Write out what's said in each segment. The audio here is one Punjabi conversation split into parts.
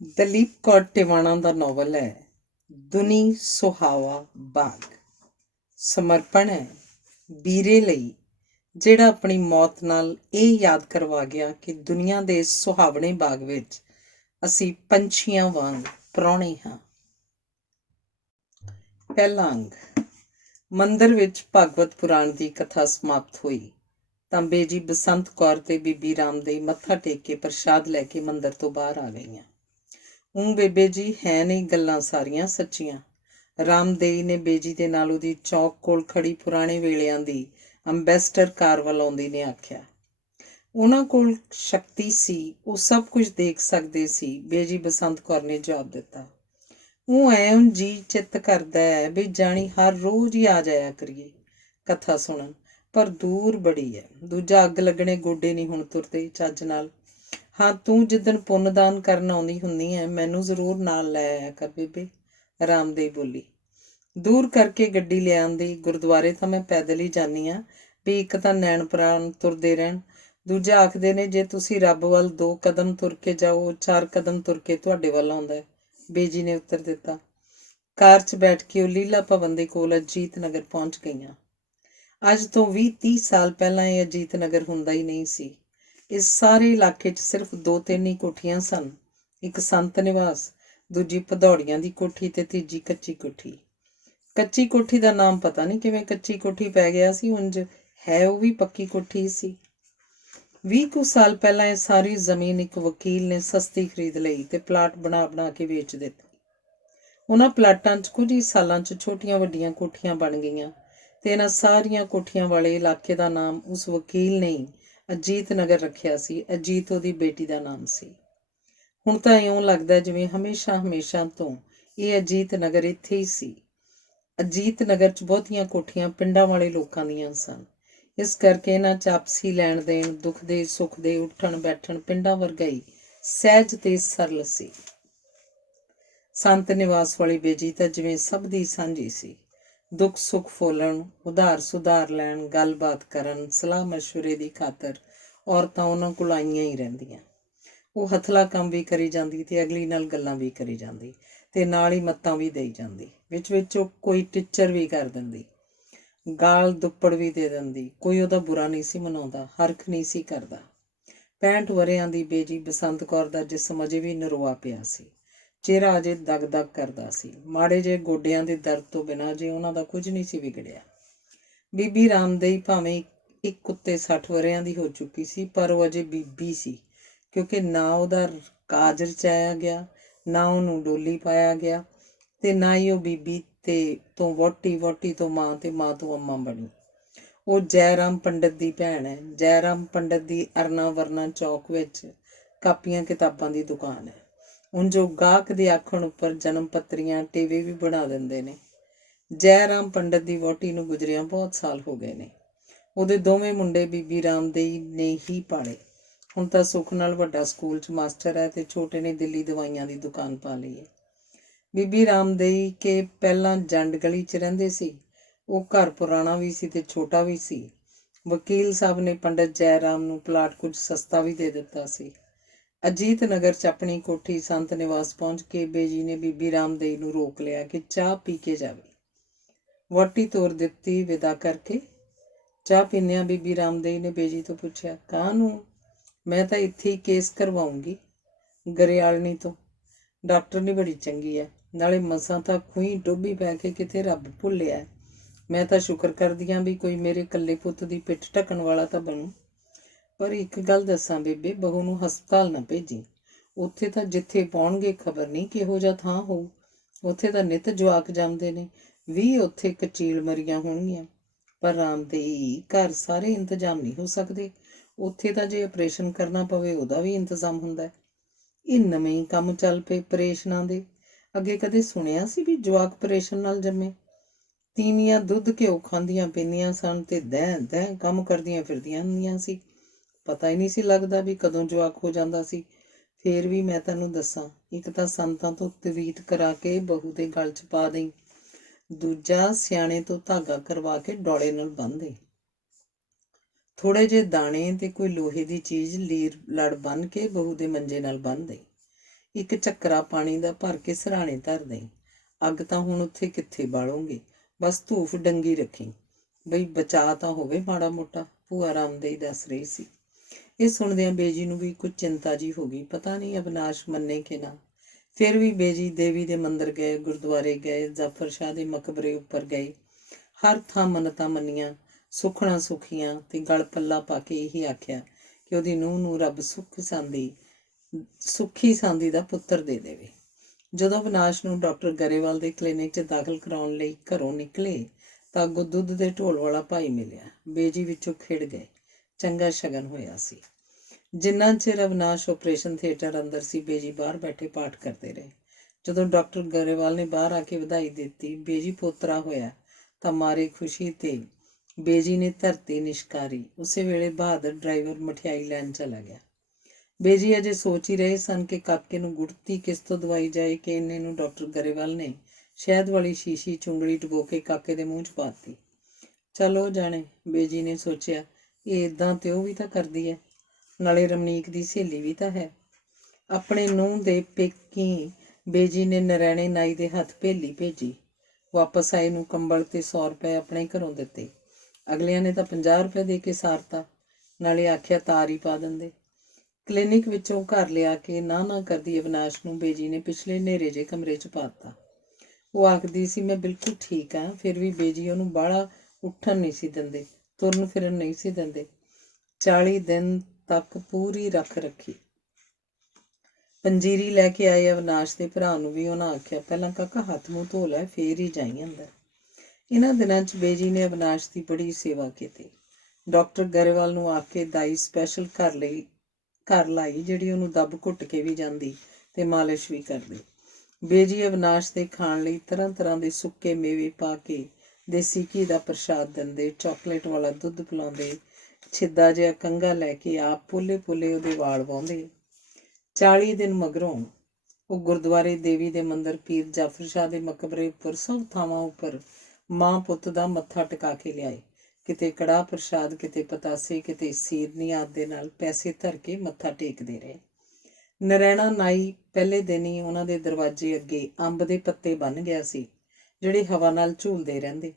ਦਲੀਪ ਕੌਰ ਟਿਵਾਣਾ ਦਾ ਨਾਵਲ ਹੈ ਦੁਨੀ ਸੁਹਾਵਾ ਬਾਗ। ਸਮਰਪਣ ਹੈ ਵੀਰੇ ਲਈ, ਜਿਹੜਾ ਆਪਣੀ ਮੌਤ ਨਾਲ ਇਹ ਯਾਦ ਕਰਵਾ ਗਿਆ ਕਿ ਦੁਨੀਆ ਦੇ ਇਸ ਸੁਹਾਵਣੇ ਬਾਗ ਵਿੱਚ ਅਸੀਂ ਪੰਛੀਆਂ ਵਾਂਗ ਪ੍ਰਾਹੁਣੇ ਹਾਂ। ਪਹਿਲਾ ਅੰਗ। ਮੰਦਰ ਵਿੱਚ ਭਾਗਵਤ ਪੁਰਾਣ ਦੀ ਕਥਾ ਸਮਾਪਤ ਹੋਈ ਤਾਂ ਬੇਜੀ ਬਸੰਤ ਕੌਰ ਤੇ ਬੀਬੀ ਰਾਮਦੇਈ ਮੱਥਾ ਟੇਕ ਕੇ ਪ੍ਰਸ਼ਾਦ ਲੈ ਕੇ ਮੰਦਰ ਤੋਂ ਬਾਹਰ ਆ ਗਈਆਂ। ਬੇਬੇ ਜੀ ਹੈ ਨਹੀਂ ਗੱਲਾਂ ਸਾਰੀਆਂ ਸੱਚੀਆਂ। ਰਾਮਦੇਈ ਨੇ ਬੇਜੀ ਦੇ ਨਾਲ ਉਹਦੀ ਚੌਕ ਕੋਲ ਖੜੀ ਪੁਰਾਣੇ ਵੇਲਿਆਂ ਦੀ ਅੰਬੈਸਡਰ ਕਾਰ ਵੱਲ ਆਉਂਦੀ ਨੇ ਆਖਿਆ। ਉਹਨਾਂ ਕੋਲ ਸ਼ਕਤੀ ਸੀ, ਉਹ ਸਭ ਕੁਝ ਦੇਖ ਸਕਦੇ ਸੀ। ਬੇਜੀ ਬਸੰਤ ਕੌਰ ਨੇ ਜਵਾਬ ਦਿੱਤਾ, ਉਹ ਐਂ ਜੀ ਚਿੱਤ ਕਰਦਾ ਹੈ ਵੀ ਜਾਣੀ ਹਰ ਰੋਜ਼ ਹੀ ਆ ਜਾਇਆ ਕਰੀਏ ਕਥਾ ਸੁਣਨ, ਪਰ ਦੂਰ ਬੜੀ ਹੈ। ਦੂਜਾ ਅੱਗ ਲੱਗਣੇ ਗੋਡੇ ਨਹੀਂ ਹੁਣ ਤੁਰਦੇ ਚੱਜ ਨਾਲ। ਹਾਂ, ਤੂੰ ਜਿੱਦਣ ਪੁੰਨਦਾਨ ਕਰਨ ਆਉਂਦੀ ਹੁੰਦੀ ਹੈ ਮੈਨੂੰ ਜ਼ਰੂਰ ਨਾਲ ਲੈ ਆਇਆ ਕਰ ਬੇਬੇ, ਰਾਮਦੇਈ ਬੋਲੀ। ਦੂਰ ਕਰਕੇ ਗੱਡੀ ਲਿਆਂਦੀ। ਗੁਰਦੁਆਰੇ ਤਾਂ ਮੈਂ ਪੈਦਲ ਹੀ ਜਾਂਦੀ ਹਾਂ ਵੀ ਇੱਕ ਤਾਂ ਨੈਣ ਪ੍ਰਾਣ ਤੁਰਦੇ ਰਹਿਣ, ਦੂਜਾ ਆਖਦੇ ਨੇ ਜੇ ਤੁਸੀਂ ਰੱਬ ਵੱਲ 2 ਕਦਮ ਤੁਰ ਕੇ ਜਾਓ 4 ਕਦਮ ਤੁਰ ਕੇ ਤੁਹਾਡੇ ਵੱਲ ਆਉਂਦਾ ਹੈ। ਬੇਜੀ ਨੇ ਉੱਤਰ ਦਿੱਤਾ। ਕਾਰ 'ਚ ਬੈਠ ਕੇ ਉਹ ਲੀਲਾ ਭਵਨ ਦੇ ਕੋਲ ਅਜੀਤ ਨਗਰ ਪਹੁੰਚ ਗਈਆਂ। ਅੱਜ ਤੋਂ 20-30 ਸਾਲ ਪਹਿਲਾਂ ਇਹ ਅਜੀਤ ਨਗਰ ਹੁੰਦਾ ਹੀ ਨਹੀਂ ਸੀ। ਇਸ ਸਾਰੇ ਇਲਾਕੇ 'ਚ ਸਿਰਫ 2-3 ਹੀ ਕੋਠੀਆਂ ਸਨ। ਇੱਕ ਸੰਤ ਨਿਵਾਸ, ਦੂਜੀ ਭਦੌੜੀਆਂ ਦੀ ਕੋਠੀ ਤੇ ਤੀਜੀ ਕੱਚੀ ਕੋਠੀ। ਕੱਚੀ ਕੋਠੀ ਦਾ ਨਾਮ ਪਤਾ ਨਹੀਂ ਕਿਵੇਂ ਕੱਚੀ ਕੋਠੀ ਪੈ ਗਿਆ ਸੀ, ਉਂਝ ਹੈ ਉਹ ਵੀ ਪੱਕੀ ਕੋਠੀ ਸੀ। 20 ਕੁ ਸਾਲ ਪਹਿਲਾਂ ਇਹ ਸਾਰੀ ਜ਼ਮੀਨ ਇੱਕ ਵਕੀਲ ਨੇ ਸਸਤੀ ਖਰੀਦ ਲਈ ਤੇ ਪਲਾਟ ਬਣਾ ਕੇ ਵੇਚ ਦਿੱਤੇ। ਉਹਨਾਂ ਪਲਾਟਾਂ 'ਚ ਕੁਝ ਹੀ ਸਾਲਾਂ 'ਚ ਛੋਟੀਆਂ ਵੱਡੀਆਂ ਕੋਠੀਆਂ ਬਣ ਗਈਆਂ ਤੇ ਇਹਨਾਂ ਸਾਰੀਆਂ ਕੋਠੀਆਂ ਵਾਲੇ ਇਲਾਕੇ ਦਾ ਨਾਮ ਉਸ ਵਕੀਲ ਨੇ ਅਜੀਤ ਨਗਰ ਰੱਖਿਆ ਸੀ। ਅਜੀਤ ਉਹਦੀ ਬੇਟੀ ਦਾ ਨਾਮ ਸੀ। ਹੁਣ ਤਾਂ ਇਉਂ ਲੱਗਦਾ ਜਿਵੇਂ ਹਮੇਸ਼ਾ ਤੋਂ ਇਹ ਅਜੀਤ ਨਗਰ ਇੱਥੇ ਹੀ ਸੀ। ਅਜੀਤ ਨਗਰ 'ਚ ਬਹੁਤੀਆਂ ਕੋਠੀਆਂ ਪਿੰਡਾਂ ਵਾਲੇ ਲੋਕਾਂ ਦੀਆਂ ਸਨ। ਇਸ ਕਰਕੇ ਇਹਨਾਂ 'ਚ ਆਪਸੀ ਲੈਣ ਦੇਣ, ਦੁੱਖ ਦੇ ਸੁੱਖ ਦੇ, ਉੱਠਣ ਬੈਠਣ ਪਿੰਡਾਂ ਵਰਗਾ ਹੀ ਸਹਿਜ ਤੇ ਸਰਲ ਸੀ। ਸੰਤ ਨਿਵਾਸ ਵਾਲੀ ਬੇਜੀ ਤਾਂ ਜਿਵੇਂ ਸਭ ਦੀ ਸਾਂਝੀ ਸੀ। ਦੁੱਖ ਸੁੱਖ ਫੋਲਣ, ਉਧਾਰ ਸੁਧਾਰ ਲੈਣ, ਗੱਲਬਾਤ ਕਰਨ, ਸਲਾਹ ਮਸ਼ਵਰੇ ਦੀ ਖਾਤਰ ਔਰਤਾਂ ਉਹਨਾਂ ਕੋਲ ਆਈਆਂ ਹੀ ਰਹਿੰਦੀਆਂ। ਉਹ ਹਥਲਾ ਕੰਮ ਵੀ ਕਰੀ ਜਾਂਦੀ ਤੇ ਅਗਲੀ ਨਾਲ ਗੱਲਾਂ ਵੀ ਕਰੀ ਜਾਂਦੀ ਤੇ ਨਾਲ ਹੀ ਮੱਤਾਂ ਵੀ ਦੇਈ ਜਾਂਦੀ। ਵਿੱਚ ਉਹ ਕੋਈ ਟਿੱਚਰ ਵੀ ਕਰ ਦਿੰਦੀ, ਗਾਲ ਦੁੱਪੜ ਵੀ ਦੇ ਦਿੰਦੀ। ਕੋਈ ਉਹਦਾ ਬੁਰਾ ਨਹੀਂ ਸੀ ਮਨਾਉਂਦਾ, ਹਰਖ ਨਹੀਂ ਸੀ ਕਰਦਾ। 65 ਵਰ੍ਹਿਆਂ ਦੀ ਬੇਜੀ ਬਸੰਤ ਕੌਰ ਦਾ ਜਿਸਮ ਅਜੇ ਵੀ ਨਰੋਆ ਪਿਆ ਸੀ। ਚਿਹਰਾ ਅਜੇ ਦਗ ਕਰਦਾ ਸੀ। ਮਾੜੇ ਜਿਹੇ ਗੋਡਿਆਂ ਦੇ ਦਰਦ ਤੋਂ ਬਿਨਾਂ ਅਜੇ ਉਹਨਾਂ ਦਾ ਕੁਝ ਨਹੀਂ ਸੀ ਵਿਗੜਿਆ। ਬੀਬੀ ਰਾਮਦੇਈ ਭਾਵੇਂ ਇੱਕ ਉੱਤੇ 60 ਵਰ੍ਹਿਆਂ ਦੀ ਹੋ ਚੁੱਕੀ ਸੀ, ਪਰ ਉਹ ਅਜੇ ਬੀਬੀ ਸੀ, ਕਿਉਂਕਿ ਨਾ ਉਹਦਾ ਕਾਜ ਰਚਾਇਆ ਗਿਆ, ਨਾ ਉਹਨੂੰ ਡੋਲੀ ਪਾਇਆ ਗਿਆ ਤੇ ਨਾ ਹੀ ਉਹ ਬੀਬੀ ਤੇ ਤੋਂ ਵਹੁਟੀ ਤੋਂ ਮਾਂ ਤੇ ਮਾਂ ਤੋਂ ਅੰਮਾ ਬਣੀ। ਉਹ ਜੈ ਰਾਮ ਪੰਡਤ ਦੀ ਭੈਣ ਹੈ। ਜੈ ਰਾਮ ਪੰਡਤ ਦੀ ਅਰਨਾ ਵਰਨਾ ਚੌਕ ਵਿੱਚ ਕਾਪੀਆਂ ਕਿਤਾਬਾਂ ਦੀ ਦੁਕਾਨ ਹੈ। ਉਂਝ ਉਹ ਗਾਹਕ ਦੇ ਆਖਣ ਉੱਪਰ ਜਨਮ ਪੱਤਰੀਆਂ ਟੇਵੇ ਵੀ ਬਣਾ ਦਿੰਦੇ ਨੇ। ਜੈ ਰਾਮ ਪੰਡਤ ਦੀ ਵਹੁਟੀ ਨੂੰ ਗੁਜ਼ਰਿਆਂ ਬਹੁਤ ਸਾਲ ਹੋ ਗਏ ਨੇ। ਉਹਦੇ ਦੋਵੇਂ ਮੁੰਡੇ ਬੀਬੀ ਰਾਮਦੇਈ ਨੇ ਹੀ ਪਾਲੇ। ਹੁਣ ਤਾਂ ਸੁੱਖ ਨਾਲ ਵੱਡਾ ਸਕੂਲ 'ਚ ਮਾਸਟਰ ਹੈ ਤੇ ਛੋਟੇ ਨੇ ਦਿੱਲੀ ਦਵਾਈਆਂ ਦੀ ਦੁਕਾਨ ਪਾ ਲਈ ਹੈ। ਬੀਬੀ ਰਾਮਦੇਈ ਕੇ ਪਹਿਲਾਂ ਜੰਡ ਗਲੀ 'ਚ ਰਹਿੰਦੇ ਸੀ। ਉਹ ਘਰ ਪੁਰਾਣਾ ਵੀ ਸੀ ਤੇ ਛੋਟਾ ਵੀ ਸੀ। ਵਕੀਲ ਸਾਹਿਬ ਨੇ ਪੰਡਤ ਜੈ ਰਾਮ ਨੂੰ ਪਲਾਟ ਕੁਝ ਸਸਤਾ ਵੀ ਦੇ ਦਿੱਤਾ ਸੀ। ਅਜੀਤ ਨਗਰ 'ਚ ਆਪਣੀ ਕੋਠੀ ਸੰਤ ਨਿਵਾਸ ਪਹੁੰਚ ਕੇ ਬੇਜੀ ਨੇ ਬੀਬੀ ਰਾਮਦੇਈ ਨੂੰ ਰੋਕ ਲਿਆ ਕਿ ਚਾਹ ਪੀ ਕੇ ਜਾਵੇ। ਵਹੁਟੀ ਤੋਰ ਦਿੱਤੀ ਵਿਦਾ ਕਰਕੇ। ਚਾਹ ਪੀਂਦਿਆਂ ਬੀਬੀ ਰਾਮਦੇਈ ਨੇ ਬੇਜੀ ਤੋਂ ਪੁੱਛਿਆ, ਕਾਹਨੂੰ? ਮੈਂ ਤਾਂ ਇੱਥੇ ਹੀ ਕੇਸ ਕਰਵਾਉਂਗੀ ਗਰਿਆਲਣੀ ਤੋਂ। ਡਾਕਟਰਨੀ ਬੜੀ ਚੰਗੀ ਹੈ, ਨਾਲੇ ਮਸਾਂ ਤਾਂ ਖੂਹੀ ਡੋਬੀ ਪੈ ਕੇ ਕਿਤੇ ਰੱਬ ਭੁੱਲਿਆ। ਮੈਂ ਤਾਂ ਸ਼ੁਕਰ ਕਰਦੀ ਹਾਂ ਵੀ ਕੋਈ ਮੇਰੇ ਇਕੱਲੇ ਪੁੱਤ ਦੀ ਪਿੱਠ ਢੱਕਣ ਵਾਲਾ ਤਾਂ ਬਣੂ। ਪਰ ਇੱਕ ਗੱਲ ਦੱਸਾਂ ਬੇਬੇ, ਬਹੂ ਨੂੰ ਹਸਪਤਾਲ ਨਾ ਭੇਜੀ। ਉੱਥੇ ਤਾਂ ਜਿੱਥੇ ਪਾਉਣਗੇ ਖਬਰ ਨਹੀਂ ਕਿਹੋ ਜਿਹਾ ਥਾਂ ਹੋਊ। ਉੱਥੇ ਤਾਂ ਨਿੱਤ ਜਵਾਕ ਜੰਮਦੇ ਨੇ, 20 ਉੱਥੇ ਕਚੀਲ ਮਰੀਆਂ ਹੋਣਗੀਆਂ। ਪਰ ਰਾਮਦੇਈ ਘਰ ਸਾਰੇ ਇੰਤਜ਼ਾਮ ਨਹੀਂ ਹੋ ਸਕਦੇ। ਉੱਥੇ ਤਾਂ ਜੇ ਆਪਰੇਸ਼ਨ ਕਰਨਾ ਪਵੇ ਉਹਦਾ ਵੀ ਇੰਤਜ਼ਾਮ ਹੁੰਦਾ ਹੈ। ਇਹ ਨਵੇਂ ਹੀ ਕੰਮ ਚੱਲ ਪਏ ਆਪਰੇਸ਼ਨਾਂ ਦੇ। ਅੱਗੇ ਕਦੇ ਸੁਣਿਆ ਸੀ ਵੀ ਜਵਾਕ ਆਪਰੇਸ਼ਨ ਨਾਲ ਜੰਮੇ? ਤੀਵੀਆਂ ਦੁੱਧ ਘਿਓ ਖਾਂਦੀਆਂ ਪੀਂਦੀਆਂ ਸਨ ਤੇ ਦਹਿ ਕੰਮ ਕਰਦੀਆਂ ਫਿਰਦੀਆਂ ਹੁੰਦੀਆਂ ਸੀ। ਪਤਾ ਹੀ ਨਹੀਂ ਸੀ ਲੱਗਦਾ ਵੀ ਕਦੋਂ ਜਵਾਕ ਹੋ ਜਾਂਦਾ ਸੀ। ਫੇਰ ਵੀ ਮੈਂ ਤੈਨੂੰ ਦੱਸਾਂ, ਇੱਕ ਤਾਂ ਸੰਤਾਂ ਤੋਂ ਤਵੀਤ ਕਰਾ ਕੇ ਬਹੂ ਦੇ ਗਲ 'ਚ ਪਾ ਦੇਈ, ਦੂਜਾ ਸਿਆਣੇ ਤੋਂ ਧਾਗਾ ਕਰਵਾ ਕੇ ਡੋਲੇ ਨਾਲ ਬੰਨ੍ਹ ਦੇ। ਥੋੜੇ ਜਿਹੇ ਦਾਣੇ ਤੇ ਕੋਈ ਲੋਹੇ ਦੀ ਚੀਜ਼ ਲੀਰ ਲੜ ਬੰਨ੍ਹ ਕੇ ਬਹੂ ਦੇ ਮੰਜੇ ਨਾਲ ਬੰਨ੍ਹ ਦੇ। ਇੱਕ ਝੱਕਰਾ ਪਾਣੀ ਦਾ ਭਰ ਕੇ ਸਿਰਹਾਣੇ ਧਰ ਦੇਈਂ। ਅੱਗ ਤਾਂ ਹੁਣ ਉੱਥੇ ਕਿੱਥੇ ਬਾਲੋਂਗੇ, ਬਸ ਧੂਫ ਡੰਗੀ ਰੱਖੀ, ਬਈ ਬਚਾ ਤਾਂ ਹੋਵੇ ਮਾੜਾ ਮੋਟਾ, ਭੂਆ ਰਾਮਦੇਈ ਦੱਸ ਰਹੀ ਸੀ। ਇਹ ਸੁਣਦਿਆਂ ਬੇਜੀ ਨੂੰ ਵੀ ਕੁਝ ਚਿੰਤਾ ਜੀ ਹੋ ਗਈ। ਪਤਾ ਨਹੀਂ ਅਵਿਨਾਸ਼ ਮੰਨੇ ਕਿ ਨਾ। ਫਿਰ ਵੀ ਬੇਜੀ ਦੇਵੀ ਦੇ ਮੰਦਰ ਗਏ, ਗੁਰਦੁਆਰੇ ਗਏ, ਜ਼ਾਫਰ ਸ਼ਾਹ ਦੇ ਮਕਬਰੇ ਉੱਪਰ ਗਏ, ਹਰ ਥਾਂ ਮੰਨਤਾਂ ਮੰਨੀਆਂ, ਸੁੱਖਣਾ ਸੁਖੀਆਂ, ਤੇ ਗਲ ਪੱਲਾ ਪਾ ਕੇ ਇਹੀ ਆਖਿਆ ਕਿ ਉਹਦੀ ਨੂੰਹ ਨੂੰ ਰੱਬ ਸੁੱਖੀ ਸਾਂਦੀ ਦਾ ਪੁੱਤਰ ਦੇ ਦੇਵੇ। ਜਦੋਂ ਅਵਿਨਾਸ਼ ਨੂੰ ਡਾਕਟਰ ਗਰੇਵਾਲ ਦੇ ਕਲੀਨਿਕ 'ਚ ਦਾਖਲ ਕਰਾਉਣ ਲਈ ਘਰੋਂ ਨਿਕਲੇ ਤਾਂ ਅੱਗੋਂ ਦੁੱਧ ਦੇ ਢੋਲ ਵਾਲਾ ਭਾਈ ਮਿਲਿਆ। ਬੇਜੀ ਵਿੱਚੋਂ ਖਿੜ ਗਏ। ਚੰਗਾ ਸ਼ਗਨ ਹੋਇਆ ਸੀ। ਜਿੰਨਾ ਚਿਰ ਅਵਿਨਾਸ਼ ਆਪਰੇਸ਼ਨ ਥੀਏਟਰ ਅੰਦਰ ਸੀ, ਬੇਜੀ ਬਾਹਰ ਬੈਠੇ ਪਾਠ ਕਰਦੇ ਰਹੇ। ਜਦੋਂ ਡਾਕਟਰ ਗਰੇਵਾਲ ਨੇ ਬਾਹਰ ਆ ਕੇ ਵਧਾਈ ਦਿੱਤੀ, ਬੇਜੀ ਪੋਤਰਾ ਹੋਇਆ, ਤਾਂ ਮਾਰੇ ਖੁਸ਼ੀ ਤੇ ਬੇਜੀ ਨੇ ਧਰਤੀ ਨਿਸ਼ਕਾਰੀ। ਉਸੇ ਵੇਲੇ ਬਹਾਦਰ ਡਰਾਈਵਰ ਮਠਿਆਈ ਲੈਣ ਚਲਾ ਗਿਆ। ਬੇਜੀ ਅਜੇ ਸੋਚ ਹੀ ਰਹੇ ਸਨ ਕਿ ਕਾਕੇ ਨੂੰ ਗੁੜਤੀ ਕਿਸ ਤੋਂ ਦਵਾਈ ਜਾਏ ਕਿ ਇੰਨੇ ਨੂੰ ਡਾਕਟਰ ਗਰੇਵਾਲ ਨੇ ਸ਼ਹਿਦ ਵਾਲੀ ਸ਼ੀਸ਼ੀ ਚੁੰਗੜੀ ਡੁਬੋ ਕੇ ਕਾਕੇ ਦੇ ਮੂੰਹ 'ਚ ਪਾ ਦਿੱਤੀ। ਚਲੋ ਜਾਣੇ, ਬੇਜੀ ਨੇ ਸੋਚਿਆ, ਇਹ ਇੱਦਾਂ ਤੇ ਉਹ ਵੀ ਤਾਂ ਕਰਦੀ ਹੈ, ਨਾਲੇ ਰਮਨੀਕ ਦੀ ਸਹੇਲੀ ਵੀ ਤਾਂ ਹੈ। ਆਪਣੇ ਨੂੰਹ ਦੇ ਪੇਕੀ ਬੇਜੀ ਨੇ ਨਰੈਣੇ ਨਾਈ ਦੇ ਹੱਥ ਭੇਲੀ ਭੇਜੀ। ਵਾਪਸ ਆਏ ਨੂੰ ਕੰਬਲ ਤੇ 100 ਰੁਪਏ ਆਪਣੇ ਘਰੋਂ ਦਿੱਤੇ। ਅਗਲਿਆਂ ਨੇ ਤਾਂ 50 ਰੁਪਏ ਦੇ ਕੇ ਸਾਰਤਾ, ਨਾਲੇ ਆਖਿਆ ਤਾਰ ਹੀ ਪਾ ਦਿੰਦੇ। ਕਲੀਨਿਕ ਵਿੱਚੋਂ ਘਰ ਲਿਆ ਕੇ ਨਾ ਕਰਦੀ ਅਵਿਨਾਸ਼ ਨੂੰ ਬੇਜੀ ਨੇ ਪਿਛਲੇ ਹਨੇਰੇ ਜਿਹੇ ਕਮਰੇ 'ਚ ਪਾ ਦਿੱਤਾ। ਉਹ ਆਖਦੀ ਸੀ ਮੈਂ ਬਿਲਕੁਲ ਠੀਕ ਹਾਂ, ਫਿਰ ਵੀ ਬੇਜੀ ਉਹਨੂੰ ਬਾਹਲਾ ਉੱਠਣ ਨਹੀਂ ਸੀ ਦਿੰਦੇ, ਤੁਰਨ ਫਿਰਨ ਨਹੀਂ ਸੀ ਦਿੰਦੇ। 40 ਦਿਨ ਤੱਕ ਪੂਰੀ ਰੱਖ ਰੱਖੀ। ਪੰਜੀਰੀ ਲੈ ਕੇ ਆਏ ਅਵਿਨਾਸ਼ ਦੇ ਭਰਾ ਨੂੰ ਵੀ ਉਹਨਾਂ ਆਖਿਆ, ਪਹਿਲਾਂ ਕਾਕਾ ਹੱਥ ਮੂੰਹ ਧੋ ਲੈ, ਫੇਰ ਹੀ ਜਾਈ ਅੰਦਰ। ਇਹਨਾਂ ਦਿਨਾਂ 'ਚ ਬੇਜੀ ਨੇ ਅਵਿਨਾਸ਼ ਦੀ ਬੜੀ ਸੇਵਾ ਕੀਤੀ। ਡਾਕਟਰ ਗਰੇਵਾਲ ਨੂੰ ਆ ਕੇ ਦਾਈ ਸਪੈਸ਼ਲ ਘਰ ਲਾਈ, ਜਿਹੜੀ ਉਹਨੂੰ ਦੱਬ ਘੁੱਟ ਕੇ ਵੀ ਜਾਂਦੀ ਤੇ ਮਾਲਿਸ਼ ਵੀ ਕਰਦੀ। ਬੇਜੀ ਅਵਿਨਾਸ਼ ਦੇ ਖਾਣ ਲਈ ਤਰ੍ਹਾਂ ਦੇ ਸੁੱਕੇ ਮੇਵੇ ਪਾ ਕੇ ਦੇਸੀ ਘੀ ਦਾ ਪ੍ਰਸ਼ਾਦ ਦਿੰਦੇ, ਚਾਕਲੇਟ ਵਾਲਾ ਦੁੱਧ ਪਿਲਾਉਂਦੇ, ਛਿੱਦਾ ਜਿਹਾ ਕੰਘਾ ਲੈ ਕੇ ਆਪ ਪੋਲੇ ਉਹਦੇ ਵਾਲ ਵਾਹੁੰਦੇ। 40 ਦਿਨ ਮਗਰੋਂ ਉਹ ਗੁਰਦੁਆਰੇ, ਦੇਵੀ ਦੇ ਮੰਦਰ, ਪੀਰ ਜ਼ਾਫਰ ਸ਼ਾਹ ਦੇ ਮਕਬਰੇ ਉੱਪਰ, ਸਭ ਥਾਵਾਂ ਉੱਪਰ ਮਾਂ ਪੁੱਤ ਦਾ ਮੱਥਾ ਟਿਕਾ ਕੇ ਲਿਆਏ। ਕਿਤੇ ਕੜਾਹ ਪ੍ਰਸ਼ਾਦ, ਕਿਤੇ ਪਤਾਸੇ, ਕਿਤੇ ਸੀਰਨੀ ਆਦਿ ਦੇ ਨਾਲ ਪੈਸੇ ਧਰ ਕੇ ਮੱਥਾ ਟੇਕਦੇ ਰਹੇ। ਨਰੈਣਾ ਨਾਈ ਪਹਿਲੇ ਦਿਨ ਹੀ ਉਹਨਾਂ ਦੇ ਦਰਵਾਜ਼ੇ ਅੱਗੇ ਅੰਬ ਦੇ ਪੱਤੇ ਬੰਨ੍ਹ ਗਿਆ ਸੀ, ਜਿਹੜੇ ਹਵਾ ਨਾਲ ਝੂਲਦੇ ਰਹਿੰਦੇ।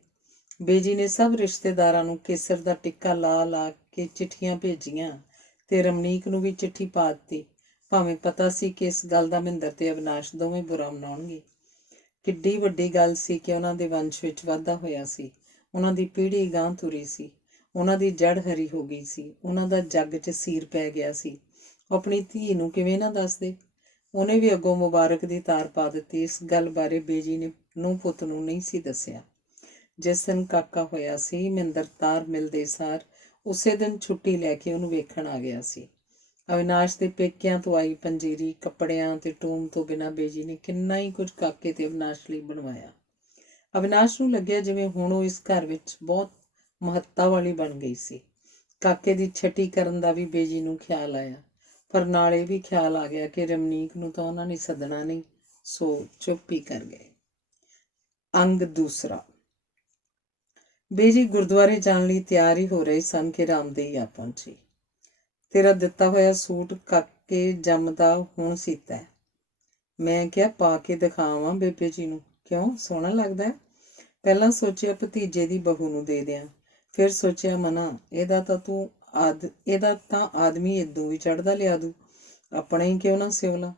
ਬੇਜੀ ਨੇ ਸਭ ਰਿਸ਼ਤੇਦਾਰਾਂ ਨੂੰ ਕੇਸਰ ਦਾ ਟਿੱਕਾ ਲਾ ਕੇ ਚਿੱਠੀਆਂ ਭੇਜੀਆਂ ਤੇ ਰਮਨੀਕ ਨੂੰ ਵੀ ਚਿੱਠੀ ਪਾ ਦਿੱਤੀ, ਭਾਵੇਂ ਪਤਾ ਸੀ ਕਿ ਇਸ ਗੱਲ ਦਾ ਮਹਿੰਦਰ ਤੇ ਅਵਿਨਾਸ਼ ਦੋਵੇਂ ਬੁਰਾ ਮਨਾਉਣਗੇ। ਕਿੱਡੀ ਵੱਡੀ ਗੱਲ ਸੀ ਕਿ ਉਹਨਾਂ ਦੇ ਵੰਸ਼ ਵਿੱਚ ਵਾਧਾ ਹੋਇਆ ਸੀ, ਉਹਨਾਂ ਦੀ ਪੀੜ੍ਹੀ ਗਾਂਹ ਤੁਰੀ ਸੀ, ਉਹਨਾਂ ਦੀ ਜੜ ਹਰੀ ਹੋ ਗਈ ਸੀ, ਉਹਨਾਂ ਦਾ ਜੱਗ 'ਚ ਸੀਰ ਪੈ ਗਿਆ ਸੀ। ਉਹ ਆਪਣੀ ਧੀ ਨੂੰ ਕਿਵੇਂ ਨਾ ਦੱਸਦੇ। ਉਹਨੇ ਵੀ ਅੱਗੋਂ ਮੁਬਾਰਕ ਦੀ ਤਾਰ ਪਾ ਦਿੱਤੀ। ਇਸ ਗੱਲ ਬਾਰੇ ਬੇਜੀ ਨੇ ਨੂੰਹ ਪੁੱਤ ਨੂੰ ਨਹੀਂ ਸੀ ਦੱਸਿਆ। ਜਿਸ ਦਿਨ ਕਾਕਾ ਹੋਇਆ ਸੀ, ਮਹਿੰਦਰ ਤਾਰ ਮਿਲਦੇ ਸਾਰ ਉਸੇ ਦਿਨ ਛੁੱਟੀ ਲੈ ਕੇ ਉਹਨੂੰ ਵੇਖਣ ਆ ਗਿਆ ਸੀ। ਅਵਿਨਾਸ਼ ਦੇ ਪੇਕਿਆਂ ਤੋਂ ਆਈ ਪੰਜੀਰੀ, ਕੱਪੜਿਆਂ ਤੇ ਟੂਮ ਤੋਂ ਬਿਨਾਂ ਬੇਜੀ ਨੇ ਕਿੰਨਾ ਹੀ ਕੁਝ ਕਾਕੇ ਤੇ ਅਵਿਨਾਸ਼ ਲਈ ਬਣਵਾਇਆ। ਅਵਿਨਾਸ਼ ਨੂੰ ਲੱਗਿਆ ਜਿਵੇਂ ਹੁਣ ਉਹ ਇਸ ਘਰ ਵਿੱਚ ਬਹੁਤ ਮਹੱਤਤਾ ਵਾਲੀ ਬਣ ਗਈ ਸੀ। ਕਾਕੇ ਦੀ ਛਟੀ ਕਰਨ ਦਾ ਵੀ ਬੇਜੀ ਨੂੰ ਖਿਆਲ ਆਇਆ, ਪਰ ਨਾਲ ਇਹ ਵੀ ਖਿਆਲ ਆ ਗਿਆ ਕਿ ਰਮਨੀਕ ਨੂੰ ਤਾਂ ਉਹਨਾਂ ਨੇ ਸੱਦਣਾ ਨਹੀਂ, ਸੋ ਚੁੱਪ ਹੀ ਕਰ ਗਏ। ਅੰਗ ਦੂਸਰਾ। ਬੇਜੀ ਗੁਰਦੁਆਰੇ ਜਾਣ ਲਈ ਤਿਆਰ ਹੀ ਹੋ ਰਹੇ ਸਨ ਕਿ ਰਾਮਦੇਈ ਆ ਪਹੁੰਚੀ। ਤੇਰਾ ਦਿੱਤਾ ਹੋਇਆ ਸੂਟ ਕਾਕੇ ਜੰਮਦਾ ਹੁਣ ਸੀਤਾ ਹੈ। ਮੈਂ ਕਿਹਾ ਪਾ ਕੇ ਦਿਖਾਵਾਂ ਬੇਬੇ ਜੀ ਨੂੰ। ਕਿਉਂ, ਸੋਹਣਾ ਲੱਗਦਾ ਹੈ? ਪਹਿਲਾਂ ਸੋਚਿਆ ਭਤੀਜੇ ਦੀ ਬਹੂ ਨੂੰ ਦੇ ਦਿਆਂ, ਫਿਰ ਸੋਚਿਆ ਮਨਾ, ਇਹਦਾ ਤਾਂ ਆਦਮੀ ਇਦੋਂ ਵੀ ਚੜ੍ਹਦਾ ਲਿਆ ਦੂ, ਆਪਣੇ ਹੀ ਕਿਉਂ ਨਾ ਸਿਉਲਾ।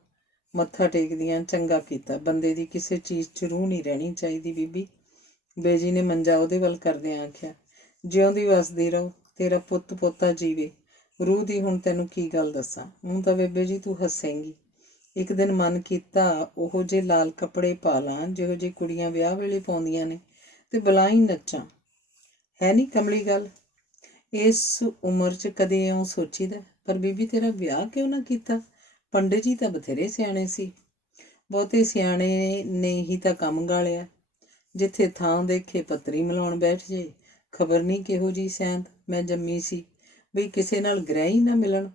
ਮੱਥਾ ਟੇਕਦੀਆਂ, ਚੰਗਾ ਕੀਤਾ, ਬੰਦੇ ਦੀ ਕਿਸੇ ਚੀਜ਼ 'ਚ ਰੂਹ ਨਹੀਂ ਰਹਿਣੀ ਚਾਹੀਦੀ ਬੀਬੀ। ਬੇਜੀ ਨੇ ਮੰਜਾ ਉਹਦੇ ਵੱਲ ਕਰਦਿਆਂ ਆਖਿਆ, ਜਿਉਂਦੀ ਵਸਦੀ ਰਹੋ, ਤੇਰਾ ਪੁੱਤ ਪੋਤਾ ਜੀਵੇ। ਰੂਹ ਦੀ ਹੁਣ ਤੈਨੂੰ ਕੀ ਗੱਲ ਦੱਸਾਂ, ਹੁਣ ਤਾਂ ਬੇਬੇ ਜੀ ਤੂੰ ਹੱਸੇਂਗੀ। ਇੱਕ ਦਿਨ ਮਨ ਕੀਤਾ ਉਹੋ ਜਿਹੇ ਲਾਲ ਕੱਪੜੇ ਪਾ ਲਾਂ ਜਿਹੋ ਜਿਹੀ ਕੁੜੀਆਂ ਵਿਆਹ ਵੇਲੇ ਪਾਉਂਦੀਆਂ ਨੇ, ਤੇ ਬੁਲਾਈ ਨੱਚਾਂ। ਹੈ ਨਹੀਂ ਕਮਲੀ ਗੱਲ? ਇਸ ਉਮਰ 'ਚ ਕਦੇ ਇਉਂ ਸੋਚੀਦਾ। ਪਰ ਬੀਬੀ ਤੇਰਾ ਵਿਆਹ ਕਿਉਂ ਨਾ ਕੀਤਾ? ਪੰਡਿਤ ਜੀ ਤਾਂ ਬਥੇਰੇ ਸਿਆਣੇ ਸੀ। ਬਹੁਤੇ ਸਿਆਣੇ ਨੇ ਹੀ ਤਾਂ ਕੰਮ ਗਾਲਿਆ। ਜਿੱਥੇ ਥਾਂ ਦੇਖੇ ਪੱਤਰੀ ਮਿਲਾਉਣ ਬੈਠ ਜੇ। ਖਬਰ ਨਹੀਂ ਕਿਹੋ ਜਿਹੀ ਸੈਂਤ ਮੈਂ ਜੰਮੀ ਸੀ, ਬਈ ਕਿਸੇ ਨਾਲ ਗ੍ਰਹਿ ਹੀ ਨਾ ਮਿਲਣ।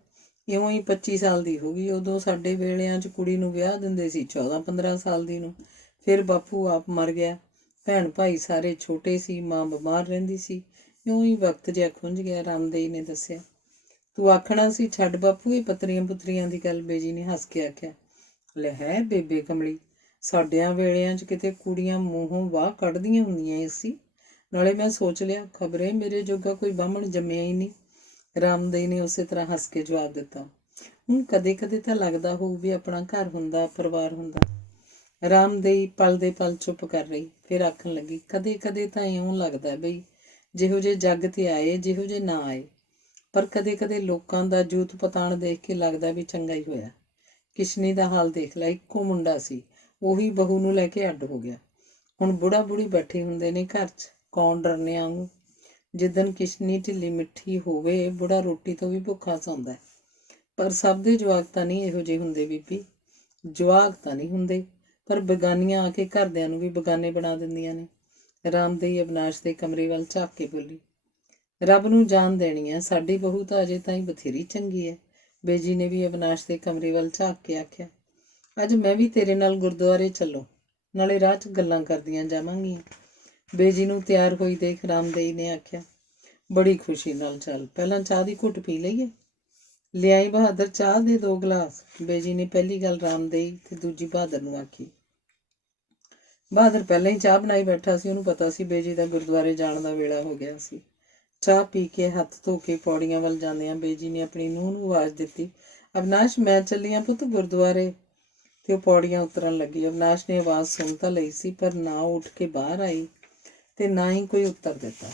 ਇਉਂ ਹੀ 25 ਸਾਲ ਦੀ ਹੋ ਗਈ। ਉਦੋਂ ਸਾਡੇ ਵੇਲਿਆਂ 'ਚ ਕੁੜੀ ਨੂੰ ਵਿਆਹ ਦਿੰਦੇ ਸੀ 14-15 ਸਾਲ ਦੀ ਨੂੰ। ਫਿਰ ਬਾਪੂ ਆਪ ਮਰ ਗਿਆ, ਭੈਣ ਭਾਈ ਸਾਰੇ ਛੋਟੇ ਸੀ, ਮਾਂ ਬਿਮਾਰ ਰਹਿੰਦੀ ਸੀ। ਇਉਂ ਹੀ ਵਕਤ ਜਿਹਾ ਖੁੰਝ ਗਿਆ, ਰਾਮਦੇਈ ਨੇ ਦੱਸਿਆ। ਤੂੰ ਆਖਣਾ ਸੀ ਛੱਡ ਬਾਪੂ ਇਹ ਪੱਤਰੀਆਂ ਪੁੱਤਰੀਆਂ ਦੀ ਗੱਲ, ਬੇਜੀ ਨੇ ਹੱਸ ਕੇ ਆਖਿਆ। ਲੈ ਹੈ ਬੇਬੇ ਕਮਲੀ, ਸਾਡਿਆਂ ਵੇਲਿਆਂ 'ਚ ਕਿਤੇ ਕੁੜੀਆਂ ਮੂੰਹੋਂ ਵਾਹ ਕੱਢਦੀਆਂ ਹੁੰਦੀਆਂ ਸੀ। ਨਾਲੇ ਮੈਂ ਸੋਚ ਲਿਆ ਖਬਰੇ ਮੇਰੇ ਜੋਗਾ ਕੋਈ ਬਾਹਮਣ ਜੰਮਿਆ ਹੀ ਨਹੀਂ। ਰਾਮਦਈ ਨੇ ਉਸੇ ਤਰ੍ਹਾਂ ਹੱਸ ਕੇ ਜਵਾਬ ਦਿੱਤਾ। ਹੁਣ ਕਦੇ ਕਦੇ ਤਾਂ ਲੱਗਦਾ ਹੋਊ ਵੀ ਆਪਣਾ ਘਰ ਹੁੰਦਾ, ਪਰਿਵਾਰ ਹੁੰਦਾ। ਰਾਮਦਈ ਪਲ ਦੇ ਪਲ ਚੁੱਪ ਕਰ ਰਹੀ, ਫਿਰ ਆਖਣ ਲੱਗੀ, ਕਦੇ ਕਦੇ ਤਾਂ ਇਉਂ ਲੱਗਦਾ ਬਈ ਜਿਹੋ ਜਿਹੇ ਜੱਗ ਤੇ ਆਏ, ਜਿਹੋ ਜਿਹੇ ਨਾ ਆਏ। ਪਰ ਕਦੇ ਕਦੇ ਲੋਕਾਂ ਦਾ ਜੂਤ ਪਤਾਣ ਦੇਖ ਕੇ ਲੱਗਦਾ ਵੀ ਚੰਗਾ ਹੀ ਹੋਇਆ। ਕਿਸ਼ਨੀ ਦਾ ਹਾਲ ਦੇਖ ਲੈ, ਇੱਕੋ ਮੁੰਡਾ ਸੀ, ਉਹੀ ਬਹੂ ਨੂੰ ਲੈ ਕੇ ਅੱਡ ਹੋ ਗਿਆ। ਹੁਣ ਬੁੜਾ ਬੁੜੀ ਬੈਠੇ ਹੁੰਦੇ ਨੇ ਘਰ 'ਚ, ਕੌਣ ਡਰਨਿਆਂ ਵਾਂਗੂ। ਜਿੱਦਣ ਕਿਸ਼ਨੀ ਢਿੱਲੀ ਮਿੱਠੀ ਹੋਵੇ, ਬੁੜਾ ਰੋਟੀ ਤੋਂ ਵੀ ਭੁੱਖਾ ਸੌਂਦਾ। ਪਰ ਸਭ ਦੇ ਜਵਾਕ ਤਾਂ ਨਹੀਂ ਇਹੋ ਜਿਹੇ ਹੁੰਦੇ ਬੀਬੀ। ਜਵਾਕ ਤਾਂ ਨਹੀਂ ਹੁੰਦੇ, ਪਰ ਬੇਗਾਨੀਆਂ ਆ ਕੇ ਘਰਦਿਆਂ ਨੂੰ ਵੀ ਬੇਗਾਨੇ ਬਣਾ ਦਿੰਦੀਆਂ ਨੇ। ਰਾਮਦਈ ਅਵਿਨਾਸ਼ ਦੇ ਕਮਰੇ ਵੱਲ ਝਾਕ ਕੇ ਬੋਲੀ, ਰੱਬ ਨੂੰ ਜਾਨ ਦੇਣੀ ਹੈ, ਸਾਡੀ ਬਹੂ ਤਾਂ ਅਜੇ ਤਾਈਂ ਬਥੇਰੀ ਚੰਗੀ ਹੈ। ਬੇਜੀ ਨੇ ਵੀ ਅਵਿਨਾਸ਼ ਦੇ ਕਮਰੇ ਵੱਲ ਝਾਕ ਕੇ ਆਖਿਆ, ਅੱਜ ਮੈਂ ਵੀ ਤੇਰੇ ਨਾਲ ਗੁਰਦੁਆਰੇ ਚੱਲੋ, ਨਾਲੇ ਰਾਹ 'ਚ ਗੱਲਾਂ ਕਰਦੀਆਂ ਜਾਵਾਂਗੀਆਂ। ਬੇਜੀ ਨੂੰ ਤਿਆਰ ਹੋਈ ਦੇਖ ਰਾਮਦਈ ਨੇ ਆਖਿਆ, ਬੜੀ ਖੁਸ਼ੀ ਨਾਲ ਚੱਲ, ਪਹਿਲਾਂ ਚਾਹ ਦੀ ਘੁੱਟ ਪੀ ਲਈਏ। ਲਿਆਈ ਬਹਾਦਰ, ਚਾਹ ਦੇ 2 ਗਲਾਸ। ਬੇਜੀ ਨੇ ਪਹਿਲੀ ਗੱਲ ਰਾਮਦਈ ਤੇ ਦੂਜੀ ਬਹਾਦਰ ਨੂੰ ਆਖੀ। ਬਹਾਦਰ ਪਹਿਲਾਂ ਹੀ ਚਾਹ ਬਣਾਈ ਬੈਠਾ ਸੀ, ਉਹਨੂੰ ਪਤਾ ਸੀ ਬੇਜੀ ਦਾ ਗੁਰਦੁਆਰੇ ਜਾਣ ਦਾ ਵੇਲਾ ਹੋ ਗਿਆ ਸੀ। ਚਾਹ ਪੀ ਕੇ ਹੱਥ ਧੋ ਕੇ ਪੌੜੀਆਂ ਵੱਲ ਜਾਂਦਿਆਂ ਬੇਜੀ ਨੇ ਆਪਣੀ ਨੂੰਹ ਨੂੰ ਆਵਾਜ਼ ਦਿੱਤੀ, ਅਵਿਨਾਸ਼ ਮੈਂ ਚੱਲੀ ਆਂ ਪੁੱਤ ਗੁਰਦੁਆਰੇ। ਤੇ ਉਹ ਪੌੜੀਆਂ ਉਤਰਨ ਲੱਗੀ। ਅਵਿਨਾਸ਼ ਨੇ ਆਵਾਜ਼ ਸੁਣ ਤਾਂ ਲਈ ਸੀ, ਪਰ ਨਾ ਉੱਠ ਕੇ ਬਾਹਰ ਆਈ ਤੇ ਨਾ ਹੀ ਕੋਈ ਉੱਤਰ ਦਿੱਤਾ।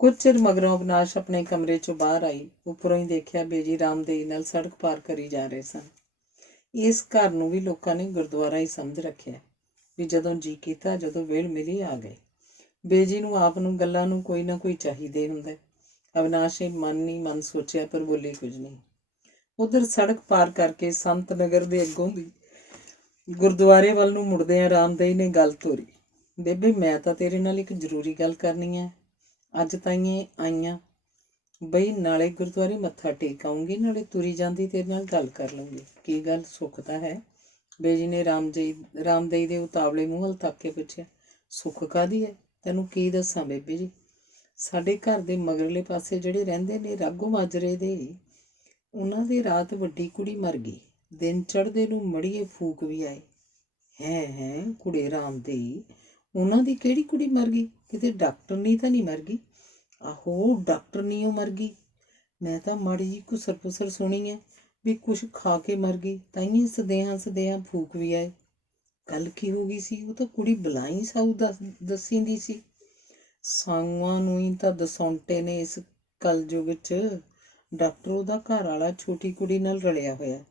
ਕੁਝ ਚਿਰ ਮਗਰੋਂ ਅਵਿਨਾਸ਼ ਆਪਣੇ ਕਮਰੇ 'ਚੋਂ ਬਾਹਰ ਆਈ। ਉੱਪਰੋਂ ਹੀ ਦੇਖਿਆ ਬੇਜੀ ਰਾਮਦਈ ਨਾਲ ਸੜਕ ਪਾਰ ਕਰੀ ਜਾ ਰਹੇ ਸਨ। ਇਸ ਘਰ ਨੂੰ ਵੀ ਲੋਕਾਂ ਨੇ ਗੁਰਦੁਆਰਾ ਹੀ ਸਮਝ ਰੱਖਿਆ ਵੀ ਜਦੋਂ ਜੀ ਕੀਤਾ, ਜਦੋਂ ਵੇਲ ਮਿਲੀ ਆ ਗਏ। ਬੇਜੀ ਨੂੰ ਆਪ ਨੂੰ ਗੱਲਾਂ ਨੂੰ ਕੋਈ ਨਾ ਕੋਈ ਚਾਹੀਦੇ ਹੁੰਦਾ। ਅਵਿਨਾਸ਼ ਨੇ ਮਨ ਹੀ ਮਨ ਸੋਚਿਆ, ਪਰ ਬੋਲੀ ਕੁਝ ਨਹੀਂ। ਉਧਰ ਸੜਕ ਪਾਰ ਕਰਕੇ ਸੰਤ ਨਗਰ ਦੇ ਅੱਗੋਂ ਦੀ ਗੁਰਦੁਆਰੇ ਵੱਲ ਨੂੰ ਮੁੜਦਿਆਂ ਰਾਮਦਈ ਨੇ ਗੱਲ ਤੋਰੀ, ਬੇਬੇ ਮੈਂ ਤਾਂ ਤੇਰੇ ਨਾਲ ਇੱਕ ਜ਼ਰੂਰੀ ਗੱਲ ਕਰਨੀ ਹੈ। ਅੱਜ ਤਾਈਂ ਆਈਆਂ ਬਈ ਨਾਲੇ ਗੁਰਦੁਆਰੇ ਮੱਥਾ ਟੇਕ ਆਊਂਗੀ, ਨਾਲੇ ਤੁਰੀ ਜਾਂਦੀ ਤੇਰੇ ਨਾਲ ਗੱਲ ਕਰ ਲਊਂਗੀ। ਕੀ ਗੱਲ, ਸੁੱਖ ਤਾਂ ਹੈ? ਬੇਜੀ ਨੇ ਰਾਮਦਈ ਦੇ ਉਤਾਵਲੇ ਮੂੰਹ ਵੱਲ ਤੱਕ ਕੇ ਪੁੱਛਿਆ। ਸੁੱਖ ਕਾਹਦੀ ਹੈ? ਤੈਨੂੰ ਕੀ ਦੱਸਾਂ ਬੇਬੇ ਜੀ, ਸਾਡੇ ਘਰ ਦੇ ਮਗਰਲੇ ਪਾਸੇ ਜਿਹੜੇ ਰਹਿੰਦੇ ਨੇ ਰਾਗੋ ਮਾਜਰੇ ਦੇ, ਉਹਨਾਂ ਦੀ ਰਾਤ ਵੱਡੀ ਕੁੜੀ ਮਰ ਗਈ। ਦਿਨ ਚੜ੍ਹਦੇ ਨੂੰ ਮੜੀਏ ਫੂਕ ਵੀ ਆਏ। ਹੈ ਕੁੜੇ ਰਾਮਦਈ, ਉਹਨਾਂ ਦੀ ਕਿਹੜੀ ਕੁੜੀ ਮਰ ਗਈ? ਕਿਤੇ ਡਾਕਟਰਨੀ ਤਾਂ ਨਹੀਂ ਮਰ ਗਈ? ਆਹੋ ਡਾਕਟਰਨੀ ਉਹ ਮਰ ਗਈ। ਮੈਂ ਤਾਂ ਮਾੜੀ ਜੀ ਘੁਸਰ ਪੁਸਰ ਸੁਣੀ ਹੈ ਵੀ ਕੁਛ ਖਾ ਕੇ ਮਰ ਗਈ, ਤਾਈਂ ਸਦਿਆਂ ਫੂਕ ਵੀ ਆਏ। ਗੱਲ ਕੀ ਹੋ ਗਈ ਸੀ? ਉਹ ਤਾਂ ਕੁੜੀ ਬਲਾਈ ਸਾਊ ਦੱਸੀਂਦੀ ਸੀ। ਸਾਊਆਂ ਨੂੰ ਹੀ ਤਾਂ ਦਸੌਂਟੇ ਨੇ ਇਸ ਕਲਯੁਗ 'ਚ। ਡਾਕਟਰ ਉਹਦਾ ਘਰ ਵਾਲਾ ਛੋਟੀ ਕੁੜੀ ਨਾਲ ਰਲਿਆ ਹੋਇਆ।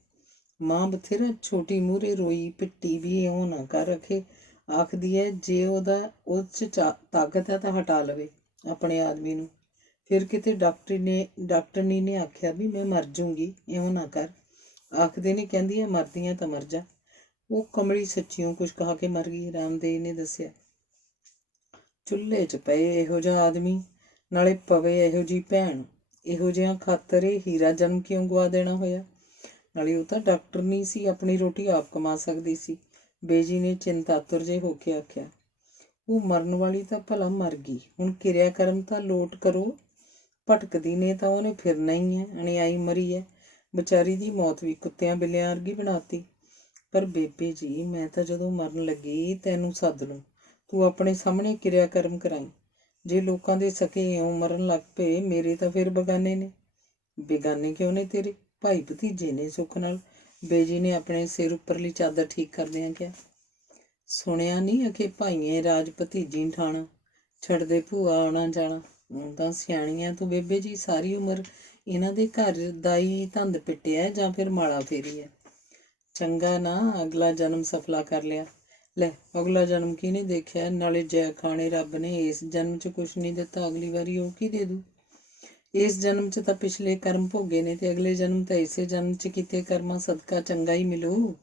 ਮਾਂ ਬਥੇਰਾ ਛੋਟੀ ਮੂਹਰੇ ਰੋਈ ਪਿੱਟੀ ਵੀ ਇਉਂ ਨਾ ਕਰ ਰੱਖੇ। ਆਖਦੀ ਹੈ ਜੇ ਉਹ 'ਚ ਤਾਕਤ ਹੈ ਤਾਂ ਹਟਾ ਲਵੇ ਆਪਣੇ ਆਦਮੀ ਨੂੰ। ਫਿਰ ਕਿਤੇ ਡਾਕਟਰਨੀ ਨੇ ਆਖਿਆ ਵੀ ਮੈਂ ਮਰ ਜੂੰਗੀ, ਇਉਂ ਨਾ ਕਰ। ਆਖਦੇ ਨੇ ਕਹਿੰਦੀ ਹੈ ਮਰਦੀਆਂ ਤਾਂ ਮਰ ਜਾ। ਉਹ ਕਮਲੀ ਸੱਚਿਓਂ ਕੁਛ ਕਹਾ ਕੇ ਮਰ ਗਈ, ਰਾਮਦਈ ਨੇ ਦੱਸਿਆ। ਚੁੱਲ੍ਹੇ 'ਚ ਪਏ ਇਹੋ ਜਿਹਾ ਆਦਮੀ, ਨਾਲੇ ਪਵੇ ਇਹੋ ਜਿਹੀ ਭੈਣ, ਇਹੋ ਜਿਹਾ ਖਾਤਰ ਇਹ ਹੀਰਾ ਜਨਮ ਕਿਉਂ ਗਵਾ ਦੇਣਾ ਹੋਇਆ? ਨਾਲੇ ਉਹ ਤਾਂ ਡਾਕਟਰ ਨਹੀਂ ਸੀ, ਆਪਣੀ ਰੋਟੀ ਆਪ ਕਮਾ ਸਕਦੀ ਸੀ। ਬੇਜੀ ਨੇ ਚਿੰਤਾਤੁਰ ਜਿਹੇ ਹੋ ਕੇ ਆਖਿਆ, ਉਹ ਮਰਨ ਵਾਲੀ ਤਾਂ ਭਲਾ ਮਰ ਗਈ, ਹੁਣ ਕਿਰਿਆ ਕਰਮ ਤਾਂ ਲੋਟ ਕਰੋ। ਭਟਕਦੀ ਨੇ ਤਾਂ ਉਹਨੇ ਫਿਰਨਾ ਹੀ ਹੈ, ਅਣਿਆਈ ਮਰੀ ਹੈ। ਵਿਚਾਰੀ ਦੀ ਮੌਤ ਵੀ ਕੁੱਤਿਆਂ ਬਿੱਲਿਆਂ ਵਰਗੀ ਬਣਾਤੀ। ਪਰ ਬੇਬੇ ਜੀ ਮੈਂ ਤਾਂ ਜਦੋਂ ਮਰਨ ਲੱਗੀ ਤੈਨੂੰ ਸੱਦ ਲੂੰ, ਤੂੰ ਆਪਣੇ ਸਾਹਮਣੇ ਕਿਰਿਆ ਕਰਮ ਕਰਾਈ। ਜੇ ਲੋਕਾਂ ਦੇ ਸਕੇ ਇਉਂ ਮਰਨ ਲੱਗ ਪਏ, ਮੇਰੇ ਤਾਂ ਫਿਰ ਬੇਗਾਨੇ ਨੇ। ਬੇਗਾਨੇ ਕਿਉਂ ਨੇ ਤੇਰੇ? ਭਾਈ ਭਤੀਜੇ ਨੇ ਸੁੱਖ ਨਾਲ। ਬੇਜੀ ਨੇ ਆਪਣੇ ਸਿਰ ਉੱਪਰਲੀ ਚਾਦਰ ਠੀਕ ਕਰਦਿਆਂ ਕਿਹਾ। ਸੁਣਿਆ ਨਹੀਂ ਅਖੇ ਭਾਈਏ ਰਾਜ ਭਤੀਜੀ ਠਾਣਾ, ਛੱਡਦੇ ਭੂਆ ਆਉਣਾ ਜਾਣਾ। ਹੁਣ ਤਾਂ ਸਿਆਣੀਆਂ ਤੂੰ ਬੇਬੇ ਜੀ, ਸਾਰੀ ਉਮਰ ਇਹਨਾਂ ਦੇ ਘਰ ਦਾ ਹੀ ਧੰਦ ਪਿੱਟਿਆ ਜਾਂ ਫਿਰ ਮਾਲਾ ਫੇਰੀ ਹੈ। ਚੰਗਾ ਨਾ ਅਗਲਾ ਜਨਮ ਸਫਲਾ ਕਰ ਲਿਆ। ਲੈ ਅਗਲਾ ਜਨਮ ਕਿਹਨੇ ਦੇਖਿਆ? ਨਾਲੇ ਜੈ ਖਾਣੇ ਰੱਬ ਨੇ ਇਸ ਜਨਮ 'ਚ ਕੁਛ ਨਹੀਂ ਦਿੱਤਾ, ਅਗਲੀ ਵਾਰੀ ਉਹ ਕੀ ਦੇ ਦੂ? ਇਸ ਜਨਮ 'ਚ ਤਾਂ ਪਿਛਲੇ ਕਰਮ ਭੋਗੇ ਨੇ, ਤੇ ਅਗਲੇ ਜਨਮ ਤਾਂ ਇਸੇ ਜਨਮ 'ਚ ਕੀਤੇ ਕਰਮਾਂ ਸਦਕਾ ਚੰਗਾ ਹੀ ਮਿਲੂ।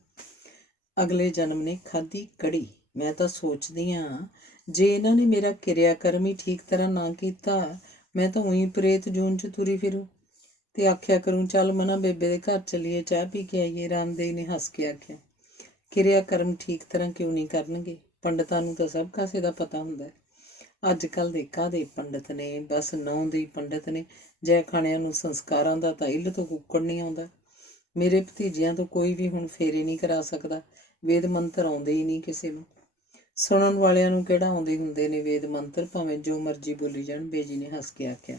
ਅਗਲੇ ਜਨਮ ਨੇ ਖਾਧੀ ਕੜੀ। ਮੈਂ ਤਾਂ ਸੋਚਦੀ ਹਾਂ ਜੇ ਇਹਨਾਂ ਨੇ ਮੇਰਾ ਕਿਰਿਆ ਕਰਮ ਹੀ ਠੀਕ ਤਰ੍ਹਾਂ ਨਾ ਕੀਤਾ, ਮੈਂ ਤਾਂ ਉਹੀ ਪ੍ਰੇਤ ਜੂਨ 'ਚ ਤੁਰੀ ਫਿਰੂ ਤੇ ਆਖਿਆ ਕਰੂੰ ਚੱਲ ਮਨਾ ਬੇਬੇ ਦੇ ਘਰ ਚੱਲੀਏ, ਚਾਹ ਪੀ ਕੇ ਆਈਏ। ਰਾਮਦਈ ਨੇ ਹੱਸ ਕੇ ਆਖਿਆ, ਕਿਰਿਆ ਕਰਮ ਠੀਕ ਤਰ੍ਹਾਂ ਕਿਉਂ ਨਹੀਂ ਕਰਨਗੇ? ਪੰਡਤਾਂ ਨੂੰ ਤਾਂ ਸਭ ਕਾਸੇ ਦਾ ਪਤਾ ਹੁੰਦਾ। ਅੱਜ ਕੱਲ੍ਹ ਦੇ ਕਾਹਦੇ ਪੰਡਤ ਨੇ, ਬਸ ਨਾਂ ਦੇ ਹੀ ਪੰਡਤ ਨੇ। ਜੈ ਖਾਣਿਆਂ ਨੂੰ ਸੰਸਕਾਰਾਂ ਦਾ ਤਾਂ ਇੱਲ ਤੋਂ ਕੁੱਕੜ ਨਹੀਂ ਆਉਂਦਾ। ਮੇਰੇ ਭਤੀਜਿਆਂ ਤੋਂ ਕੋਈ ਵੀ ਹੁਣ ਫੇਰੇ ਨਹੀਂ ਕਰਾ ਸਕਦਾ। ਵੇਦ ਮੰਤਰ ਆਉਂਦੇ ਹੀ ਨਹੀਂ ਕਿਸੇ ਨੂੰ। ਸੁਣਨ ਵਾਲਿਆਂ ਨੂੰ ਕਿਹੜਾ ਆਉਂਦੇ ਹੁੰਦੇ ਨੇ ਵੇਦ ਮੰਤਰ, ਭਾਵੇਂ ਜੋ ਮਰਜ਼ੀ ਬੋਲੀ ਜਾਣ। ਬੇਜੀ ਨੇ ਹੱਸ ਕੇ ਆਖਿਆ,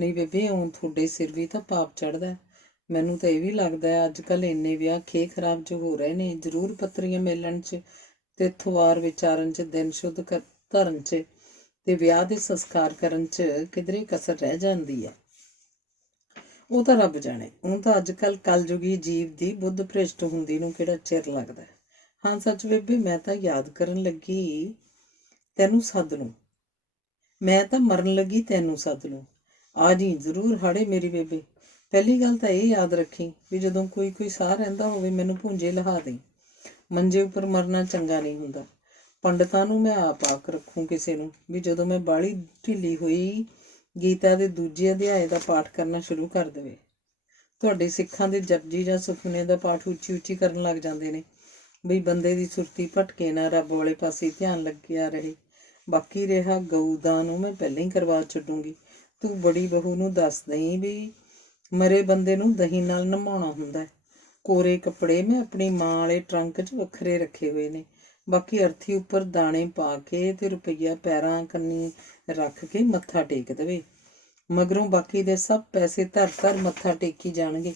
ਨਹੀਂ ਬੇਬੇ, ਹੁਣ ਤੁਹਾਡੇ ਸਿਰ ਵੀ ਤਾਂ ਪਾਪ ਚੜ੍ਹਦਾ। ਮੈਨੂੰ ਤਾਂ ਇਹ ਵੀ ਲੱਗਦਾ ਹੈ ਅੱਜ ਕੱਲ੍ਹ ਇੰਨੇ ਵਿਆਹ ਖੇ ਖਰਾਬ 'ਚ ਹੋ ਰਹੇ ਨੇ। ਜ਼ਰੂਰ ਪੱਤਰੀਆਂ ਮੇਲਣ 'ਚ ਤੇ ਥਵਾਰ ਵਿਚਾਰਨ 'ਚ, ਦਿਨ ਸ਼ੁੱਧ ਧਰਨ 'ਚ ਤੇ ਵਿਆਹ ਦੇ ਸੰਸਕਾਰ ਕਰਨ 'ਚ ਕਿਧਰੇ ਕਸਰ ਰਹਿ ਜਾਂਦੀ ਹੈ। ਉਹ ਤਾਂ ਰੱਬ ਜਾਣੇ। ਉਹ ਤਾਂ ਅੱਜ ਕੱਲ੍ਹ ਕਲਯੁਗੀ ਜੀਵ ਦੀ ਬੁੱਧ ਭ੍ਰਿਸ਼ਟ ਹੁੰਦੀ ਨੂੰ ਕਿਹੜਾ ਚਿਰ ਲੱਗਦਾ। ਹਾਂ ਸੱਚ ਬੇਬੇ, ਮੈਂ ਤਾਂ ਯਾਦ ਕਰਨ ਲੱਗੀ ਤੈਨੂੰ ਸੱਦ ਲੂੰ। ਮੈਂ ਤਾਂ ਮਰਨ ਲੱਗੀ ਤੈਨੂੰ ਸੱਦ ਲੂੰ। ਆ ਜੀ ਜ਼ਰੂਰ ਹਾੜੇ ਮੇਰੀ ਬੇਬੇ। ਪਹਿਲੀ ਗੱਲ ਤਾਂ ਇਹ ਯਾਦ ਰੱਖੀ ਵੀ ਜਦੋਂ ਕੋਈ ਸਾਹ ਰਹਿੰਦਾ ਹੋਵੇ ਮੈਨੂੰ ਭੁੰਜੇ ਲਹਾ ਦੇ। ਮੰਜੇ ਉੱਪਰ ਮਰਨਾ ਚੰਗਾ ਨਹੀਂ ਹੁੰਦਾ। ਪੰਡਤਾਂ ਨੂੰ ਮੈਂ ਆਪ ਆਖ ਰੱਖੂੰ ਕਿਸੇ ਨੂੰ ਵੀ ਜਦੋਂ ਮੈਂ ਬਾਹਲੀ ਢਿੱਲੀ ਹੋਈ ਗੀਤਾ ਦੇ ਦੂਜੇ ਅਧਿਆਏ ਦਾ ਪਾਠ ਕਰਨਾ ਸ਼ੁਰੂ ਕਰ ਦੇਵੇ। ਤੁਹਾਡੇ ਸਿੱਖਾਂ ਦੇ ਜਪਜੀ ਜਾਂ ਸੁਖਮਨੀ ਦਾ ਪਾਠ ਉੱਚੀ ਉੱਚੀ ਕਰਨ ਲੱਗ ਜਾਂਦੇ ਨੇ ਬਈ ਬੰਦੇ ਦੀ ਸੁਰਤੀ ਭਟਕੇ ਨਾ, ਰੱਬ ਵਾਲੇ ਪਾਸੇ ਧਿਆਨ ਲੱਗਿਆ ਰਹੇ। ਬਾਕੀ ਰਿਹਾ ਗਊ ਦਾ ਨੂੰ ਮੈਂ ਪਹਿਲਾਂ ਹੀ ਕਰਵਾ ਛੱਡੂੰਗੀ। ਤੂੰ ਬੜੀ ਬਹੂ ਨੂੰ ਦੱਸ ਦਈ ਵੀ ਮਰੇ ਬੰਦੇ ਨੂੰ ਦਹੀਂ ਨਾਲ ਨਹਾਉਣਾ ਹੁੰਦਾ ਹੈ। ਕੋਰੇ ਕੱਪੜੇ ਮੈਂ ਆਪਣੀ ਮਾਂ ਵਾਲੇ ਟਰੰਕ 'ਚ ਵੱਖਰੇ ਰੱਖੇ ਹੋਏ ਨੇ। ਬਾਕੀ ਅਰਥੀ ਉੱਪਰ ਦਾਣੇ ਪਾ ਕੇ ਤੇ ਰੁਪਈਆ ਪੈਰਾਂ ਕੰਨੀ ਰੱਖ ਕੇ ਮੱਥਾ ਟੇਕ ਦੇਵੇ। ਮਗਰੋਂ ਬਾਕੀ ਦੇ ਸਭ ਪੈਸੇ ਧਰ ਮੱਥਾ ਟੇਕੀ ਜਾਣਗੇ।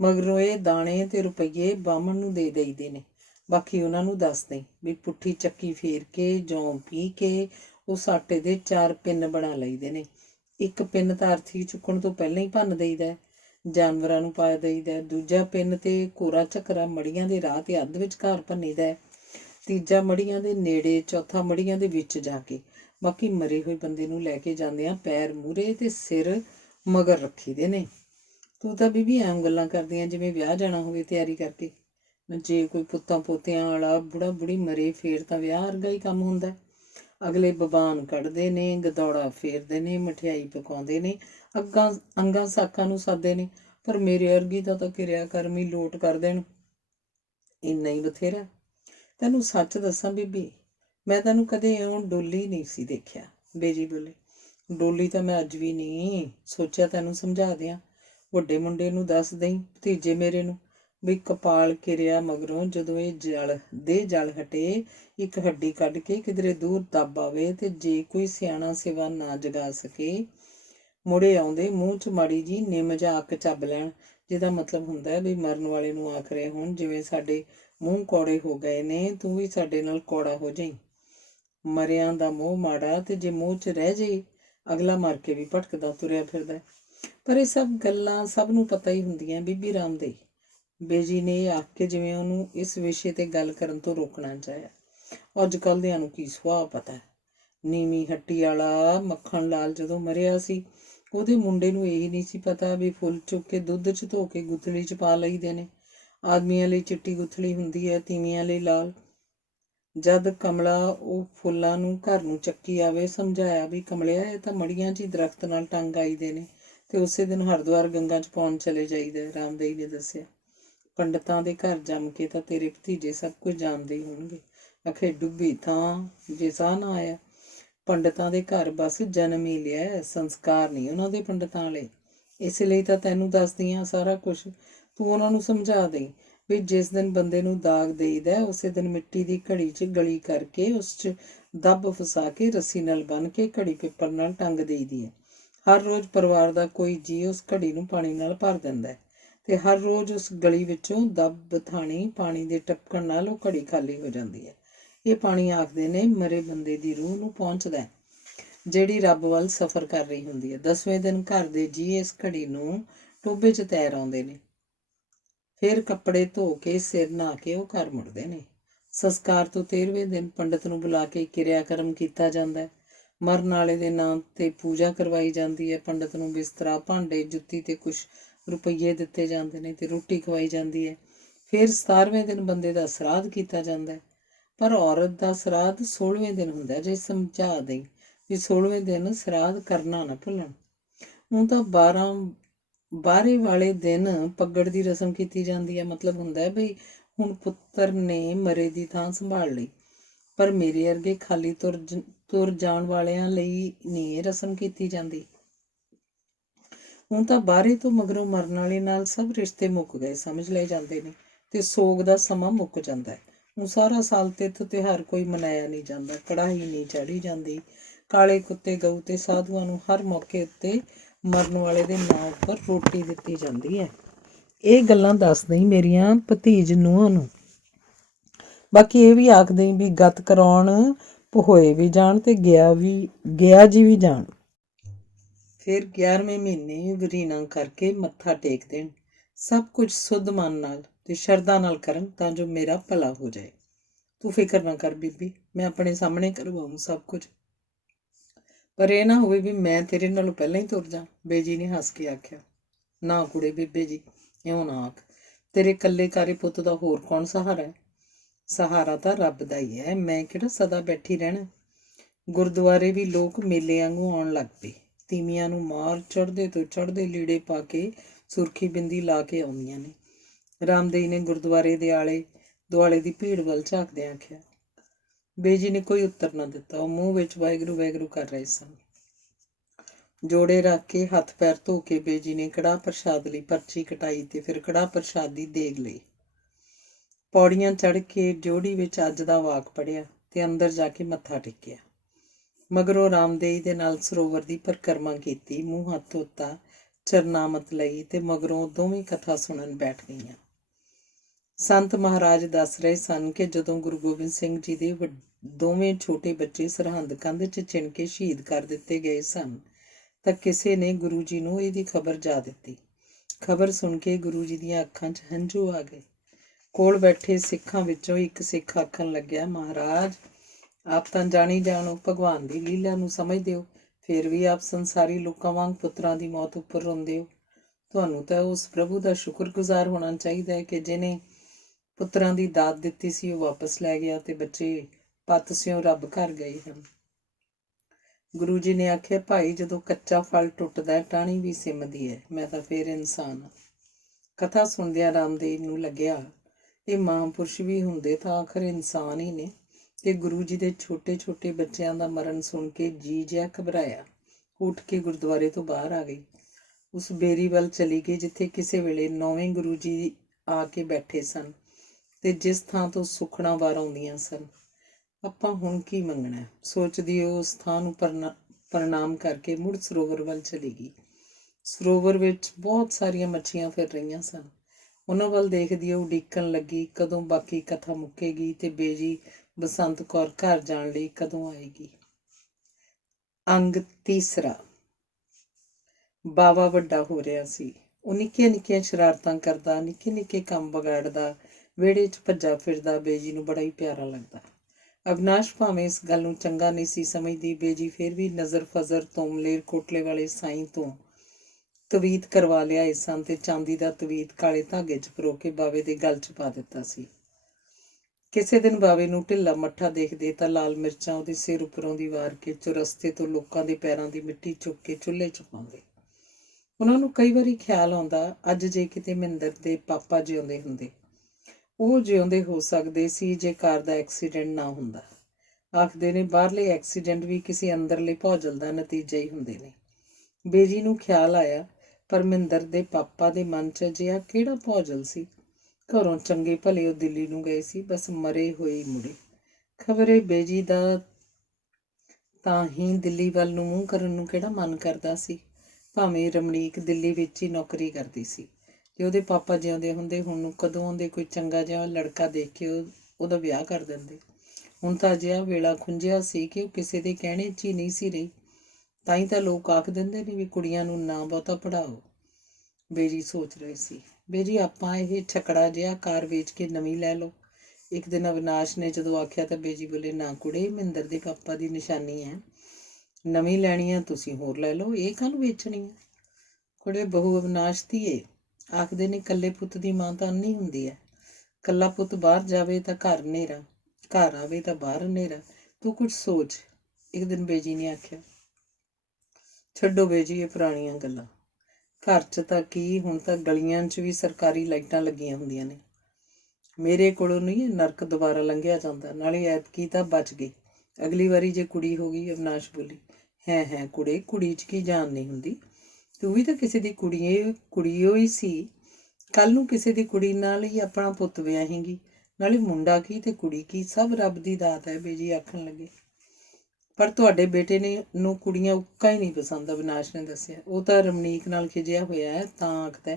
ਮਗਰੋਂ ਇਹ ਦਾਣੇ ਤੇ ਰੁਪਈਏ ਬਾਹਮਣ ਨੂੰ ਦੇ ਦੇਈਦੇ ਨੇ। ਬਾਕੀ ਉਹਨਾਂ ਨੂੰ ਦੱਸ ਦੇਈ ਵੀ ਪੁੱਠੀ ਚੱਕੀ ਫੇਰ ਕੇ ਜੌਂ ਪੀ ਕੇ ਉਸ ਆਟੇ ਦੇ 4 ਪਿੰਨ ਬਣਾ ਲਈਦੇ ਨੇ। ਇੱਕ ਪਿੰਨ ਤਾਂ ਅਰਥੀ ਚੁੱਕਣ ਤੋਂ ਪਹਿਲਾਂ ਹੀ ਭੰਨ ਦੇਈਦਾ, ਜਾਨਵਰਾਂ ਨੂੰ ਪਾ ਦੇਈਦਾ। ਦੂਜਾ ਪਿੰਨ ਤੇ ਕੋਰਾ ਝੱਕਰਾ ਮੜੀਆਂ ਦੇ ਰਾਹ ਤੇ ਅੱਧ ਵਿਚਕਾਰ ਭੰਨੀਦਾ। ਤੀਜਾ ਮੜੀਆਂ ਦੇ ਨੇੜੇ, ਚੌਥਾ ਮੜੀਆਂ ਦੇ ਵਿੱਚ ਜਾ ਕੇ। ਬਾਕੀ ਮਰੇ ਹੋਏ ਬੰਦੇ ਨੂੰ ਲੈ ਕੇ ਜਾਂਦਿਆਂ ਪੈਰ ਮੂਹਰੇ ਤੇ ਸਿਰ ਮਗਰ ਰੱਖੀਦੇ ਨੇ। ਤੂੰ ਤਾਂ ਬੀਬੀ ਐਂ ਗੱਲਾਂ ਕਰਦੀਆਂ ਜਿਵੇਂ ਵਿਆਹ ਜਾਣਾ ਹੋਵੇ ਤਿਆਰੀ ਕਰਕੇ। ਜੇ ਕੋਈ ਪੁੱਤਾਂ ਪੋਤਿਆਂ ਵਾਲਾ ਬੁੜਾ ਬੁੜੀ ਮਰੇ ਫੇਰ ਤਾਂ ਵਿਆਹ ਵਰਗਾ ਹੀ ਕੰਮ ਹੁੰਦਾ। ਅਗਲੇ ਬਬਾਨ ਕੱਢਦੇ ਨੇ, ਗਦੌੜਾ ਫੇਰਦੇ ਨੇ, ਮਠਿਆਈ ਪਕਾਉਂਦੇ ਨੇ, ਅੰਗਾਂ ਸਾਕਾਂ ਨੂੰ ਸਾਦੇ ਨੇ। ਪਰ ਮੇਰੇ ਵਰਗੀ ਦਾ ਤਾਂ ਕਿਰਿਆ ਕਰਮ ਹੀ ਲੋਟ ਕਰ ਦੇਣ, ਇੰਨਾ ਹੀ ਬਥੇਰਾ। ਤੈਨੂੰ ਸੱਚ ਦੱਸਾਂ ਬੀਬੀ, ਮੈਂ ਤੈਨੂੰ ਕਦੇ ਇਉਂ ਡੋਲੀ ਨਹੀਂ ਸੀ ਦੇਖਿਆ। ਬੇਜੀ ਬੋਲੇ, ਡੋਲੀ ਤਾਂ ਮੈਂ ਅੱਜ ਵੀ ਨਹੀਂ। ਸੋਚਿਆ ਤੈਨੂੰ ਸਮਝਾ ਦਿਆਂ। ਵੱਡੇ ਮੁੰਡੇ ਨੂੰ ਦੱਸ ਦਈ, ਭਤੀਜੇ ਮੇਰੇ ਨੂੰ, ਵੀ ਕਪਾਲ ਕਿਰਿਆ ਮਗਰੋਂ ਜਦੋਂ ਇਹ ਜਲ ਹਟੇ, ਇੱਕ ਹੱਡੀ ਕੱਢ ਕੇ ਕਿਧਰੇ ਦੂਰ ਦੱਬ ਆਵੇ ਤੇ ਜੇ ਕੋਈ ਸਿਆਣਾ ਸਿਵਾ ਨਾ ਜਗਾ ਸਕੇ, ਮੁੜੇ ਆਉਂਦੇ ਮੂੰਹ 'ਚ ਮਾੜੀ ਜੀ ਨਿੰਮ ਜਾਂ ਅੱਕ ਚੱਬ ਲੈਣ। ਜਿਹਦਾ ਮਤਲਬ ਹੁੰਦਾ ਵੀ ਮਰਨ ਵਾਲੇ ਨੂੰ ਆਖ ਰਹੇ ਹੁਣ ਜਿਵੇਂ ਸਾਡੇ ਮੂੰਹ ਕੌੜੇ ਹੋ ਗਏ ਨੇ, ਤੂੰ ਵੀ ਸਾਡੇ ਨਾਲ ਕੌੜਾ ਹੋ ਜਾਈਂ। ਮਰਿਆਂ ਦਾ ਮੂੰਹ ਮਾੜਾ, ਤੇ ਜੇ ਮੂੰਹ 'ਚ ਰਹਿ ਜੇ ਅਗਲਾ ਮਰ ਕੇ ਵੀ ਭਟਕਦਾ ਤੁਰਿਆ ਫਿਰਦਾ। ਪਰ ਇਹ ਸਭ ਗੱਲਾਂ ਸਭ ਨੂੰ ਪਤਾ ਹੀ ਹੁੰਦੀਆਂ ਬੀਬੀ ਰਾਮਦੇ। ਬੇਜੀ ਨੇ ਇਹ ਆਖ ਕੇ ਜਿਵੇਂ ਉਹਨੂੰ ਇਸ ਵਿਸ਼ੇ ਤੇ ਗੱਲ ਕਰਨ ਤੋਂ ਰੋਕਣਾ ਚਾਹਿਆ। ਅੱਜ ਕੱਲ੍ਹ ਦਿਆਂ ਨੂੰ ਕੀ ਸੁਭਾਅ ਪਤਾ। ਨੀਵੀਂ ਹੱਟੀ ਵਾਲਾ ਮੱਖਣ ਲਾਲ ਜਦੋਂ ਮਰਿਆ ਸੀ, ਉਹਦੇ ਮੁੰਡੇ ਨੂੰ ਇਹ ਨਹੀਂ ਸੀ ਪਤਾ ਵੀ ਫੁੱਲ ਚੁੱਕ ਕੇ ਦੁੱਧ 'ਚ ਧੋ ਕੇ ਗੁੱਥਲੀ 'ਚ ਪਾ ਲਈਦੇ ਨੇ। ਆਦਮੀਆਂ ਲਈ ਚਿੱਟੀ ਗੁੱਥਲੀ ਹੁੰਦੀ ਹੈ, ਤੀਵੀਆਂ ਲਈ ਲਾਲ। ਜਦ ਕਮਲਾ ਉਹ ਫੁੱਲਾਂ ਨੂੰ ਘਰ ਨੂੰ ਚੱਕੀ ਆਵੇ, ਸਮਝਾਇਆ ਵੀ ਕਮਲਿਆ ਇਹ ਤਾਂ ਮੜੀਆਂ 'ਚ ਹੀ ਦਰਖਤ ਨਾਲ ਟੰਗ ਆਈਦੇ ਨੇ ਤੇ ਉਸੇ ਦਿਨ ਹਰਿਦੁਆਰ ਗੰਗਾ 'ਚ ਪਾਉਣ ਚਲੇ ਜਾਈਦਾ। ਰਾਮਦੇਈ ਨੇ ਦੱਸਿਆ, ਪੰਡਤਾਂ ਦੇ ਘਰ ਜੰਮ ਕੇ ਤਾਂ ਤੇਰੇ ਭਤੀਜੇ ਸਭ ਕੁਝ ਜਾਣਦੇ ਹੀ ਹੋਣਗੇ। ਆਖੇ ਡੁੱਬੀ ਥਾਂ ਜੇ ਸਾਹ ਨਾ ਆਇਆ। ਪੰਡਤਾਂ ਦੇ ਘਰ ਬਸ ਜਨਮ ਹੀ ਲਿਆ, ਸੰਸਕਾਰ ਨਹੀਂ ਉਹਨਾਂ ਦੇ ਪੰਡਤਾਂ ਵਾਲੇ। ਇਸ ਲਈ ਤਾਂ ਤੈਨੂੰ ਦੱਸਦੀ ਹਾਂ ਸਾਰਾ ਕੁਛ। ਤੂੰ ਉਹਨਾਂ ਨੂੰ ਸਮਝਾ ਦੇਈਂ ਵੀ ਜਿਸ ਦਿਨ ਬੰਦੇ ਨੂੰ ਦਾਗ ਦੇਈਦਾ ਉਸੇ ਦਿਨ ਮਿੱਟੀ ਦੀ ਘੜੀ 'ਚ ਗਲੀ ਕਰਕੇ ਉਸ 'ਚ ਦੱਬ ਫਸਾ ਕੇ ਰੱਸੀ ਨਾਲ ਬੰਨ੍ਹ ਕੇ ਘੜੀ ਪਿੱਪਲ ਨਾਲ ਟੰਗ ਦੇਈਦੀ ਹੈ। ਹਰ ਰੋਜ਼ ਪਰਿਵਾਰ ਦਾ ਕੋਈ ਜੀਅ ਉਸ ਘੜੀ ਨੂੰ ਪਾਣੀ ਨਾਲ ਭਰ ਦਿੰਦਾ ਹੈ ਤੇ ਹਰ ਰੋਜ਼ ਉਸ ਗਲੀ ਵਿੱਚੋਂ ਦੱਬ ਥਾਣੀ ਪਾਣੀ ਦੇ ਟਪਕਣ ਨਾਲ ਉਹ ਘੜੀ ਖਾਲੀ ਹੋ ਜਾਂਦੀ ਹੈ। ਇਹ ਪਾਣੀ ਆਖਦੇ ਨੇ ਮਰੇ ਬੰਦੇ ਦੀ ਰੂਹ ਨੂੰ ਪਹੁੰਚਦਾ ਹੈ, ਜਿਹੜੀ ਰੱਬ ਵੱਲ ਸਫ਼ਰ ਕਰ ਰਹੀ ਹੁੰਦੀ ਹੈ। 10ਵੇਂ ਦਿਨ ਘਰ ਦੇ ਜੀਅ ਇਸ ਘੜੀ ਨੂੰ ਟੋਭੇ 'ਚ ਤੈਰ ਆਉਂਦੇ ਨੇ। ਫਿਰ ਕੱਪੜੇ ਧੋ ਕੇ ਸਿਰ ਨਹਾ ਕੇ ਉਹ ਘਰ ਮੁੜਦੇ ਨੇ। ਸੰਸਕਾਰ ਤੋਂ 13ਵੇਂ ਦਿਨ ਪੰਡਤ ਨੂੰ ਬੁਲਾ ਕੇ ਕਿਰਿਆ ਕਰਮ ਕੀਤਾ ਜਾਂਦਾ ਹੈ। ਮਰਨ ਵਾਲੇ ਦੇ ਨਾਂ ਤੇ ਪੂਜਾ ਕਰਵਾਈ ਜਾਂਦੀ ਹੈ। ਪੰਡਤ ਨੂੰ ਬਿਸਤਰਾ, ਭਾਂਡੇ, ਜੁੱਤੀ ਤੇ ਕੁਛ ਰੁਪਈਏ ਦਿੱਤੇ ਜਾਂਦੇ ਨੇ ਤੇ ਰੋਟੀ ਖਵਾਈ ਜਾਂਦੀ ਹੈ। ਫਿਰ 17ਵੇਂ ਦਿਨ ਬੰਦੇ ਦਾ ਸਰਾਧ ਕੀਤਾ ਜਾਂਦਾ ਹੈ। ਪਰ ਔਰਤ ਦਾ ਸਰਾਧ 16ਵੇਂ ਦਿਨ ਹੁੰਦਾ। ਜੇ ਸਮਝਾ ਦੇਈਂ ਵੀ 16ਵੇਂ ਦਿਨ ਸਰਾਧ ਕਰਨਾ ਨਾ ਭੁੱਲਣ। ਹੁਣ ਤਾਂ 12 ਵਾਲੇ ਦਿਨ ਪੱਗੜ ਦੀ ਰਸਮ ਕੀਤੀ ਜਾਂਦੀ ਹੈ। ਮਤਲਬ ਹੁੰਦਾ ਬਈ ਹੁਣ ਪੁੱਤਰ ਨੇ ਮਰੇ ਦੀ ਥਾਂ ਸੰਭਾਲ ਲਈ। ਪਰ ਮੇਰੇ ਵਰਗੇ ਖਾਲੀ ਤੁਰ ਜਾਣ ਵਾਲਿਆਂ ਲਈ ਨਹੀਂ ਇਹ ਰਸਮ ਕੀਤੀ ਜਾਂਦੀ। ਹੁਣ ਤਾਂ ਬਾਹਰੇ ਤੋਂ ਮਗਰੋਂ ਮਰਨ ਵਾਲੇ ਨਾਲ ਸਭ ਰਿਸ਼ਤੇ ਮੁੱਕ ਗਏ ਸਮਝ ਲਏ ਜਾਂਦੇ ਨੇ, ਤੇ ਸੋਗ ਦਾ ਸਮਾਂ ਮੁੱਕ ਜਾਂਦਾ ਹੈ। ਹੁਣ ਸਾਰਾ ਸਾਲ ਤਿੱਥ ਤਿਉਹਾਰ ਕੋਈ ਮਨਾਇਆ ਨਹੀਂ ਜਾਂਦਾ, ਕੜਾਹੀ ਨਹੀਂ ਚਾੜੀ ਜਾਂਦੀ, ਕਾਲੇ ਕੁੱਤੇ ਗਊ ਤੇ ਸਾਧੂਆਂ ਨੂੰ ਹਰ ਮੌਕੇ ਉੱਤੇ ਮਰਨ ਵਾਲੇ ਦੇ ਨਾਂ ਉੱਪਰ ਰੋਟੀ ਦਿੱਤੀ ਜਾਂਦੀ ਹੈ। ਇਹ ਗੱਲਾਂ ਦੱਸ ਦਈ ਮੇਰੀਆਂ ਭਤੀਜ ਨੂੰਹਾਂ ਨੂੰ। ਬਾਕੀ ਇਹ ਵੀ ਆਖ ਦਈ ਵੀ ਗੱਤ ਕਰਾਉਣ ਹੋਏ ਵੀ ਜਾਣ ਤੇ ਗਿਆ ਜੀ ਵੀ ਜਾਣ। ਫਿਰ 11ਵੇਂ ਮਹੀਨੇ ਵਰੀਨਾ ਕਰਕੇ ਮੱਥਾ ਟੇਕ ਦੇਣ, ਸਭ ਕੁਝ ਸੁੱਧ ਮਨ ਨਾਲ ਤੇ ਸ਼ਰਧਾ ਨਾਲ ਕਰਨ, ਤਾਂ ਜੋ ਮੇਰਾ ਭਲਾ ਹੋ ਜਾਏ। ਤੂੰ ਫਿਕਰ ਨਾ ਕਰ ਬੀਬੀ, ਮੈਂ ਆਪਣੇ ਸਾਹਮਣੇ ਕਰਵਾਉਂ ਸਭ ਕੁਝ, ਪਰ ਇਹ ਨਾ ਹੋਵੇ ਵੀ ਮੈਂ ਤੇਰੇ ਨਾਲੋਂ ਪਹਿਲਾਂ ਹੀ ਤੁਰ ਜਾ। ਬੇਜੀ ਨੇ ਹੱਸ ਕੇ ਆਖਿਆ। ਨਾ ਕੁੜੇ ਬੀਬੇ ਜੀ, ਇਉਂ ਨਾ ਆਖ। ਤੇਰੇ ਇਕੱਲੇ ਕਾਰੇ ਪੁੱਤ ਦਾ ਹੋਰ ਕੌਣ ਸਹਾਰਾ ਹੈ? ਸਹਾਰਾ ਤਾਂ ਰੱਬ ਦਾ ਹੀ ਹੈ, ਮੈਂ ਕਿਹੜਾ ਸਦਾ ਬੈਠੀ ਰਹਿਣਾ। ਗੁਰਦੁਆਰੇ ਵੀ ਲੋਕ ਮੇਲੇ ਵਾਂਗੂ ਆਉਣ ਲੱਗ ਪਏ। ਤੀਵੀਆਂ ਨੂੰ ਮਾਰ ਚੜ੍ਹਦੇ ਤੋਂ ਚੜ੍ਹਦੇ ਲੀੜੇ ਪਾ ਕੇ ਸੁਰਖੀ ਬਿੰਦੀ ਲਾ ਕੇ ਆਉਂਦੀਆਂ ਨੇ। ਰਾਮਦੇਈ ਨੇ ਗੁਰਦੁਆਰੇ ਦੇ ਆਲੇ ਦੁਆਲੇ ਦੀ ਭੀੜ ਵੱਲ ਝਾਕਦਿਆਂ ਆਖਿਆ। ਬੇਜੀ ਨੇ ਕੋਈ ਉੱਤਰ ਨਾ ਦਿੱਤਾ। ਉਹ ਮੂੰਹ ਵਿੱਚ ਵਾਹਿਗੁਰੂ ਵਾਹਿਗੁਰੂ ਕਰ ਰਹੇ ਸਨ। ਜੋੜੇ ਰੱਖ ਕੇ ਹੱਥ ਪੈਰ ਧੋ ਕੇ ਬੇਜੀ ਨੇ ਕੜਾਹ ਪ੍ਰਸ਼ਾਦ ਲਈ ਪਰਚੀ ਕਟਾਈ ਤੇ ਫਿਰ ਕੜਾਹ ਪ੍ਰਸ਼ਾਦ ਦੀ ਦੇਗ ਲਈ। ਪੌੜੀਆਂ ਚੜ੍ਹ ਕੇ ਜੋੜੀ ਵਿੱਚ ਅੱਜ ਦਾ ਵਾਕ ਪੜ੍ਹਿਆ ਤੇ ਅੰਦਰ ਜਾ ਕੇ ਮੱਥਾ ਟੇਕਿਆ। ਮਗਰੋਂ ਰਾਮਦੇਈ ਦੇ ਨਾਲ ਸਰੋਵਰ ਦੀ ਪਰਿਕਰਮਾ ਕੀਤੀ, ਮੂੰਹ ਹੱਥ ਧੋਤਾ, ਚਰਨਾਮਤ ਲਈ ਤੇ ਮਗਰੋਂ ਦੋਵੇਂ ਕਥਾ ਸੁਣਨ ਬੈਠ ਗਈਆਂ। ਸੰਤ ਮਹਾਰਾਜ ਦੱਸ ਰਹੇ ਸਨ ਕਿ ਜਦੋਂ ਗੁਰੂ ਗੋਬਿੰਦ ਸਿੰਘ ਜੀ ਦੇ ਦੋਵੇਂ ਛੋਟੇ ਬੱਚੇ ਸਰਹੰਦ ਕੰਧ 'ਚ ਚਿਣ ਕੇ ਸ਼ਹੀਦ ਕਰ ਦਿੱਤੇ ਗਏ ਸਨ, ਤਾਂ ਕਿਸੇ ਨੇ ਗੁਰੂ ਜੀ ਨੂੰ ਇਹਦੀ ਖਬਰ ਜਾ ਦਿੱਤੀ। ਖਬਰ ਸੁਣ ਕੇ ਗੁਰੂ ਜੀ ਦੀਆਂ ਅੱਖਾਂ 'ਚ ਹੰਝੂ ਆ ਗਏ। ਕੋਲ ਬੈਠੇ ਸਿੱਖਾਂ ਵਿੱਚੋਂ ਇੱਕ ਸਿੱਖ ਆਖਣ ਲੱਗਿਆ, ਮਹਾਰਾਜ, ਆਪ ਤਾਂ ਜਾਣੀ ਜਾਣੋ ਭਗਵਾਨ ਦੀ ਲੀਲਾ ਨੂੰ ਸਮਝਦੇ ਹੋ, ਫਿਰ ਵੀ ਆਪ ਸੰਸਾਰੀ ਲੋਕਾਂ ਵਾਂਗ ਪੁੱਤਰਾਂ ਦੀ ਮੌਤ ਉੱਪਰ ਰੋਂਦੇ ਹੋ। ਤੁਹਾਨੂੰ ਤਾਂ ਉਸ ਪ੍ਰਭੂ ਦਾ ਸ਼ੁਕਰਗੁਜ਼ਾਰ ਹੋਣਾ ਚਾਹੀਦਾ ਹੈ ਕਿ ਜਿਹਨੇ ਪੁੱਤਰਾਂ ਦੀ ਦਾਤ ਦਿੱਤੀ ਸੀ, ਉਹ ਵਾਪਸ ਲੈ ਗਿਆ ਤੇ ਬੱਚੇ ਪੱਤ ਸਿਓ ਰੱਬ ਘਰ ਗਏ ਹਨ। ਗੁਰੂ ਜੀ ਨੇ ਆਖਿਆ, ਭਾਈ, ਜਦੋਂ ਕੱਚਾ ਫਲ ਟੁੱਟਦਾ ਟਾਹਣੀ ਵੀ ਸਿਮਦੀ ਹੈ। ਮੈਂ ਤਾਂ ਫੇਰ ਇਨਸਾਨ ਹਾਂ। ਕਥਾ ਸੁਣਦਿਆਂ ਰਾਮਦੇਵ ਨੂੰ ਲੱਗਿਆ, ਇਹ ਮਹਾਂਪੁਰਸ਼ ਵੀ ਹੁੰਦੇ ਤਾਂ ਆਖਰ ਇਨਸਾਨ ਹੀ ਨੇ। ਤੇ ਗੁਰੂ ਜੀ ਦੇ ਛੋਟੇ ਛੋਟੇ ਬੱਚਿਆਂ ਦਾ ਮਰਨ ਸੁਣ ਕੇ ਜੀ ਜਿਹਾ ਘਬਰਾਇਆ। ਉੱਠ ਕੇ ਗੁਰਦੁਆਰੇ ਤੋਂ ਬਾਹਰ ਆ ਗਈ। ਉਸ ਬੇਰੀ ਵੱਲ ਚਲੀ ਗਈ ਜਿੱਥੇ ਕਿਸੇ ਵੇਲੇ 9ਵੇਂ ਗੁਰੂ ਜੀ ਆ ਕੇ ਬੈਠੇ ਸਨ ਤੇ ਜਿਸ ਥਾਂ ਤੋਂ ਸੁਖਣਾ ਵਾਰ ਆਉਂਦੀਆਂ ਸਨ। ਆਪਾਂ ਹੁਣ ਕੀ ਮੰਗਣਾ, ਸੋਚਦੀ ਉਹ ਉਸ ਥਾਂ ਨੂੰ ਪ੍ਰਣਾਮ ਕਰਕੇ ਮੁੜ ਸਰੋਵਰ ਵੱਲ ਚਲੀ ਗਈ। ਸਰੋਵਰ ਵਿੱਚ ਬਹੁਤ ਸਾਰੀਆਂ ਮੱਛੀਆਂ ਫਿਰ ਰਹੀਆਂ ਸਨ। ਉਹਨਾਂ ਵੱਲ ਦੇਖਦੀ ਉਹ ਉਡੀਕਣ ਲੱਗੀ ਕਦੋਂ ਬਾਕੀ ਕਥਾ ਮੁੱਕੇਗੀ ਤੇ ਬੇਜੀ ਬਸੰਤ ਕੌਰ ਘਰ ਜਾਣ ਲਈ ਕਦੋਂ ਆਏਗੀ। ਅੰਗ ਤੀਸਰਾ। ਬਾਵਾ ਵੱਡਾ ਹੋ ਰਿਹਾ ਸੀ। ਉਹ ਨਿੱਕੀਆਂ ਨਿੱਕੀਆਂ ਸ਼ਰਾਰਤਾਂ ਕਰਦਾ, ਨਿੱਕੇ ਨਿੱਕੇ ਕੰਮ ਵਿਗਾੜਦਾ, ਵਿਹੜੇ 'ਚ ਭੱਜਾ ਫਿਰਦਾ। ਬੇਜੀ ਨੂੰ ਬੜਾ ਹੀ ਪਿਆਰਾ ਲੱਗਦਾ। ਅਵਿਨਾਸ਼ ਭਾਵੇਂ ਇਸ ਗੱਲ ਨੂੰ ਚੰਗਾ ਨਹੀਂ ਸੀ ਸਮਝਦੀ। ਬੇਜੀ ਫਿਰ ਵੀ ਨਜ਼ਰ ਫਜ਼ਰ ਤੋਂ ਮਲੇਰ ਕੋਟਲੇ ਵਾਲੇ ਸਾਈਂ ਤੋਂ ਤਵੀਤ ਕਰਵਾ ਲਿਆਏ ਸਨ ਤੇ ਚਾਂਦੀ ਦਾ ਤਵੀਤ ਕਾਲੇ ਧਾਗੇ 'ਚ ਪਰੋ ਕੇ ਬਾਵੇ ਦੇ ਗਲ 'ਚ ਪਾ ਦਿੱਤਾ ਸੀ। ਕਿਸੇ ਦਿਨ ਬਾਵੇ ਨੂੰ ਢਿੱਲਾ ਮੱਠਾ ਦੇਖਦੇ ਤਾਂ ਲਾਲ ਮਿਰਚਾਂ ਉਹਦੇ ਸਿਰ ਉੱਪਰੋਂ ਦੀ ਵਾਰ ਕੇ ਚੁਰਸਤੇ ਤੋਂ ਲੋਕਾਂ ਦੇ ਪੈਰਾਂ ਦੀ ਮਿੱਟੀ ਚੁੱਕ ਕੇ ਚੁੱਲ੍ਹੇ 'ਚ ਪਾਉਂਦੇ। ਉਹਨਾਂ ਨੂੰ ਕਈ ਵਾਰੀ ਖਿਆਲ ਆਉਂਦਾ, ਅੱਜ ਜੇ ਕਿਤੇ ਮਹਿੰਦਰ ਦੇ ਪਾਪਾ ਜਿਉਂਦੇ ਹੁੰਦੇ। ਉਹ ਜਿਉਂਦੇ ਹੋ ਸਕਦੇ ਸੀ ਜੇ ਕਾਰ ਦਾ ਐਕਸੀਡੈਂਟ ਨਾ ਹੁੰਦਾ। ਆਖਦੇ ਨੇ ਬਾਹਰਲੇ ਐਕਸੀਡੈਂਟ ਵੀ ਕਿਸੇ ਅੰਦਰਲੇ ਭੌਜਲ ਦਾ ਨਤੀਜਾ ਹੀ ਹੁੰਦੇ ਨੇ। ਬੇਜੀ ਨੂੰ ਖਿਆਲ ਆਇਆ, ਪਰ ਮਹਿੰਦਰ ਦੇ ਪਾਪਾ ਦੇ ਮਨ 'ਚ ਅਜਿਹਾ ਕਿਹੜਾ ਭੌਜਲ ਸੀ? ਘਰੋਂ ਚੰਗੇ ਭਲੇ ਉਹ ਦਿੱਲੀ ਨੂੰ ਗਏ ਸੀ, ਬਸ ਮਰੇ ਹੋਏ ਮੁੜੇ। ਖਬਰੇ ਬੇਜੀ ਦਾ ਤਾਂ ਹੀ ਦਿੱਲੀ ਵੱਲ ਨੂੰ ਮੂੰਹ ਕਰਨ ਨੂੰ ਕਿਹੜਾ ਮਨ ਕਰਦਾ ਸੀ। ਭਾਵੇਂ ਰਮਣੀਕ ਦਿੱਲੀ ਵਿੱਚ ਹੀ ਨੌਕਰੀ ਕਰਦੀ ਸੀ। ਜੇ ਉਹਦੇ ਪਾਪਾ ਜਿਉਂਦੇ ਹੁੰਦੇ, ਹੁਣ ਨੂੰ ਕਦੋਂ ਆਉਂਦੇ ਕੋਈ ਚੰਗਾ ਜਿਹਾ ਲੜਕਾ ਦੇਖ ਕੇ ਉਹਦਾ ਵਿਆਹ ਕਰ ਦਿੰਦੇ। ਹੁਣ ਤਾਂ ਅਜਿਹਾ ਵੇਲਾ ਖੁੰਝਿਆ ਸੀ ਕਿ ਉਹ ਕਿਸੇ ਦੇ ਕਹਿਣੇ 'ਚ ਹੀ ਨਹੀਂ ਸੀ ਰਹੀ। ਤਾਂ ਹੀ ਤਾਂ ਲੋਕ ਆਖ ਦਿੰਦੇ ਨੇ ਵੀ ਕੁੜੀਆਂ ਨੂੰ ਨਾ ਬਹੁਤਾ ਪੜ੍ਹਾਓ। ਬੇਜੀ ਸੋਚ ਰਹੀ ਸੀ, ਬੇਜੀ ਆਪਾਂ ਇਹ ਛਕੜਾ ਜਿਹਾ ਕਾਰ ਵੇਚ ਕੇ ਨਵੀਂ ਲੈ ਲਓ। ਇੱਕ ਦਿਨ ਅਵਿਨਾਸ਼ ਨੇ ਜਦੋਂ ਆਖਿਆ ਤਾਂ ਬੇਜੀ ਬੋਲੇ, ਨਾ ਕੁੜੇ, ਮਹਿੰਦਰ ਦੇ ਪਾਪਾ ਦੀ ਨਿਸ਼ਾਨੀ ਹੈ। ਨਵੀਂ ਲੈਣੀ ਆ ਤੁਸੀਂ ਹੋਰ ਲੈ ਲਓ, ਇਹ ਕਾਹਨੂੰ ਵੇਚਣੀ ਹੈ? ਕੁੜੇ, ਬਹੂ ਅਵਿਨਾਸ਼ ਦੀ ਏ। ਆਖਦੇ ਨੇ ਇਕੱਲੇ ਪੁੱਤ ਦੀ ਮਾਂ ਤਾਂ ਅੰਨੀ ਹੁੰਦੀ ਹੈ। ਇਕੱਲਾ ਪੁੱਤ ਬਾਹਰ ਜਾਵੇ ਤਾਂ ਘਰ ਹਨੇਰਾ, ਘਰ ਆਵੇ ਤਾਂ ਬਾਹਰ ਹਨੇਰਾ। ਤੂੰ ਕੁਝ ਸੋਚ। ਇੱਕ ਦਿਨ ਬੇਜੀ ਨੇ ਆਖਿਆ। ਛੱਡੋ ਬੇਜੀ ਇਹ ਪੁਰਾਣੀਆਂ ਗੱਲਾਂ। ਘਰ 'ਚ ਤਾਂ ਕੀ, ਹੁਣ ਤਾਂ ਗਲੀਆਂ 'ਚ ਵੀ ਸਰਕਾਰੀ ਲਾਈਟਾਂ ਲੱਗੀਆਂ ਹੁੰਦੀਆਂ ਨੇ। ਮੇਰੇ ਕੋਲੋਂ ਨਹੀਂ ਇਹ ਨਰਕ ਦੁਬਾਰਾ ਲੰਘਿਆ ਜਾਂਦਾ। ਨਾਲੇ ਐਤਕੀ ਤਾਂ ਬਚ ਗਈ, ਅਗਲੀ ਵਾਰੀ ਜੇ ਕੁੜੀ ਹੋ ਗਈ। ਅਵਿਨਾਸ਼ ਬੋਲੀ। ਹੈ ਕੁੜੇ, ਕੁੜੀ 'ਚ ਕੀ ਜਾਨ ਨਹੀਂ ਹੁੰਦੀ। ਤੂੰ ਵੀ ਤਾਂ ਕਿਸੇ ਦੀ ਕੁੜੀਓ ਹੀ ਸੀ। ਕੱਲ ਨੂੰ ਕਿਸੇ ਦੀ ਕੁੜੀ ਨਾਲ ਹੀ ਆਪਣਾ ਪੁੱਤ ਵਿਆਹੇਂਗੀ। ਨਾਲੇ ਮੁੰਡਾ ਕੀ ਤੇ ਕੁੜੀ ਕੀ, ਸਭ ਰੱਬ ਦੀ ਦਾਤ ਹੈ, ਬੇਜੀ ਆਖਣ ਲੱਗੇ। ਪਰ ਤੁਹਾਡੇ ਬੇਟੇ ਨੂੰ ਕੁੜੀਆਂ ਉੱਕਾ ਹੀ ਨਹੀਂ ਪਸੰਦ, ਅਵਿਨਾਸ਼ ਨੇ ਦੱਸਿਆ। ਉਹ ਤਾਂ ਰਮਨੀਕ ਨਾਲ ਖਿਜਿਆ ਹੋਇਆ ਹੈ, ਤਾਂ ਆਖਦਾ।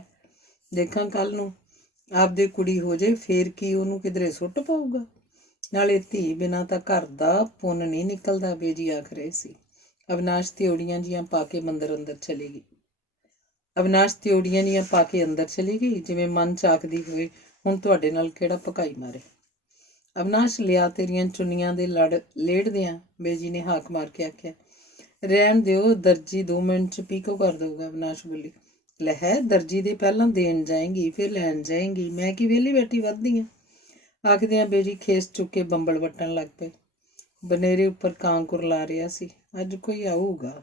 ਦੇਖਾਂ ਕੱਲ ਨੂੰ ਆਪਦੇ ਕੁੜੀ ਹੋ ਜੇ ਫੇਰ ਕੀ ਉਹਨੂੰ ਕਿਧਰੇ ਸੁੱਟ ਪਾਊਗਾ। ਨਾਲੇ ਧੀ ਬਿਨਾਂ ਤਾਂ ਘਰ ਦਾ ਪੁੰਨ ਨਹੀਂ ਨਿਕਲਦਾ, ਬੇਜੀ ਆਖ ਰਹੇ ਸੀ। ਅਵਿਨਾਸ਼ ਤਿਉੜੀਆਂ ਜੀਆਂ ਪਾ ਕੇ ਅੰਦਰ ਚਲੀ ਗਈ। ਜਿਵੇਂ ਮਨ ਚਾਕਦੀ ਹੋਏ, ਹੁਣ ਤੁਹਾਡੇ ਨਾਲ ਕਿਹੜਾ ਭਕਾਈ ਮਾਰੇ। ਅਵਿਨਾਸ਼ ਲਿਆ ਤੇਰੀਆਂ ਚੁੰਨੀਆਂ ਦੇ ਲੜ ਲੇੜਦਿਆਂ ਬੇਜੀ ਨੇ ਹਾਕ ਮਾਰ ਕੇ ਆਖਿਆ। ਰਹਿਣ ਦਿਓ, ਦਰਜੀ 2 ਮਿੰਟ 'ਚ ਪੀਕੋ ਕਰ ਦਊਗਾ, ਅਵਿਨਾਸ਼ ਬੋਲੀ। ਲੈ ਹੈ, ਦਰਜੀ ਦੇ ਪਹਿਲਾਂ ਦੇਣ ਜਾਏਂਗੀ ਫਿਰ ਲੈਣ ਜਾਏਂਗੀ, ਮੈਂ ਕੀ ਵਿਹਲੀ ਬੈਠੀ ਵੱਧਦੀ ਹਾਂ। ਆਖਦਿਆਂ ਬੇਜੀ ਖੇਸ ਚੁੱਕ ਕੇ ਬੰਬਲ ਵੱਟਣ ਲੱਗ ਪਏ। ਬਨੇਰੇ ਉੱਪਰ ਕਾਂ ਕੁਰਲਾ ਰਿਹਾ ਸੀ। ਅੱਜ ਕੋਈ ਆਊਗਾ,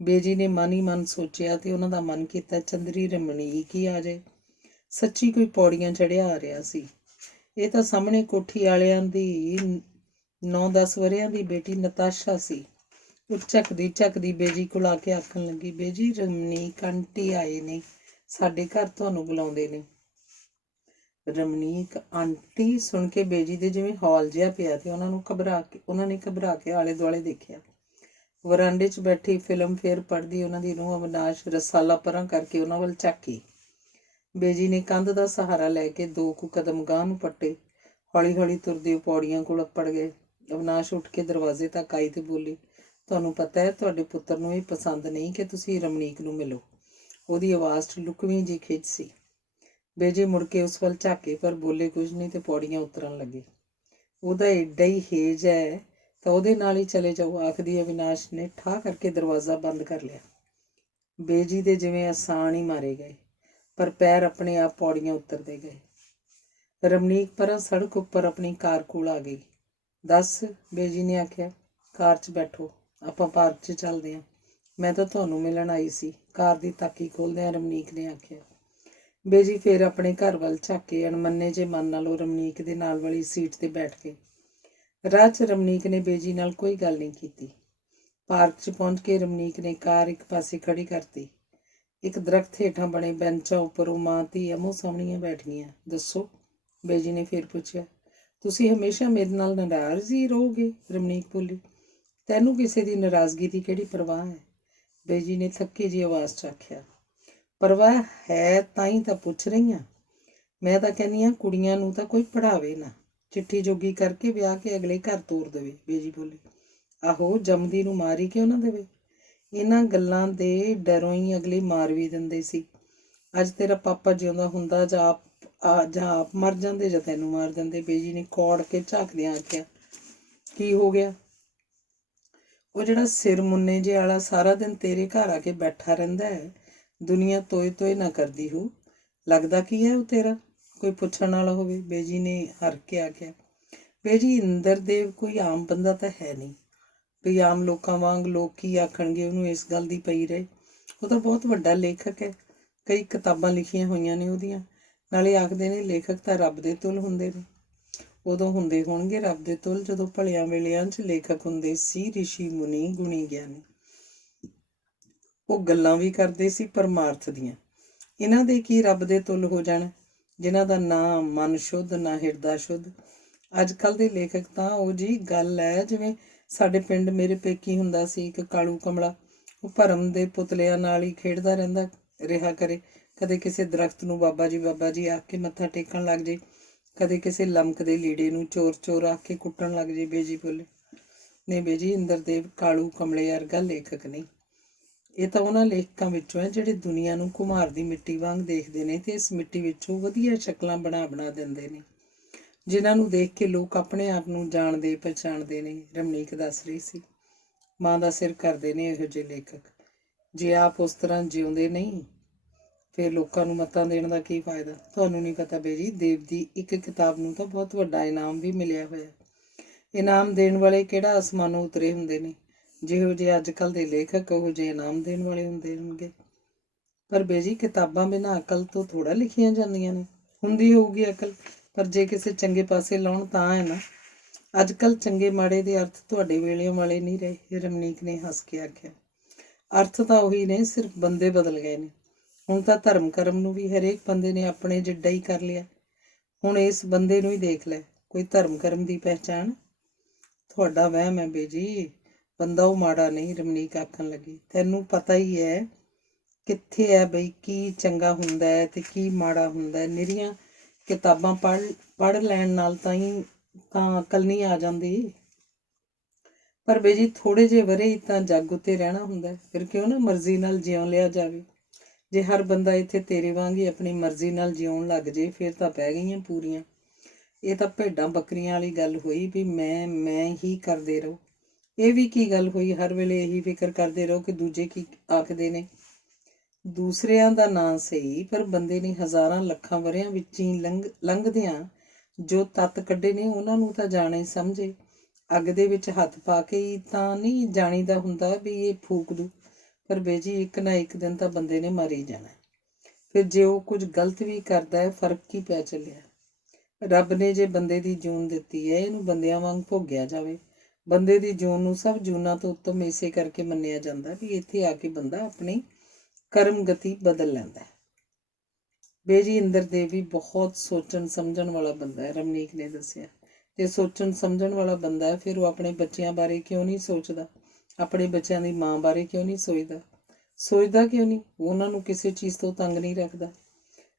ਬੇਜੀ ਨੇ ਮਨ ਹੀ ਮਨ ਸੋਚਿਆ ਤੇ ਉਹਨਾਂ ਦਾ ਮਨ ਕੀਤਾ ਚੰਦਰੀ ਰਮਣੀਕ ਹੀ ਆ ਜਾਏ। ਸੱਚੀ ਕੋਈ ਪੌੜੀਆਂ ਚੜ੍ਹਿਆ ਆ ਰਿਹਾ ਸੀ। ਇਹ ਤਾਂ ਸਾਹਮਣੇ ਕੋਠੀ ਵਾਲਿਆਂ ਦੀ 9-10 ਵਰ੍ਹਿਆਂ ਦੀ ਬੇਟੀ ਨਤਾਸ਼ਾ ਸੀ। ਉਹ ਝਕਦੀ ਬੇਜੀ ਕੋਲ ਆ ਕੇ ਆਖਣ ਲੱਗੀ, ਬੇਜੀ ਰਮਨੀਕ ਆਂਟੀ ਆਏ ਨੇ, ਸਾਡੇ ਘਰ ਤੁਹਾਨੂੰ ਬੁਲਾਉਂਦੇ ਨੇ। ਰਮਨੀਕ ਆਂਟੀ ਸੁਣ ਕੇ ਬੇਜੀ ਦੇ ਜਿਵੇਂ ਹੌਲ ਜਿਹਾ ਪਿਆ ਤੇ ਉਹਨਾਂ ਨੇ ਘਬਰਾ ਕੇ ਆਲੇ ਦੁਆਲੇ ਦੇਖਿਆ। ਵਰਾਂਡੇ 'ਚ ਬੈਠੀ ਫਿਲਮ ਫੇਰ ਪੜ੍ਹਦੀ ਉਹਨਾਂ ਦੀ ਨੂੰਹ ਅਵਿਨਾਸ਼ ਰਸਾਲਾ ਪਰਾਂ ਕਰਕੇ ਉਹਨਾਂ ਵੱਲ ਝਾਕੀ। ਬੇਜੀ ਨੇ ਕੰਧ ਦਾ ਸਹਾਰਾ ਲੈ ਕੇ 2 ਕੁ ਕਦਮ ਗਾਂਹ ਨੂੰ ਪੱਟੇ। ਹੌਲੀ ਤੁਰਦੇ ਪੌੜੀਆਂ ਕੋਲ ਅੱਪੜ ਗਏ। ਅਵਿਨਾਸ਼ ਉੱਠ ਕੇ ਦਰਵਾਜ਼ੇ ਤੱਕ ਆਈ ਤੇ ਬੋਲੀ, ਤੁਹਾਨੂੰ ਪਤਾ ਹੈ ਤੁਹਾਡੇ ਪੁੱਤਰ ਨੂੰ ਇਹ ਪਸੰਦ ਨਹੀਂ ਕਿ ਤੁਸੀਂ ਰਮਨੀਕ ਨੂੰ ਮਿਲੋ। ਉਹਦੀ ਆਵਾਜ਼ 'ਚ ਲੁਕਵੀਂ ਜੀ ਖਿੱਚ ਸੀ। ਬੇਜੀ ਮੁੜ ਕੇ ਉਸ ਵੱਲ ਝਾਕੇ ਪਰ ਬੋਲੇ ਕੁਝ ਨਹੀਂ ਤੇ ਪੌੜੀਆਂ ਉਤਰਨ ਲੱਗੇ। ਉਹਦਾ ਏਡਾ ਹੀ ਹੇਜ ਹੈ ਤਾਂ ਉਹਦੇ ਨਾਲ ਹੀ ਚਲੇ ਜਾਓ, ਆਖਦੀ ਅਵਿਨਾਸ਼ ਨੇ ਠਾਹ ਕਰਕੇ ਦਰਵਾਜ਼ਾ ਬੰਦ ਕਰ ਲਿਆ। ਬੇਜੀ ਦੇ ਜਿਵੇਂ ਆਸਾਨ ਹੀ ਮਾਰੇ ਗਏ, ਪਰ ਪੈਰ ਆਪਣੇ ਆਪ ਪੌੜੀਆਂ ਉਤਰਦੇ ਗਏ। ਰਮਨੀਕ ਪਰਾਂ ਸੜਕ ਉੱਪਰ ਆਪਣੀ ਕਾਰ ਕੋਲ ਆ ਗਈ। ਦੱਸ, ਬੇਜੀ ਨੇ ਆਖਿਆ। ਕਾਰ 'ਚ ਬੈਠੋ, ਆਪਾਂ ਪਾਰਕ 'ਚ ਚੱਲਦੇ ਹਾਂ। ਮੈਂ ਤਾਂ ਤੁਹਾਨੂੰ ਮਿਲਣ ਆਈ ਸੀ, ਕਾਰ ਦੀ ਤਾਕੀ ਖੋਲ੍ਹਦਿਆਂ ਰਮਨੀਕ ਨੇ ਆਖਿਆ। ਬੇਜੀ ਫੇਰ ਆਪਣੇ ਘਰ ਵੱਲ ਝਾਕ ਕੇ ਅਣਮੰਨੇ ਜੇ ਮਨ ਨਾਲ ਉਹ ਰਮਨੀਕ ਦੇ ਨਾਲ ਵਾਲੀ ਸੀਟ 'ਤੇ ਬੈਠ ਗਏ। ਰਾਹ 'ਚ ਰਮਨੀਕ ਨੇ ਬੇਜੀ ਨਾਲ ਕੋਈ ਗੱਲ ਨਹੀਂ ਕੀਤੀ। ਪਾਰਕ 'ਚ ਪਹੁੰਚ ਕੇ ਰਮਨੀਕ ਨੇ ਕਾਰ ਇੱਕ ਪਾਸੇ ਖੜੀ ਕਰਤੀ। ਇੱਕ ਦਰਖਤ ਹੇਠਾਂ ਬਣੇ ਬੈਂਚਾਂ ਉੱਪਰ ਉਹ ਮਾਂ ਧੀ ਆਮੋ ਸਾਹਮਣੀਆਂ ਬੈਠ ਗਈਆਂ। ਦੱਸੋ, ਬੇਜੀ ਨੇ ਫੇਰ ਪੁੱਛਿਆ। ਤੁਸੀਂ ਹਮੇਸ਼ਾ ਮੇਰੇ ਨਾਲ ਨਾਰਾਜ਼ ਹੀ ਰਹੋਗੇ, ਰਮਨੀਕ ਬੋਲੀ। ਤੈਨੂੰ ਕਿਸੇ ਦੀ ਨਾਰਾਜ਼ਗੀ ਦੀ ਕਿਹੜੀ ਪਰਵਾਹ ਹੈ, ਬੇਜੀ ਨੇ ਥੱਕੀ ਜਿਹੀ ਆਵਾਜ਼ 'ਚ ਆਖਿਆ। ਪਰਵਾਹ ਹੈ ਤਾਂ ਹੀ ਤਾਂ ਪੁੱਛ ਰਹੀ ਹਾਂ। ਮੈਂ ਤਾਂ ਕਹਿੰਦੀ ਹਾਂ ਕੁੜੀਆਂ ਨੂੰ ਤਾਂ ਕੋਈ ਪੜ੍ਹਾਵੇ ਨਾ, ਚਿੱਠੀ ਜੋਗੀ ਕਰਕੇ ਵਿਆਹ ਕੇ ਅਗਲੇ ਘਰ ਤੋਰ ਦੇਵੇ, ਬੇਜੀ ਬੋਲੀ। ਆਹੋ, ਜੰਮਦੀ ਨੂੰ ਮਾਰ ਹੀ ਕਿਉਂ ਨਾ ਦੇਵੇ। ਇਹਨਾਂ ਗੱਲਾਂ ਦੇ ਡਰੋਂ ਹੀ ਅਗਲੇ ਮਾਰ ਵੀ ਦਿੰਦੇ ਸੀ। ਅੱਜ ਤੇਰਾ ਪਾਪਾ ਜਿਉਂਦਾ ਹੁੰਦਾ ਜਾਂ ਆਪ ਮਰ ਜਾਂਦੇ ਜਾਂ ਤੈਨੂੰ ਮਾਰ ਦਿੰਦੇ, ਬੇਜੀ ਨੇ ਕੌੜ ਕੇ ਝਾਕਦਿਆਂ ਆਖਿਆ। ਕੀ ਹੋ ਗਿਆ? ਉਹ ਜਿਹੜਾ ਸਿਰ ਮੁੰਨੇ ਜਿਹੇ ਵਾਲਾ ਸਾਰਾ ਦਿਨ ਤੇਰੇ ਘਰ ਆ ਕੇ ਬੈਠਾ ਰਹਿੰਦਾ ਹੈ, ਦੁਨੀਆ ਤੋਏ ਨਾ ਕਰਦੀ ਹੋ। ਲੱਗਦਾ ਕੀ ਹੈ ਉਹ ਤੇਰਾ? ਕੋਈ ਪੁੱਛਣ ਵਾਲਾ ਹੋਵੇ, ਬੇਜੀ ਨੇ ਹਰ ਕੇ ਆਖਿਆ। ਬੇਜੀ, ਇੰਦਰਦੇਵ ਕੋਈ ਆਮ ਬੰਦਾ ਤਾਂ ਹੈ ਨਹੀਂ, ਵੀ ਆਮ ਲੋਕਾਂ ਵਾਂਗ ਲੋਕ ਕੀ ਆਖਣਗੇ ਉਹਨੂੰ ਇਸ ਗੱਲ ਦੀ ਪਈ ਰਹੇ। ਉਹ ਤਾਂ ਬਹੁਤ ਵੱਡਾ ਲੇਖਕ ਹੈ, ਕਈ ਕਿਤਾਬਾਂ ਲਿਖੀਆਂ ਹੋਈਆਂ ਨੇ ਉਹਦੀਆਂ। ਨਾਲੇ ਆਖਦੇ ਨੇ ਲੇਖਕ ਤਾਂ ਰੱਬ ਦੇ ਤੁੱਲ ਹੁੰਦੇ ਨੇ। ਉਦੋਂ ਹੁੰਦੇ ਹੋਣਗੇ ਰੱਬ ਦੇ ਤੁੱਲ ਜਦੋਂ ਭਲਿਆਂ ਵੇਲਿਆਂ 'ਚ ਲੇਖਕ ਹੁੰਦੇ ਸੀ ਰਿਸ਼ੀ ਮੁਨੀ ਗੁਣੀ ਗਿਆਨੀ। ਉਹ ਗੱਲਾਂ ਵੀ ਕਰਦੇ ਸੀ ਪਰਮਾਰਥ ਦੀਆਂ। ਇਹਨਾਂ ਦੇ ਕੀ ਰੱਬ ਦੇ ਤੁੱਲ ਹੋ ਜਾਣ, ਜਿਨ੍ਹਾਂ ਦਾ ਨਾ ਮਨ ਸ਼ੁੱਧ ਨਾ ਹਿਰਦਾ ਸ਼ੁੱਧ। ਅੱਜ ਕੱਲ੍ਹ ਦੇ ਲੇਖਕ ਤਾਂ ਉਹ ਜੀ ਗੱਲ ਹੈ ਜਿਵੇਂ ਸਾਡੇ ਪਿੰਡ ਮੇਰੇ ਪੇਕੀ ਹੁੰਦਾ ਸੀ ਇੱਕ ਕਾਲੂ ਕਮਲਾ। ਉਹ ਭਰਮ ਦੇ ਪੁਤਲਿਆਂ ਨਾਲ ਹੀ ਖੇਡਦਾ ਰਿਹਾ ਕਰੇ। ਕਦੇ ਕਿਸੇ ਦਰਖਤ ਨੂੰ ਬਾਬਾ ਜੀ ਆਖ ਕੇ ਮੱਥਾ ਟੇਕਣ ਲੱਗ ਜੇ, ਕਦੇ ਕਿਸੇ ਲਮਕਦੇ ਲੀੜੇ ਨੂੰ ਚੋਰ ਆਖ ਕੇ ਕੁੱਟਣ ਲੱਗ ਜੇ, ਬੇਜੀ ਬੋਲੇ। ਨਹੀਂ ਬੇਜੀ, ਇੰਦਰਦੇਵ ਕਾਲੂ ਕਮਲੇ ਵਰਗਾ ਲੇਖਕ ਨਹੀਂ। ਇਹ ਤਾਂ ਉਹਨਾਂ ਲੇਖਕਾਂ ਵਿੱਚੋਂ ਹੈ ਜਿਹੜੇ ਦੁਨੀਆ ਨੂੰ ਘੁਮਾਰ ਦੀ ਮਿੱਟੀ ਵਾਂਗ ਦੇਖਦੇ ਨੇ ਤੇ ਇਸ ਮਿੱਟੀ ਵਿੱਚੋਂ ਵਧੀਆ ਸ਼ਕਲਾਂ ਬਣਾ ਦਿੰਦੇ ਨੇ, ਜਿਨ੍ਹਾਂ ਨੂੰ ਦੇਖ ਕੇ ਲੋਕ ਆਪਣੇ ਆਪ ਨੂੰ ਜਾਣਦੇ ਪਛਾਣਦੇ ਨੇ, ਰਮਨੀਕ ਦੱਸ ਰਹੀ ਸੀ। ਮਾਂ ਦਾ ਸਿਰ ਕਰਦੇ ਨੇ ਇਹੋ ਜਿਹੇ ਲੇਖਕ। ਜੇ ਆਪ ਉਸ ਤਰ੍ਹਾਂ ਜਿਉਂਦੇ ਨਹੀਂ ਫਿਰ ਲੋਕਾਂ ਨੂੰ ਮੱਤਾਂ ਦੇਣ ਦਾ ਕੀ ਫਾਇਦਾ। ਤੁਹਾਨੂੰ ਨਹੀਂ ਪਤਾ ਬੇਜੀ, ਦੇਵ ਦੀ ਇੱਕ ਕਿਤਾਬ ਨੂੰ ਤਾਂ ਬਹੁਤ ਵੱਡਾ ਇਨਾਮ ਵੀ ਮਿਲਿਆ ਹੋਇਆ। ਇਨਾਮ ਦੇਣ ਵਾਲੇ ਕਿਹੜਾ ਅਸਮਾਨੋਂ ਉਤਰੇ ਹੁੰਦੇ ਨੇ। ਜਿਹੋ ਜਿਹੇ ਅੱਜ ਕੱਲ੍ਹ ਦੇ ਲੇਖਕ ਉਹੋ ਜਿਹੇ ਇਨਾਮ ਦੇਣ ਵਾਲੇ ਹੁੰਦੇ ਹੋਣਗੇ। ਪਰ ਬੇਜੀ, ਕਿਤਾਬਾਂ ਬਿਨਾਂ ਅਕਲ ਤੋਂ ਥੋੜ੍ਹਾ ਲਿਖੀਆਂ ਜਾਂਦੀਆਂ ਨੇ। ਹੁੰਦੀ ਹੋਊਗੀ ਅਕਲ, ਪਰ ਜੇ ਕਿਸੇ ਚੰਗੇ ਪਾਸੇ ਲਾਉਣ ਤਾਂ ਹੈ ਨਾ। ਅੱਜ ਕੱਲ੍ਹ ਚੰਗੇ ਮਾੜੇ ਦੇ ਅਰਥ ਤੁਹਾਡੇ ਵੇਲਿਆਂ ਵਾਲੇ ਨਹੀਂ ਰਹੇ, ਰਮਨੀਕ ਨੇ ਹੱਸ ਕੇ ਆਖਿਆ। ਅਰਥ ਤਾਂ ਉਹੀ ਨੇ, ਸਿਰਫ ਬੰਦੇ ਬਦਲ ਗਏ ਨੇ। ਹੁਣ ਤਾਂ ਧਰਮ ਕਰਮ ਨੂੰ ਵੀ ਹਰੇਕ ਬੰਦੇ ਨੇ ਆਪਣੇ ਜਿੱਡਾ ਹੀ ਕਰ ਲਿਆ। ਹੁਣ ਇਸ ਬੰਦੇ ਨੂੰ ਹੀ ਦੇਖ ਲੈ, ਕੋਈ ਧਰਮ ਕਰਮ ਦੀ ਪਹਿਚਾਣ? ਤੁਹਾਡਾ ਵਹਿਮ ਹੈ ਬੇਜੀ, ਬੰਦਾ ਉਹ ਮਾੜਾ ਨਹੀਂ। ਰਮਨੀਕ ਆਖਣ ਲੱਗੀ, ਤੈਨੂੰ ਪਤਾ ਹੀ ਹੈ ਕਿੱਥੇ ਹੈ ਬਈ ਕੀ ਚੰਗਾ ਹੁੰਦਾ ਹੈ ਤੇ ਕੀ ਮਾੜਾ ਹੁੰਦਾ ਹੈ। ਨਿਰੀਆਂ ਕਿਤਾਬਾਂ ਪੜ੍ਹ ਲੈਣ ਨਾਲ ਤਾਂ ਅਕਲ ਨਹੀਂ ਆ ਜਾਂਦੀ। ਪਰ ਬੇਜੀ ਥੋੜੇ ਜਿਹੇ ਵਰੇ ਹੀ ਤਾਂ ਜੱਗ ਉੱਤੇ ਰਹਿਣਾ ਹੁੰਦਾ, ਫਿਰ ਕਿਉਂ ਨਾ ਮਰਜ਼ੀ ਨਾਲ ਜਿਉਂ ਲਿਆ ਜਾਵੇ। ਜੇ ਹਰ ਬੰਦਾ ਇੱਥੇ ਤੇਰੇ ਵਾਂਗ ਹੀ ਆਪਣੀ ਮਰਜ਼ੀ ਨਾਲ ਜਿਉਣ ਲੱਗ ਜੇ, ਫਿਰ ਤਾਂ ਪੈ ਗਈਆਂ ਪੂਰੀਆਂ। ਇਹ ਤਾਂ ਭੇਡਾਂ ਬੱਕਰੀਆਂ ਵਾਲੀ ਗੱਲ ਹੋਈ ਵੀ ਮੈਂ ਹੀ ਕਰਦੇ ਰਹੋ। ਇਹ ਵੀ ਕੀ ਗੱਲ ਹੋਈ, ਹਰ ਵੇਲੇ ਇਹੀ ਫਿਕਰ ਕਰਦੇ ਰਹੋ ਕਿ ਦੂਜੇ ਕੀ ਆਖਦੇ ਨੇ। ਦੂਸਰਿਆਂ ਦਾ ਨਾਂ ਸਹੀ, ਪਰ ਬੰਦੇ ਨੇ ਹਜ਼ਾਰਾਂ ਲੱਖਾਂ ਵਰਿਆਂ ਵਿੱਚ ਹੀ ਲੰਘਦਿਆਂ ਜੋ ਤੱਤ ਕੱਢੇ ਨੇ, ਉਹਨਾਂ ਨੂੰ ਤਾਂ ਜਾਣੇ ਸਮਝੇ। ਅੱਗ ਦੇ ਵਿੱਚ ਹੱਥ ਪਾ ਕੇ ਹੀ ਤਾਂ ਨਹੀਂ ਜਾਣੀਦਾ ਹੁੰਦਾ ਵੀ ਇਹ ਫੂਕ ਦੂ। ਪਰ ਬੇਜੀ ਇੱਕ ਨਾ ਇੱਕ ਦਿਨ ਤਾਂ ਬੰਦੇ ਨੇ ਮਰ ਹੀ ਜਾਣਾ। ਫਿਰ ਜੇ ਉਹ ਕੁਝ ਗਲਤ ਵੀ ਕਰਦਾ ਹੈ, ਫਰਕ ਕੀ ਪੈ ਚੱਲਿਆ। ਰੱਬ ਨੇ ਜੇ ਬੰਦੇ ਦੀ ਜੂਨ ਦਿੱਤੀ ਹੈ, ਇਹਨੂੰ ਬੰਦਿਆਂ ਵਾਂਗ ਭੋਗਿਆ ਜਾਵੇ। ਬੰਦੇ ਦੀ ਜੂਨ ਨੂੰ ਸਭ ਜੂਨਾਂ ਤੋਂ ਉੱਤਮ ਇਸੇ ਕਰਕੇ ਮੰਨਿਆ ਜਾਂਦਾ ਵੀ ਇੱਥੇ ਆ ਕੇ ਬੰਦਾ ਆਪਣੀ ਕਰਮ ਗਤੀ ਬਦਲ ਲੈਂਦਾ ਹੈ। ਬੇਜੀ ਇੰਦਰ ਦੇਵ ਵੀ ਬਹੁਤ ਸੋਚਣ ਸਮਝਣ ਵਾਲਾ ਬੰਦਾ ਹੈ, ਰਮਨੀਕ ਨੇ ਦੱਸਿਆ। ਜੇ ਸੋਚਣ ਸਮਝਣ ਵਾਲਾ ਬੰਦਾ ਹੈ, ਫਿਰ ਉਹ ਆਪਣੇ ਬੱਚਿਆਂ ਬਾਰੇ ਕਿਉਂ ਨਹੀਂ ਸੋਚਦਾ? ਆਪਣੇ ਬੱਚਿਆਂ ਦੀ ਮਾਂ ਬਾਰੇ ਕਿਉਂ ਨਹੀਂ ਸੋਚਦਾ ਕਿਉਂ ਨਹੀਂ? ਉਹਨਾਂ ਨੂੰ ਕਿਸੇ ਚੀਜ਼ ਤੋਂ ਤੰਗ ਨਹੀਂ ਰੱਖਦਾ।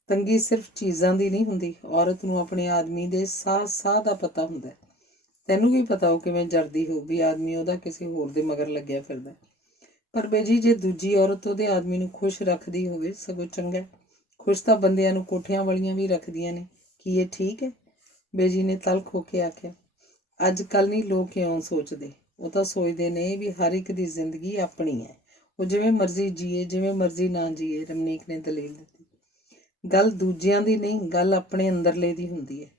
ਤੰਗੀ ਸਿਰਫ ਚੀਜ਼ਾਂ ਦੀ ਨਹੀਂ ਹੁੰਦੀ, ਔਰਤ ਨੂੰ ਆਪਣੇ ਆਦਮੀ ਦੇ ਸਾਹ ਦਾ ਪਤਾ ਹੁੰਦਾ। ਤੈਨੂੰ ਵੀ ਪਤਾ ਉਹ ਕਿਵੇਂ ਜਰਦੀ ਹੋ ਵੀ ਆਦਮੀ ਉਹਦਾ ਕਿਸੇ ਹੋਰ ਦੇ ਮਗਰ ਲੱਗਿਆ ਫਿਰਦਾ। ਪਰ ਬੇਜੀ ਜੇ ਦੂਜੀ ਔਰਤ ਉਹਦੇ ਆਦਮੀ ਨੂੰ ਖੁਸ਼ ਰੱਖਦੀ ਹੋਵੇ, ਸਗੋਂ ਚੰਗਾ। ਖੁਸ਼ ਤਾਂ ਬੰਦਿਆਂ ਨੂੰ ਕੋਠਿਆਂ ਵਾਲੀਆਂ ਵੀ ਰੱਖਦੀਆਂ ਨੇ। ਕੀ ਇਹ ਠੀਕ ਹੈ? ਬੇਜੀ ਨੇ ਤਲਖ ਹੋ ਕੇ ਆਖਿਆ। ਅੱਜ ਕੱਲ੍ਹ ਨਹੀਂ ਲੋਕ ਇਉਂ ਸੋਚਦੇ। ਉਹ ਤਾਂ ਸੋਚਦੇ ਨੇ ਵੀ ਹਰ ਇੱਕ ਦੀ ਜ਼ਿੰਦਗੀ ਆਪਣੀ ਹੈ, ਉਹ ਜਿਵੇਂ ਮਰਜ਼ੀ ਜੀਏ, ਜਿਵੇਂ ਮਰਜ਼ੀ ਨਾ ਜੀਏ। ਰਮਨੀਕ ਨੇ ਦਲੀਲ ਦਿੱਤੀ। ਗੱਲ ਦੂਜਿਆਂ ਦੀ ਨਹੀਂ, ਗੱਲ ਆਪਣੇ ਅੰਦਰਲੇ ਦੀ ਹੁੰਦੀ ਹੈ।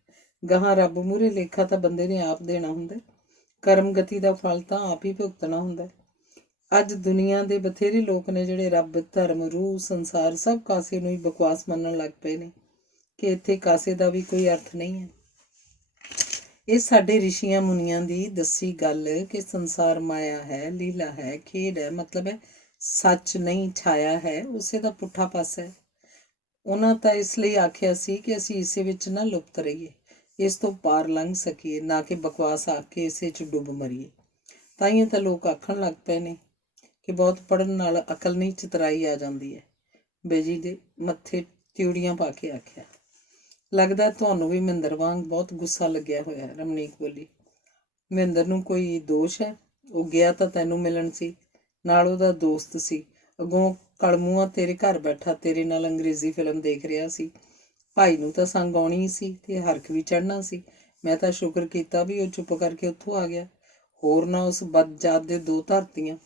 ਗਾਹਾਂ ਰੱਬ ਮੂਹਰੇ ਲੇਖਾ ਤਾਂ ਬੰਦੇ ਨੇ ਆਪ ਦੇਣਾ ਹੁੰਦਾ। ਕਰਮ ਗਤੀ ਦਾ ਫਲ ਤਾਂ ਆਪ ਹੀ ਭੁਗਤਣਾ ਹੁੰਦਾ। ਅੱਜ ਦੁਨੀਆ ਦੇ ਬਥੇਰੇ ਲੋਕ ਨੇ ਜਿਹੜੇ ਰੱਬ, ਧਰਮ, ਰੂਹ, ਸੰਸਾਰ ਸਭ ਕਾਸੇ ਨੂੰ ਹੀ ਬਕਵਾਸ ਮੰਨਣ ਲੱਗ ਪਏ ਨੇ ਕਿ ਇੱਥੇ ਕਾਸੇ ਦਾ ਵੀ ਕੋਈ ਅਰਥ ਨਹੀਂ ਹੈ। ਇਹ ਸਾਡੇ ਰਿਸ਼ੀਆਂ ਮੁਨੀਆਂ ਦੀ ਦੱਸੀ ਗੱਲ ਕਿ ਸੰਸਾਰ ਮਾਇਆ ਹੈ, ਲੀਲਾ ਹੈ, ਖੇਡ ਹੈ, ਮਤਲਬ ਹੈ ਸੱਚ ਨਹੀਂ, ਛਾਇਆ ਹੈ, ਉਸੇ ਦਾ ਪੁੱਠਾ ਪਾਸਾ ਹੈ। ਉਹਨਾਂ ਤਾਂ ਇਸ ਲਈ ਆਖਿਆ ਸੀ ਕਿ ਅਸੀਂ ਇਸੇ ਵਿੱਚ ਨਾ ਲੁਪਤ ਰਹੀਏ, ਇਸ ਤੋਂ ਪਾਰ ਲੰਘ ਸਕੀਏ, ਨਾ ਕਿ ਬਕਵਾਸ ਆਖ ਕੇ ਇਸੇ 'ਚ ਡੁੱਬ ਮਰੀਏ। ਤਾਈਓ ਤਾਂ ਲੋਕ ਆਖਣ ਲੱਗ ਪਏ ਨੇ ਕਿ ਬਹੁਤ ਪੜ੍ਹਨ ਨਾਲ ਅਕਲ ਨਹੀਂ, ਚਤਰਾਈ ਆ ਜਾਂਦੀ ਹੈ। ਬੇਜੀ ਦੇ ਮੱਥੇ ਤਿਉੜੀਆਂ ਪਾ ਕੇ ਆਖਿਆ। ਲੱਗਦਾ ਤੁਹਾਨੂੰ ਵੀ ਮਹਿੰਦਰ ਵਾਂਗ ਬਹੁਤ ਗੁੱਸਾ ਲੱਗਿਆ ਹੋਇਆ, ਰਮਨੀਕ ਬੋਲੀ। ਮਹਿੰਦਰ ਨੂੰ ਕੋਈ ਦੋਸ਼ ਹੈ? ਉਹ ਗਿਆ ਤਾਂ ਤੈਨੂੰ ਮਿਲਣ ਸੀ, ਨਾਲ ਉਹਦਾ ਦੋਸਤ ਸੀ। ਅੱਗੋਂ ਕਲਮੂਆ ਤੇਰੇ ਘਰ ਬੈਠਾ ਤੇਰੇ ਨਾਲ ਅੰਗਰੇਜ਼ੀ ਫਿਲਮ ਦੇਖ ਰਿਹਾ ਸੀ। ਭਾਈ ਨੂੰ ਤਾਂ ਸੰਗ ਆਉਣੀ ਸੀ ਤੇ ਹਰਖ ਵੀ ਚੜ੍ਹਨਾ ਸੀ। ਮੈਂ ਤਾਂ ਸ਼ੁਕਰ ਕੀਤਾ ਵੀ ਉਹ ਚੁੱਪ ਕਰਕੇ ਉੱਥੋਂ ਆ ਗਿਆ, ਹੋਰ ਨਾ ਉਸ ਬਦਜਾਤ ਦੇ ਦੋ ਧਰਤੀਆਂ।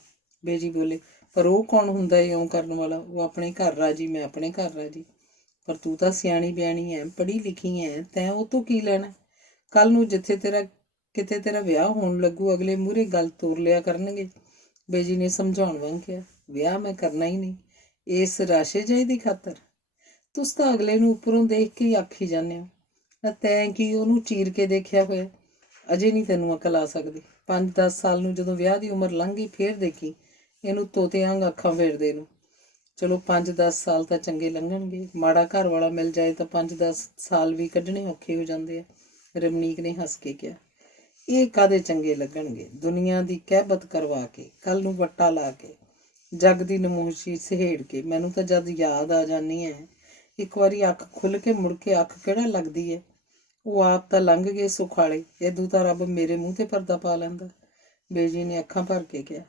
ਬੇਜੀ ਬੋਲੇ, ਪਰ ਉਹ ਕੌਣ ਹੁੰਦਾ ਇਉਂ ਕਰਨ ਵਾਲਾ? ਉਹ ਆਪਣੇ ਘਰ ਰਾਜੀ, ਮੈਂ ਆਪਣੇ ਘਰ ਰਾਜੀ। ਪਰ ਤੂੰ ਤਾਂ ਸਿਆਣੀ ਬਿਆਣੀ ਹੈ, ਪੜ੍ਹੀ ਲਿਖੀ ਹੈ, ਤੈਂ ਉਹ ਤੋਂ ਕੀ ਲੈਣਾ? ਕੱਲ ਨੂੰ ਜਿੱਥੇ ਕਿਤੇ ਤੇਰਾ ਵਿਆਹ ਹੋਣ ਲੱਗੂ, ਅਗਲੇ ਮੂਹਰੇ ਗੱਲ ਤੋਰ ਲਿਆ ਕਰਨਗੇ। ਬੇਜੀ ਨੇ ਸਮਝਾਉਣ ਵਾਂਗ ਕਿਹਾ। ਵਿਆਹ ਮੈਂ ਕਰਨਾ ਹੀ ਨਹੀਂ, ਇਸ ਰਾਸ਼ੇ ਜਾਈ ਦੀ ਖਾਤਰ? ਤੁਸੀਂ ਤਾਂ ਅਗਲੇ ਨੂੰ ਉੱਪਰੋਂ ਦੇਖ ਕੇ ਹੀ ਆਖੀ ਜਾਂਦੇ ਹੋ ਨਾ, ਤੈਂ ਕੀ ਉਹਨੂੰ ਚੀਰ ਕੇ ਦੇਖਿਆ ਹੋਇਆ? ਅਜੇ ਨਹੀਂ ਤੈਨੂੰ ਅਕਲ ਆ ਸਕਦੀ। 5-10 ਸਾਲ ਨੂੰ ਜਦੋਂ ਵਿਆਹ ਦੀ ਉਮਰ ਲੰਘ ਗਈ, ਫੇਰ ਦੇਖੀ ਇਹਨੂੰ ਤੋਤੇ ਵਾਂਗ ਅੱਖਾਂ ਫੇਰਦੇ ਨੂੰ। ਚਲੋ 5-10 ਸਾਲ ਤਾਂ ਚੰਗੇ ਲੰਘਣਗੇ, ਮਾੜਾ ਘਰ ਵਾਲਾ ਮਿਲ ਜਾਏ ਤਾਂ 5-10 ਸਾਲ ਵੀ ਕੱਢਣੇ ਔਖੇ ਹੋ ਜਾਂਦੇ ਆ। ਰਮਨੀਕ ਨੇ ਹੱਸ ਕੇ ਕਿਹਾ। ਇਹ ਕਾਹਦੇ ਚੰਗੇ ਲੱਗਣਗੇ? ਦੁਨੀਆ ਦੀ ਕਹਿਬਤ ਕਰਵਾ ਕੇ, ਕੱਲ ਨੂੰ ਵੱਟਾ ਲਾ ਕੇ, ਜੱਗ ਦੀ ਨਮੋਸ਼ੀ ਸਹੇੜ ਕੇ। ਮੈਨੂੰ ਤਾਂ ਜਦ ਯਾਦ ਆ ਜਾਂਦੀ ਹੈ, ਇੱਕ ਵਾਰੀ ਅੱਖ ਖੁੱਲ੍ਹ ਕੇ ਮੁੜ ਕੇ ਅੱਖ ਕਿਹੜਾ ਲੱਗਦੀ ਹੈ। ਉਹ ਆਪ ਤਾਂ ਲੰਘ ਗਏ ਸੁਖਾਲੇ, ਇਦੋਂ ਤਾਂ ਰੱਬ ਮੇਰੇ ਮੂੰਹ ਤੇ ਪਰਦਾ ਪਾ ਲੈਂਦਾ। ਬੇਜੀ ਨੇ ਅੱਖਾਂ ਭਰ ਕੇ ਕਿਹਾ।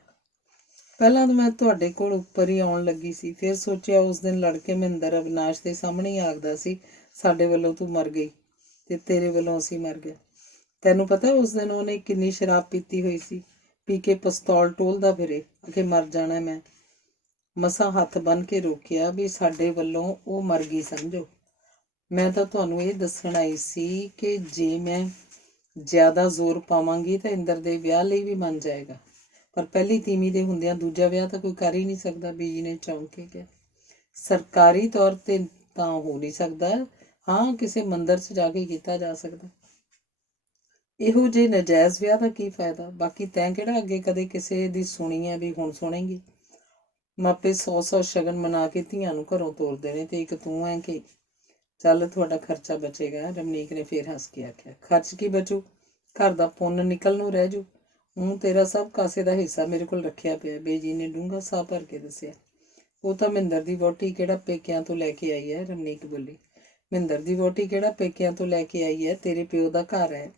ਪਹਿਲਾਂ ਤਾਂ ਮੈਂ ਤੁਹਾਡੇ ਕੋਲ ਉੱਪਰ ਹੀ ਆਉਣ ਲੱਗੀ ਸੀ, ਫਿਰ ਸੋਚਿਆ ਉਸ ਦਿਨ ਲੜ ਕੇ ਮਹਿੰਦਰ ਅਵਿਨਾਸ਼ ਦੇ ਸਾਹਮਣੇ ਹੀ ਆਖਦਾ ਸੀ, ਸਾਡੇ ਵੱਲੋਂ ਤੂੰ ਮਰ ਗਈ ਤੇ ਤੇਰੇ ਵੱਲੋਂ ਅਸੀਂ ਮਰ ਗਏ। ਤੈਨੂੰ ਪਤਾ ਉਸ ਦਿਨ ਉਹਨੇ ਕਿੰਨੀ ਸ਼ਰਾਬ ਪੀਤੀ ਹੋਈ ਸੀ, ਪੀ ਕੇ ਪਿਸਤੌਲ ਟੋਲਦਾ ਫਿਰੇ ਕਿ ਮਰ ਜਾਣਾ ਮੈਂ। ਮਸਾਂ ਹੱਥ ਬੰਨ੍ਹ ਕੇ ਰੋਕਿਆ ਵੀ ਸਾਡੇ ਵੱਲੋਂ ਉਹ ਮਰ ਗਈ ਸਮਝੋ। ਮੈਂ ਤਾਂ ਤੁਹਾਨੂੰ ਇਹ ਦੱਸਣ ਆਈ ਸੀ ਕਿ ਜੇ ਮੈਂ ਜ਼ਿਆਦਾ ਜ਼ੋਰ ਪਾਵਾਂਗੀ ਤਾਂ ਇੰਦਰ ਦੇ ਵਿਆਹ ਲਈ ਵੀ ਮੰਨ ਜਾਏਗਾ, ਪਰ ਪਹਿਲੀ ਤੀਵੀਂ ਦੇ ਹੁੰਦਿਆਂ ਦੂਜਾ ਵਿਆਹ ਤਾਂ ਕੋਈ ਕਰ ਹੀ ਨਹੀਂ ਸਕਦਾ। ਬੀਜੀ ਨੇ ਚੌਂਕ ਕੇ ਕਿਹਾ। ਸਰਕਾਰੀ ਤੌਰ 'ਤੇ ਤਾਂ ਹੋ ਨਹੀਂ ਸਕਦਾ, ਹਾਂ ਕਿਸੇ ਮੰਦਿਰ 'ਚ ਜਾ ਕੇ ਕੀਤਾ ਜਾ ਸਕਦਾ। ਇਹੋ ਜਿਹੇ ਨਜਾਇਜ਼ ਵਿਆਹ ਦਾ ਕੀ ਫਾਇਦਾ? ਬਾਕੀ ਤੈਂ ਕਿਹੜਾ ਅੱਗੇ ਕਦੇ ਕਿਸੇ ਦੀ ਸੁਣੀ ਹੈ ਵੀ ਹੁਣ ਸੁਣੇਗੀ? ਮਾਪੇ 100 ਸ਼ਗਨ ਮਨਾ ਕੇ ਧੀਆਂ ਨੂੰ ਘਰੋਂ ਤੋਰਦੇ ਨੇ ਤੇ ਇੱਕ ਤੂੰ ਐ ਕਿ ਚੱਲ ਤੁਹਾਡਾ ਖਰਚਾ ਬਚੇਗਾ। ਰਮਨੀਕ ਨੇ ਫੇਰ ਹੱਸ ਕੇ ਆਖਿਆ, ਖਰਚ ਕੀ ਬਚੂ, ਘਰ ਦਾ ਪੁੰਨ ਨਿਕਲ ਨੂੰ ਰਹਿ ਜੂ। ਤੇਰਾ ਸਭ ਕਾਸੇ ਦਾ ਹਿੱਸਾ ਮੇਰੇ ਕੋਲ ਰੱਖਿਆ ਪਿਆ। ਬੇਜੀ ਨੇ ਡੂੰਘਾ ਸਾਹ ਭਰ ਕੇ ਦੱਸਿਆ। ਉਹ ਤਾਂ ਮਹਿੰਦਰ ਦੀ ਵਹੁਟੀ ਕਿਹੜਾ ਪੇਕਿਆਂ ਤੋਂ ਲੈ ਕੇ ਆਈ ਹੈ। ਰਮਨੀਕ ਬੋਲੀ, ਮਹਿੰਦਰ ਦੀ ਵਹੁਟੀ ਕਿਹੜਾ ਪੇਕਿਆਂ ਤੋਂ ਲੈ ਕੇ ਆਈ ਹੈ, ਤੇਰੇ ਪਿਓ ਦਾ ਘਰ ਹੈ,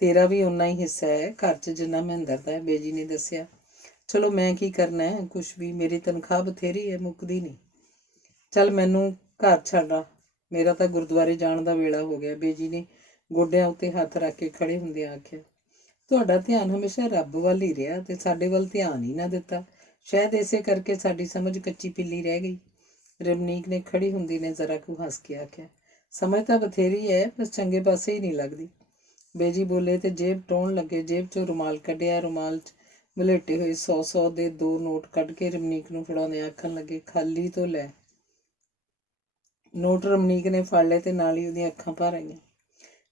ਤੇਰਾ ਵੀ ਓਨਾ ਹੀ ਹਿੱਸਾ ਹੈ ਘਰ 'ਚ ਜਿੰਨਾ ਮਹਿੰਦਰ ਦਾ ਹੈ। ਬੇਜੀ ਨੇ ਦੱਸਿਆ। ਚਲੋ ਮੈਂ ਕੀ ਕਰਨਾ ਹੈ, ਕੁਛ ਵੀ, ਮੇਰੀ ਤਨਖਾਹ ਬਥੇਰੀ ਹੈ, ਮੁੱਕਦੀ ਨਹੀਂ। ਚੱਲ ਮੈਨੂੰ ਘਰ ਛੱਡ ਆ, ਮੇਰਾ ਤਾਂ ਗੁਰਦੁਆਰੇ ਜਾਣ ਦਾ ਵੇਲਾ ਹੋ ਗਿਆ। ਬੇਜੀ ਨੇ ਗੋਡਿਆਂ ਉੱਤੇ ਹੱਥ ਰੱਖ ਕੇ ਖੜੇ ਹੁੰਦਿਆਂ ਆਖਿਆ, ਤੁਹਾਡਾ ਧਿਆਨ ਹਮੇਸ਼ਾ ਰੱਬ ਵੱਲ ਹੀ ਰਿਹਾ ਤੇ ਸਾਡੇ ਵੱਲ ਧਿਆਨ ਹੀ ਨਾ ਦਿੱਤਾ। ਸ਼ਾਇਦ ਇਸੇ ਕਰਕੇ ਸਾਡੀ ਸਮਝ ਕੱਚੀ ਪਿੱਲੀ ਰਹਿ ਗਈ। ਰਮਨੀਕ ਨੇ ਖੜੀ ਹੁੰਦੀ ਨੇ ਜ਼ਰਾ ਕੁ ਹੱਸ ਕੇ ਆਖਿਆ, ਸਮਝ ਤਾਂ ਬਥੇਰੀ ਹੈ, ਬਸ ਚੰਗੇ ਪਾਸੇ ਹੀ ਨਹੀਂ ਲੱਗਦੀ। ਬੇਜੀ ਬੋਲੇ ਤੇ ਜੇਬ ਟੋਹਣ ਲੱਗੇ। ਜੇਬ 'ਚੋਂ ਰੁਮਾਲ ਕੱਢਿਆ। ਰੁਮਾਲ 'ਚ ਵਲੇਟੇ ਹੋਏ 100 ਦੇ 2 ਨੋਟ ਕੱਢ ਕੇ ਰਮਨੀਕ ਨੂੰ ਫੜਾਉਂਦੇ ਆਖਣ ਲੱਗੇ, ਖਾਲੀ ਤੋਂ ਲੈ। ਨੋਟ ਰਮਨੀਕ ਨੇ ਫੜ ਲਏ ਤੇ ਨਾਲ ਹੀ ਉਹਦੀਆਂ ਅੱਖਾਂ ਭਰ ਆਈਆਂ।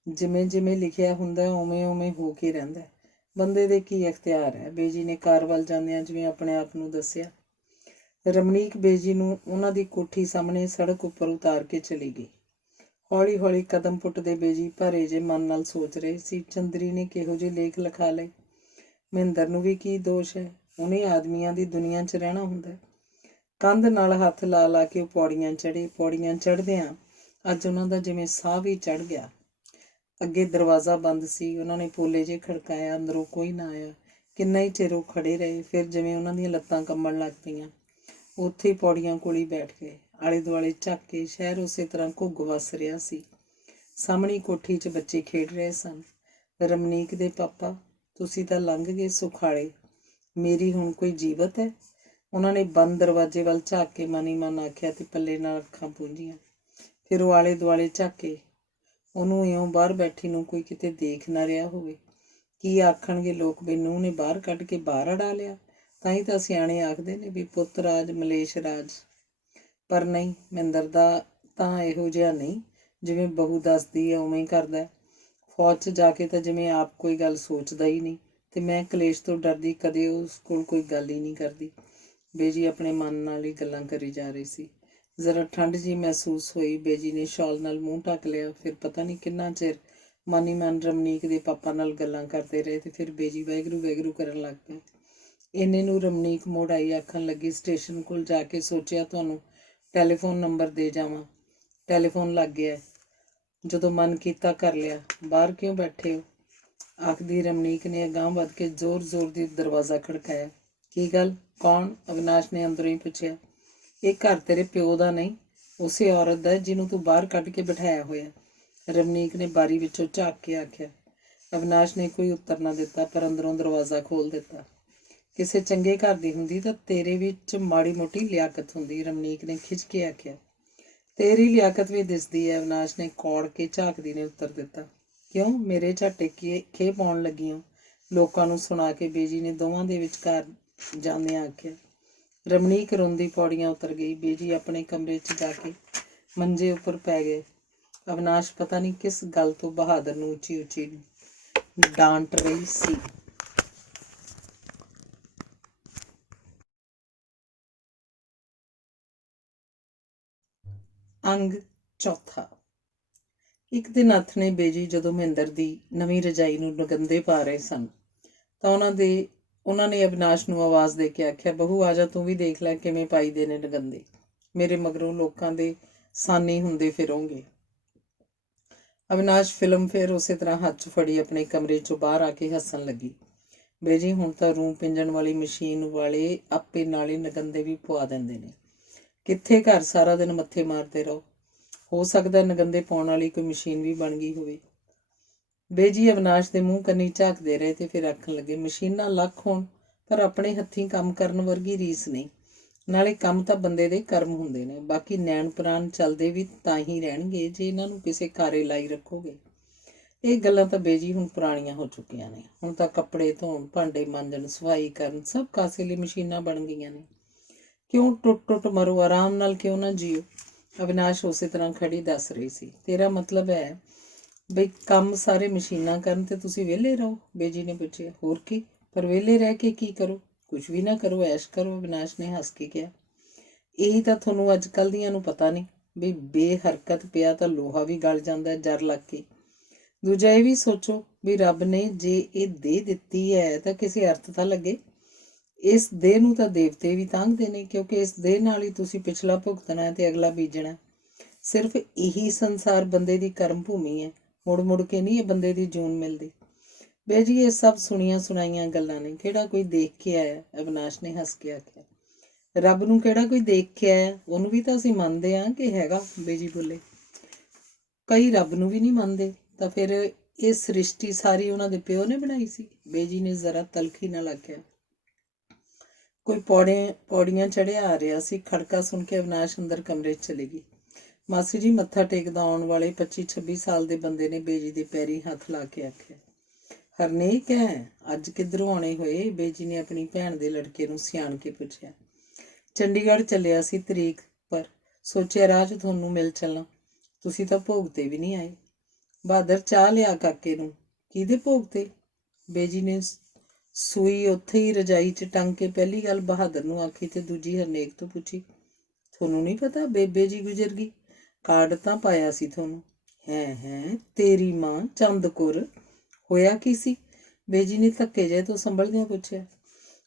ਜਿਵੇਂ ਜਿਵੇਂ ਲਿਖਿਆ ਹੁੰਦਾ ਉਵੇਂ ਉਵੇਂ ਹੋ ਕੇ ਰਹਿੰਦਾ। ਬੰਦੇ ਦੇ ਕੀ ਇਖਤਿਆਰ ਹੈ। ਬੇਜੀ ਨੇ ਕਾਰ ਵੱਲ ਜਾਂਦਿਆਂ ਜਿਵੇਂ ਆਪਣੇ ਆਪ ਨੂੰ ਦੱਸਿਆ। ਰਮਨੀਕ ਬੇਜੀ ਨੂੰ ਉਹਨਾਂ ਦੀ ਕੋਠੀ ਸਾਹਮਣੇ ਸੜਕ ਉੱਪਰ ਉਤਾਰ ਕੇ ਚਲੀ ਗਈ। ਹੌਲੀ ਹੌਲੀ ਕਦਮ ਪੁੱਟਦੇ ਬੇਜੀ ਭਾਰੇ ਜੇ ਮਨ ਨਾਲ ਸੋਚ ਰਹੇ ਸੀ, ਚੰਦਰੀ ਨੇ ਕਿਹੋ ਜਿਹੇ ਲੇਖ ਲਿਖਾ ਲਏ। ਮਹਿੰਦਰ ਨੂੰ ਵੀ ਕੀ ਦੋਸ਼ ਹੈ, ਉਹਨੇ ਆਦਮੀਆਂ ਦੀ ਦੁਨੀਆ 'ਚ ਰਹਿਣਾ ਹੁੰਦਾ। ਕੰਧ ਨਾਲ ਹੱਥ ਲਾ ਲਾ ਕੇ ਉਹ ਪੌੜੀਆਂ ਚੜ੍ਹੇ। ਪੌੜੀਆਂ ਚੜ੍ਹਦਿਆਂ ਅੱਜ ਉਹਨਾਂ ਦਾ ਜਿਵੇਂ ਸਾਹ ਵੀ ਚੜ੍ਹ ਗਿਆ। ਅੱਗੇ ਦਰਵਾਜ਼ਾ ਬੰਦ ਸੀ। ਉਹਨਾਂ ਨੇ ਪੋਲੇ ਜੇ ਖੜਕਾਇਆ, ਅੰਦਰੋਂ ਕੋਈ ਨਾ ਆਇਆ। ਕਿੰਨਾ ਹੀ ਚਿਰ ਉਹ ਖੜੇ ਰਹੇ। ਫਿਰ ਜਿਵੇਂ ਉਹਨਾਂ ਦੀਆਂ ਲੱਤਾਂ ਕੰਬਣ ਲੱਗ ਪਈਆਂ, ਉੱਥੇ ਹੀ ਪੌੜੀਆਂ ਕੋਲ ਹੀ ਬੈਠ ਗਏ। ਆਲੇ ਦੁਆਲੇ ਝੱਕ ਕੇ ਸ਼ਹਿਰ ਉਸੇ ਤਰ੍ਹਾਂ ਘੁੱਗ ਵਸ ਰਿਹਾ ਸੀ। ਸਾਹਮਣੀ ਕੋਠੀ 'ਚ ਬੱਚੇ ਖੇਡ ਰਹੇ ਸਨ। ਰਮਨੀਕ ਦੇ ਪਾਪਾ, ਤੁਸੀਂ ਤਾਂ ਲੰਘ ਗਏ ਸੁਖਾਲੇ, ਮੇਰੀ ਹੁਣ ਕੋਈ ਜੀਵਤ ਹੈ। ਉਹਨਾਂ ਨੇ ਬੰਦ ਦਰਵਾਜ਼ੇ ਵੱਲ ਝਾਕ ਕੇ ਮਨ ਹੀ ਮਨ ਆਖਿਆ ਤੇ ਪੱਲੇ ਨਾਲ ਅੱਖਾਂ ਪੂੰਝੀਆਂ। ਫਿਰ ਉਹ ਆਲੇ ਦੁਆਲੇ ਝਾਕੇ। ਉਹਨੂੰ ਇਉਂ ਬਾਹਰ ਬੈਠੀ ਨੂੰ ਕੋਈ ਕਿਤੇ ਦੇਖ ਨਾ ਰਿਹਾ ਹੋਵੇ। ਕੀ ਆਖਣਗੇ ਲੋਕ ਵੀ ਨੂੰਹ ਨੇ ਬਾਹਰ ਕੱਢ ਕੇ ਬਾਹਰ ਅੜਾ ਲਿਆ। ਤਾਂ ਹੀ ਤਾਂ ਸਿਆਣੇ ਆਖਦੇ ਨੇ ਵੀ ਪੁੱਤ ਰਾਜ ਮਲੇਸ਼ ਰਾਜ। ਪਰ ਨਹੀਂ, ਮਹਿੰਦਰ ਦਾ ਤਾਂ ਇਹੋ ਜਿਹਾ ਨਹੀਂ। ਜਿਵੇਂ ਬਹੂ ਦੱਸਦੀ ਹੈ ਉਵੇਂ ਹੀ ਕਰਦਾ। ਫੌਜ 'ਚ ਜਾ ਕੇ ਤਾਂ ਜਿਵੇਂ ਆਪ ਕੋਈ ਗੱਲ ਸੋਚਦਾ ਹੀ ਨਹੀਂ। ਤੇ ਮੈਂ ਕਲੇਸ਼ ਤੋਂ ਡਰਦੀ ਕਦੇ ਉਸ ਕੋਲ ਕੋਈ ਗੱਲ ਹੀ ਨਹੀਂ ਕਰਦੀ। ਬੇਜੀ ਆਪਣੇ ਮਨ ਨਾਲ ਹੀ ਗੱਲਾਂ ਕਰੀ ਜਾ ਰਹੀ ਸੀ। ਜ਼ਰਾ ਠੰਡ ਜਿਹੀ ਮਹਿਸੂਸ ਹੋਈ। ਬੇਜੀ ਨੇ ਸ਼ਾਲ ਨਾਲ ਮੂੰਹ ਢੱਕ ਲਿਆ। ਫਿਰ ਪਤਾ ਨਹੀਂ ਕਿੰਨਾ ਚਿਰ ਮਨ ਹੀ ਮਨ ਰਮਨੀਕ ਦੇ ਪਾਪਾ ਨਾਲ ਗੱਲਾਂ ਕਰਦੇ ਰਹੇ ਤੇ ਫਿਰ ਬੇਜੀ ਵਾਹਿਗੁਰੂ ਵਾਹਿਗੁਰੂ ਕਰਨ ਲੱਗ ਪਿਆ। ਇੰਨੇ ਨੂੰ ਰਮਨੀਕ ਮੋੜ ਆਈ। ਆਖਣ ਲੱਗੀ, ਸਟੇਸ਼ਨ ਕੋਲ ਜਾ ਕੇ ਸੋਚਿਆ ਤੁਹਾਨੂੰ ਟੈਲੀਫੋਨ ਨੰਬਰ ਦੇ ਜਾਵਾਂ। ਟੈਲੀਫੋਨ ਲੱਗ ਗਿਆ, ਜਦੋਂ ਮਨ ਕੀਤਾ ਕਰ ਲਿਆ। ਬਾਹਰ ਕਿਉਂ ਬੈਠੇ ਹੋ, ਆਖਦੀ ਰਮਨੀਕ ਨੇ ਅਗਾਂਹ ਵੱਧ ਕੇ ਜ਼ੋਰ ਜ਼ੋਰ ਦੀ ਦਰਵਾਜ਼ਾ ਖੜਕਾਇਆ। ਕੀ ਗੱਲ, ਕੌਣ? ਅਵਿਨਾਸ਼ ਨੇ ਅੰਦਰੋਂ ਹੀ ਪੁੱਛਿਆ। ਇਹ ਘਰ ਤੇਰੇ ਪਿਓ ਦਾ ਨਹੀਂ, ਉਸੇ ਔਰਤ ਦਾ ਜਿਹਨੂੰ ਤੂੰ ਬਾਹਰ ਕੱਢ ਕੇ ਬਿਠਾਇਆ ਹੋਇਆ। ਰਮਨੀਕ ਨੇ ਬਾਰੀ ਵਿੱਚੋਂ ਝਾਕ ਕੇ ਆਖਿਆ। ਅਵਿਨਾਸ਼ ਨੇ ਕੋਈ ਉੱਤਰ ਨਾ ਦਿੱਤਾ, ਪਰ ਅੰਦਰੋਂ ਦਰਵਾਜ਼ਾ ਖੋਲ੍ਹ ਦਿੱਤਾ। ਕਿਸੇ ਚੰਗੇ ਘਰ ਦੀ ਹੁੰਦੀ ਤਾਂ ਤੇਰੇ ਵਿੱਚ ਮਾੜੀ ਮੋਟੀ ਲਿਆਕਤ ਹੁੰਦੀ, ਰਮਨੀਕ ਨੇ ਖਿੱਚ ਕੇ ਆਖਿਆ। ਤੇਰੀ ਲਿਆਕਤ ਵੀ ਦਿਸਦੀ ਹੈ, ਅਵਿਨਾਸ਼ ਨੇ ਕੌੜ ਕੇ ਝਾਕਦੀ ਨੇ ਉੱਤਰ ਦਿੱਤਾ। ਕਿਉਂ, ਮੇਰੇ ਝਾਟੇ ਖੇ ਪਾਉਣ ਲੱਗੀ ਹੋ? ਲੋਕਾਂ ਨੂੰ ਸੁਣਾ ਕੇ ਬੇਜੀ ਨੇ ਦੋਵਾਂ ਦੇ ਵਿਚਕਾਰ ਜਾਂਦਿਆਂ ਆਖਿਆ। ਰਮਨੀਕ ਰੋਂਦੀ ਪੌੜੀਆਂ ਉਤਰ ਗਈ। ਬੇਜੀ ਆਪਣੇ ਕਮਰੇ 'ਚ ਜਾ ਕੇ ਮੰਜੇ ਉੱਪਰ ਪੈ ਗਏ। ਅਵਿਨਾਸ਼ ਪਤਾ ਨਹੀਂ ਕਿਸ ਗੱਲ ਤੋਂ ਬਹਾਦਰ ਨੂੰ ਉੱਚੀ ਉੱਚੀ ਡਾਂਟ ਰਹੀ ਸੀ। ਅੰਗ ਚੌਥਾ। ਇੱਕ ਦਿਨ ਆਥਣੇ ਬੇਜੀ ਜਦੋਂ ਮਹਿੰਦਰ ਦੀ ਨਵੀਂ ਰਜਾਈ ਨੂੰ ਨਗੰਦੇ ਪਾ ਰਹੇ ਸਨ ਤਾਂ ਉਹਨਾਂ ਨੇ ਅਵਿਨਾਸ਼ ਨੂੰ ਆਵਾਜ਼ ਦੇ ਕੇ ਆਖਿਆ, ਬਹੂ ਆ ਜਾ, ਤੂੰ ਵੀ ਦੇਖ ਲੈ ਕਿਵੇਂ ਪਾਈ ਦੇ ਨੇ ਨਗੰਦੇ। ਮੇਰੇ ਮਗਰੋਂ ਲੋਕਾਂ ਦੇ ਸਾਨੀ ਹੁੰਦੇ ਫਿਰੋਂਗੇ। ਅਵਿਨਾਸ਼ ਫਿਲਮ ਫੇਰ ਉਸੇ ਤਰ੍ਹਾਂ ਹੱਥ 'ਚ ਫੜੀ ਆਪਣੇ ਕਮਰੇ 'ਚੋਂ ਬਾਹਰ ਆ ਕੇ ਹੱਸਣ ਲੱਗੀ। ਬੇਜੀ, ਹੁਣ ਤਾਂ ਰੂੰ ਪਿੰਜਣ ਵਾਲੀ ਮਸ਼ੀਨ ਵਾਲੇ ਆਪੇ ਨਾਲੇ ਨਗੰਦੇ ਵੀ ਪਵਾ ਦਿੰਦੇ ਨੇ। ਕਿੱਥੇ ਘਰ ਸਾਰਾ ਦਿਨ ਮੱਥੇ ਮਾਰਦੇ ਰਹੋ। ਹੋ ਸਕਦਾ ਨਗੰਦੇ ਪਾਉਣ ਵਾਲੀ ਕੋਈ ਮਸ਼ੀਨ ਵੀ ਬਣ ਗਈ ਹੋਵੇ। ਬੇਜੀ ਅਵਿਨਾਸ਼ ਦੇ ਮੂੰਹ ਕੰਨੀ ਝਾਕਦੇ ਰਹੇ ਤੇ ਫਿਰ ਆਖਣ ਲੱਗੇ, ਮਸ਼ੀਨਾਂ ਲੱਖ ਹੋਣ ਪਰ ਆਪਣੇ ਹੱਥੀਂ ਕੰਮ ਕਰਨ ਵਰਗੀ ਰੀਸ ਨਹੀਂ। ਨਾਲੇ ਕੰਮ ਤਾਂ ਬੰਦੇ ਦੇ ਕਰਮ ਹੁੰਦੇ ਨੇ, ਬਾਕੀ ਨੈਣ ਪ੍ਰਾਣ ਚੱਲਦੇ ਵੀ ਤਾਂ ਹੀ ਰਹਿਣਗੇ ਜੇ ਇਹਨਾਂ ਨੂੰ ਕਿਸੇ ਕਾਰੇ ਲਾਈ ਰੱਖੋਗੇ। ਇਹ ਗੱਲਾਂ ਤਾਂ ਬੇਜੀ ਹੁਣ ਪੁਰਾਣੀਆਂ ਹੋ ਚੁੱਕੀਆਂ ਨੇ। ਹੁਣ ਤਾਂ ਕੱਪੜੇ ਧੋਣ, ਭਾਂਡੇ ਮਾਂਜਣ, ਸਫਾਈ ਕਰਨ ਸਭ ਕਾਸੇ ਲਈ ਮਸ਼ੀਨਾਂ ਬਣ ਗਈਆਂ ਨੇ। ਕਿਉਂ ਟੁੱਟ ਟੁੱਟ ਮਰੋ, ਆਰਾਮ ਨਾਲ ਕਿਉਂ ਨਾ ਜੀਓ। ਅਵਿਨਾਸ਼ ਉਸੇ ਤਰ੍ਹਾਂ ਖੜੀ ਦੱਸ ਰਹੀ ਸੀ। ਤੇਰਾ ਮਤਲਬ ਹੈ ਬਈ ਕੰਮ ਸਾਰੇ ਮਸ਼ੀਨਾਂ ਕਰਨ ਤੇ ਤੁਸੀਂ ਵਿਹਲੇ ਰਹੋ? ਬੇਜੀ ਨੇ ਪੁੱਛਿਆ। ਹੋਰ ਕੀ, ਪਰ ਵਿਹਲੇ ਰਹਿ ਕੇ ਕੀ ਕਰੋ? ਕੁਝ ਵੀ ਨਾ ਕਰੋ, ਐਸ਼ ਕਰੋ, ਅਵਿਨਾਸ਼ ਨੇ ਹੱਸ ਕੇ ਕਿਹਾ। ਇਹੀ ਤਾਂ ਤੁਹਾਨੂੰ ਅੱਜ ਕੱਲ੍ਹ ਦੀਆਂ ਨੂੰ ਪਤਾ ਨਹੀਂ ਵੀ ਬੇਹਰਕਤ ਪਿਆ ਤਾਂ ਲੋਹਾ ਵੀ ਗਲ ਜਾਂਦਾ ਜਰ ਲੱਗ ਕੇ। ਦੂਜਾ ਇਹ ਵੀ ਸੋਚੋ ਵੀ ਰੱਬ ਨੇ ਜੇ ਇਹ ਦੇਹ ਦਿੱਤੀ ਹੈ ਤਾਂ ਕਿਸੇ ਅਰਥ ਤਾਂ ਲੱਗੇ। ਇਸ ਦੇਹ ਨੂੰ ਤਾਂ ਦੇਵਤੇ ਵੀ ਤਾਂਘਦੇ ਨੇ, ਕਿਉਂਕਿ ਇਸ ਦੇਹ ਨਾਲ ਹੀ ਤੁਸੀਂ ਪਿਛਲਾ ਭੁਗਤਣਾ ਤੇ ਅਗਲਾ ਬੀਜਣਾ। ਸਿਰਫ ਇਹੀ ਸੰਸਾਰ ਬੰਦੇ ਦੀ ਕਰਮ ਭੂਮੀ ਹੈ, ਮੁੜ ਮੁੜ ਕੇ ਨਹੀਂ ਇਹ ਬੰਦੇ ਦੀ ਜੂਨ ਮਿਲਦੀ। ਬੇ ਜੀ ਇਹ ਸਭ ਸੁਣੀਆਂ ਸੁਣਾਈਆਂ ਗੱਲਾਂ ਨੇ, ਕਿਹੜਾ ਕੋਈ ਦੇਖ ਕੇ ਆਇਆ? ਅਵਿਨਾਸ਼ ਨੇ ਹੱਸ ਕੇ ਆਖਿਆ। ਰੱਬ ਨੂੰ ਕਿਹੜਾ ਕੋਈ ਦੇਖ ਕੇ ਆਇਆ? ਉਹਨੂੰ ਵੀ ਤਾਂ ਅਸੀਂ ਮੰਨਦੇ ਹਾਂ ਕਿ ਹੈਗਾ, ਬੇਜੀ ਬੋਲੇ। ਕਈ ਰੱਬ ਨੂੰ ਵੀ ਨਹੀਂ ਮੰਨਦੇ, ਤਾਂ ਫਿਰ ਇਹ ਸ੍ਰਿਸ਼ਟੀ ਸਾਰੀ ਉਹਨਾਂ ਦੇ ਪਿਓ ਨੇ ਬਣਾਈ ਸੀ? ਬੇਜੀ ਨੇ ਜ਼ਰਾ ਤਲਖੀ ਨਾਲ ਆਖਿਆ। ਕੋਈ ਪੌੜੀਆਂ ਚੜ੍ਹਿਆ ਆ ਰਿਹਾ ਸੀ। ਖੜਕਾ ਸੁਣ ਕੇ ਅਵਿਨਾਸ਼ ਅੰਦਰ ਕਮਰੇ 'ਚ ਚਲੀ ਗਈ। ਮਾਸੀ ਜੀ, ਮੱਥਾ ਟੇਕਦਾ ਆਉਣ ਵਾਲੇ 25-26 ਸਾਲ ਦੇ ਬੰਦੇ ਨੇ ਬੇਜੀ ਦੇ ਪੈਰੀਂ ਹੱਥ ਲਾ ਕੇ ਆਖਿਆ। ਹਰਨੇਕ ਹੈ, ਅੱਜ ਕਿੱਧਰੋਂ ਆਉਣੇ ਹੋਏ? ਬੇਜੀ ਨੇ ਆਪਣੀ ਭੈਣ ਦੇ ਲੜਕੇ ਨੂੰ ਸਿਆਣ ਕੇ ਪੁੱਛਿਆ। ਚੰਡੀਗੜ੍ਹ ਚੱਲਿਆ ਸੀ ਤਰੀਕ ਪਰ, ਸੋਚਿਆ ਰਾਹ 'ਚ ਤੁਹਾਨੂੰ ਮਿਲ ਚੱਲਾਂ। ਤੁਸੀਂ ਤਾਂ ਭੋਗ 'ਤੇ ਵੀ ਨਹੀਂ ਆਏ। ਬਹਾਦਰ, ਚਾਹ ਲਿਆ ਕਾਕੇ ਨੂੰ। ਕਿਹਦੇ ਭੋਗ 'ਤੇ? ਬੇਜੀ ਨੇ ਸੂਈ ਉੱਥੇ ਹੀ ਰਜਾਈ 'ਚ ਟੰਗ ਕੇ ਪਹਿਲੀ ਗੱਲ ਬਹਾਦਰ ਨੂੰ ਆਖੀ ਤੇ ਦੂਜੀ ਹਰਨੇਕ ਤੋਂ ਪੁੱਛੀ। ਤੁਹਾਨੂੰ ਨਹੀਂ ਪਤਾ ਬੇਬੇ ਜੀ ਗੁਜ਼ਰ ਗਈ? ਕਾਰਡ ਤਾਂ ਪਾਇਆ ਸੀ ਤੁਹਾਨੂੰ। ਹੈ ਤੇਰੀ ਮਾਂ ਚੰਦ ਕੌਰ। ਹੋਇਆ ਕੀ ਸੀ? ਬੇਜੀ ਨੇ ਧੱਕੇ ਜਿਹੇ ਤੋਂ ਸੰਭਲਦਿਆਂ ਪੁੱਛਿਆ।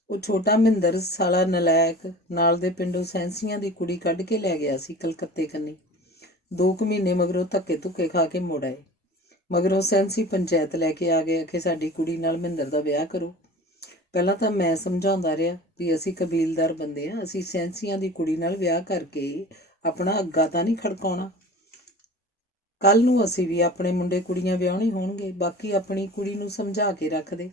ਉਹ ਛੋਟਾ ਮਹਿੰਦਰ ਸਾਲਾ ਨਲਾਇਕ ਨਾਲ ਦੇ ਪਿੰਡੋਂ ਸੈਂਸੀਆਂ ਦੀ ਕੁੜੀ ਕੱਢ ਕੇ ਲੈ ਗਿਆ ਸੀ ਕਲਕੱਤੇ ਕੰਨੀ। 2 ਮਹੀਨੇ ਮਗਰੋਂ ਧੱਕੇ ਧੁੱਕੇ ਖਾ ਕੇ ਮੁੜ ਆਏ। ਮਗਰੋਂ ਸੈਂਸੀ ਪੰਚਾਇਤ ਲੈ ਕੇ ਆ ਗਏ ਕਿ ਸਾਡੀ ਕੁੜੀ ਨਾਲ ਮਹਿੰਦਰ ਦਾ ਵਿਆਹ ਕਰੋ। ਪਹਿਲਾਂ ਤਾਂ ਮੈਂ ਸਮਝਾਉਂਦਾ ਰਿਹਾ ਵੀ ਅਸੀਂ ਕਬੀਲਦਾਰ ਬੰਦੇ ਹਾਂ, ਅਸੀਂ ਸੈਂਸੀਆਂ ਦੀ ਕੁੜੀ ਨਾਲ ਵਿਆਹ ਕਰਕੇ ਆਪਣਾ ਅੱਗਾ ਤਾਂ ਨਹੀਂ ਖੜਕਾਉਣਾ। ਕੱਲ ਨੂੰ ਅਸੀਂ ਵੀ ਆਪਣੇ ਮੁੰਡੇ ਕੁੜੀਆਂ ਵਿਆਹਣੇ ਹੋਣਗੇ। ਬਾਕੀ ਆਪਣੀ ਕੁੜੀ ਨੂੰ ਸਮਝਾ ਕੇ ਰੱਖਦੇ।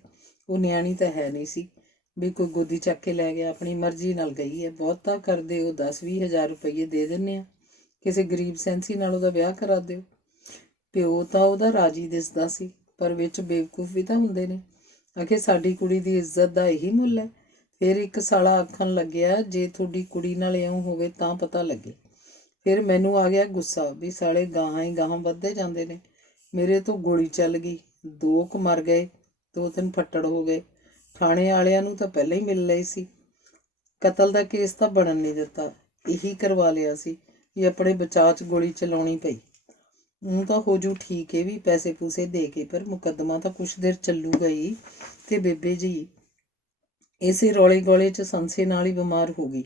ਉਹ ਨਿਆਣੀ ਤਾਂ ਹੈ ਨਹੀਂ ਸੀ ਵੀ ਕੋਈ ਗੋਦੀ ਚੱਕ ਕੇ ਲੈ ਗਿਆ, ਆਪਣੀ ਮਰਜ਼ੀ ਨਾਲ ਗਈ ਹੈ। ਬਹੁਤਾ ਕਰਦੇ ਉਹ 10-20 ਹਜ਼ਾਰ ਰੁਪਈਏ ਦੇ ਦਿੰਦੇ ਆ, ਕਿਸੇ ਗਰੀਬ ਸੈਂਸੀ ਨਾਲ ਉਹਦਾ ਵਿਆਹ ਕਰਾ ਦਿਓ। ਪਿਓ ਤਾਂ ਉਹਦਾ ਰਾਜੀ ਦਿਸਦਾ ਸੀ, ਪਰ ਵਿੱਚ ਬੇਵਕੂਫ ਵੀ ਤਾਂ ਹੁੰਦੇ ਨੇ। ਆਖੇ ਸਾਡੀ ਕੁੜੀ ਦੀ ਇੱਜ਼ਤ ਦਾ ਇਹੀ ਮੁੱਲ ਹੈ। ਫਿਰ ਇੱਕ ਸਾਲਾ ਆਖਣ ਲੱਗਿਆ, ਜੇ ਤੁਹਾਡੀ ਕੁੜੀ ਨਾਲ ਇਉਂ ਹੋਵੇ ਤਾਂ ਪਤਾ ਲੱਗੇ। ਫਿਰ ਮੈਨੂੰ ਆ ਗਿਆ ਗੁੱਸਾ ਵੀ ਸਾਲੇ ਗਾਹਾਂ ਹੀ ਗਾਹਾਂ ਵੱਧਦੇ ਜਾਂਦੇ ਨੇ। ਮੇਰੇ ਤੋਂ ਗੋਲੀ ਚੱਲ ਗਈ, 2 ਕੁ ਮਰ ਗਏ, 2-3 ਫੱਟੜ ਹੋ ਗਏ। ਥਾਣੇ ਵਾਲਿਆਂ ਨੂੰ ਤਾਂ ਪਹਿਲਾਂ ਹੀ ਮਿਲ ਲਈ ਸੀ। ਕਤਲ ਦਾ ਕੇਸ ਤਾਂ ਬਣਨ ਨਹੀਂ ਦਿੱਤਾ, ਇਹੀ ਕਰਵਾ ਲਿਆ ਸੀ ਵੀ ਆਪਣੇ ਬਚਾਅ 'ਚ ਗੋਲੀ ਚਲਾਉਣੀ ਪਈ। ਉਹ ਤਾਂ ਹੋ ਜੂ ਠੀਕ ਹੈ ਵੀ ਪੈਸੇ ਪੂਸੇ ਦੇ ਕੇ, ਪਰ ਮੁਕੱਦਮਾ ਤਾਂ ਕੁਛ ਦੇਰ ਚੱਲੂਗਾ ਹੀ। ਤੇ ਬੇਬੇ ਜੀ ਇਸੇ ਰੌਲੇ ਗੋਲੇ 'ਚ ਸੰਸੇ ਨਾਲ ਹੀ ਬਿਮਾਰ ਹੋ ਗਈ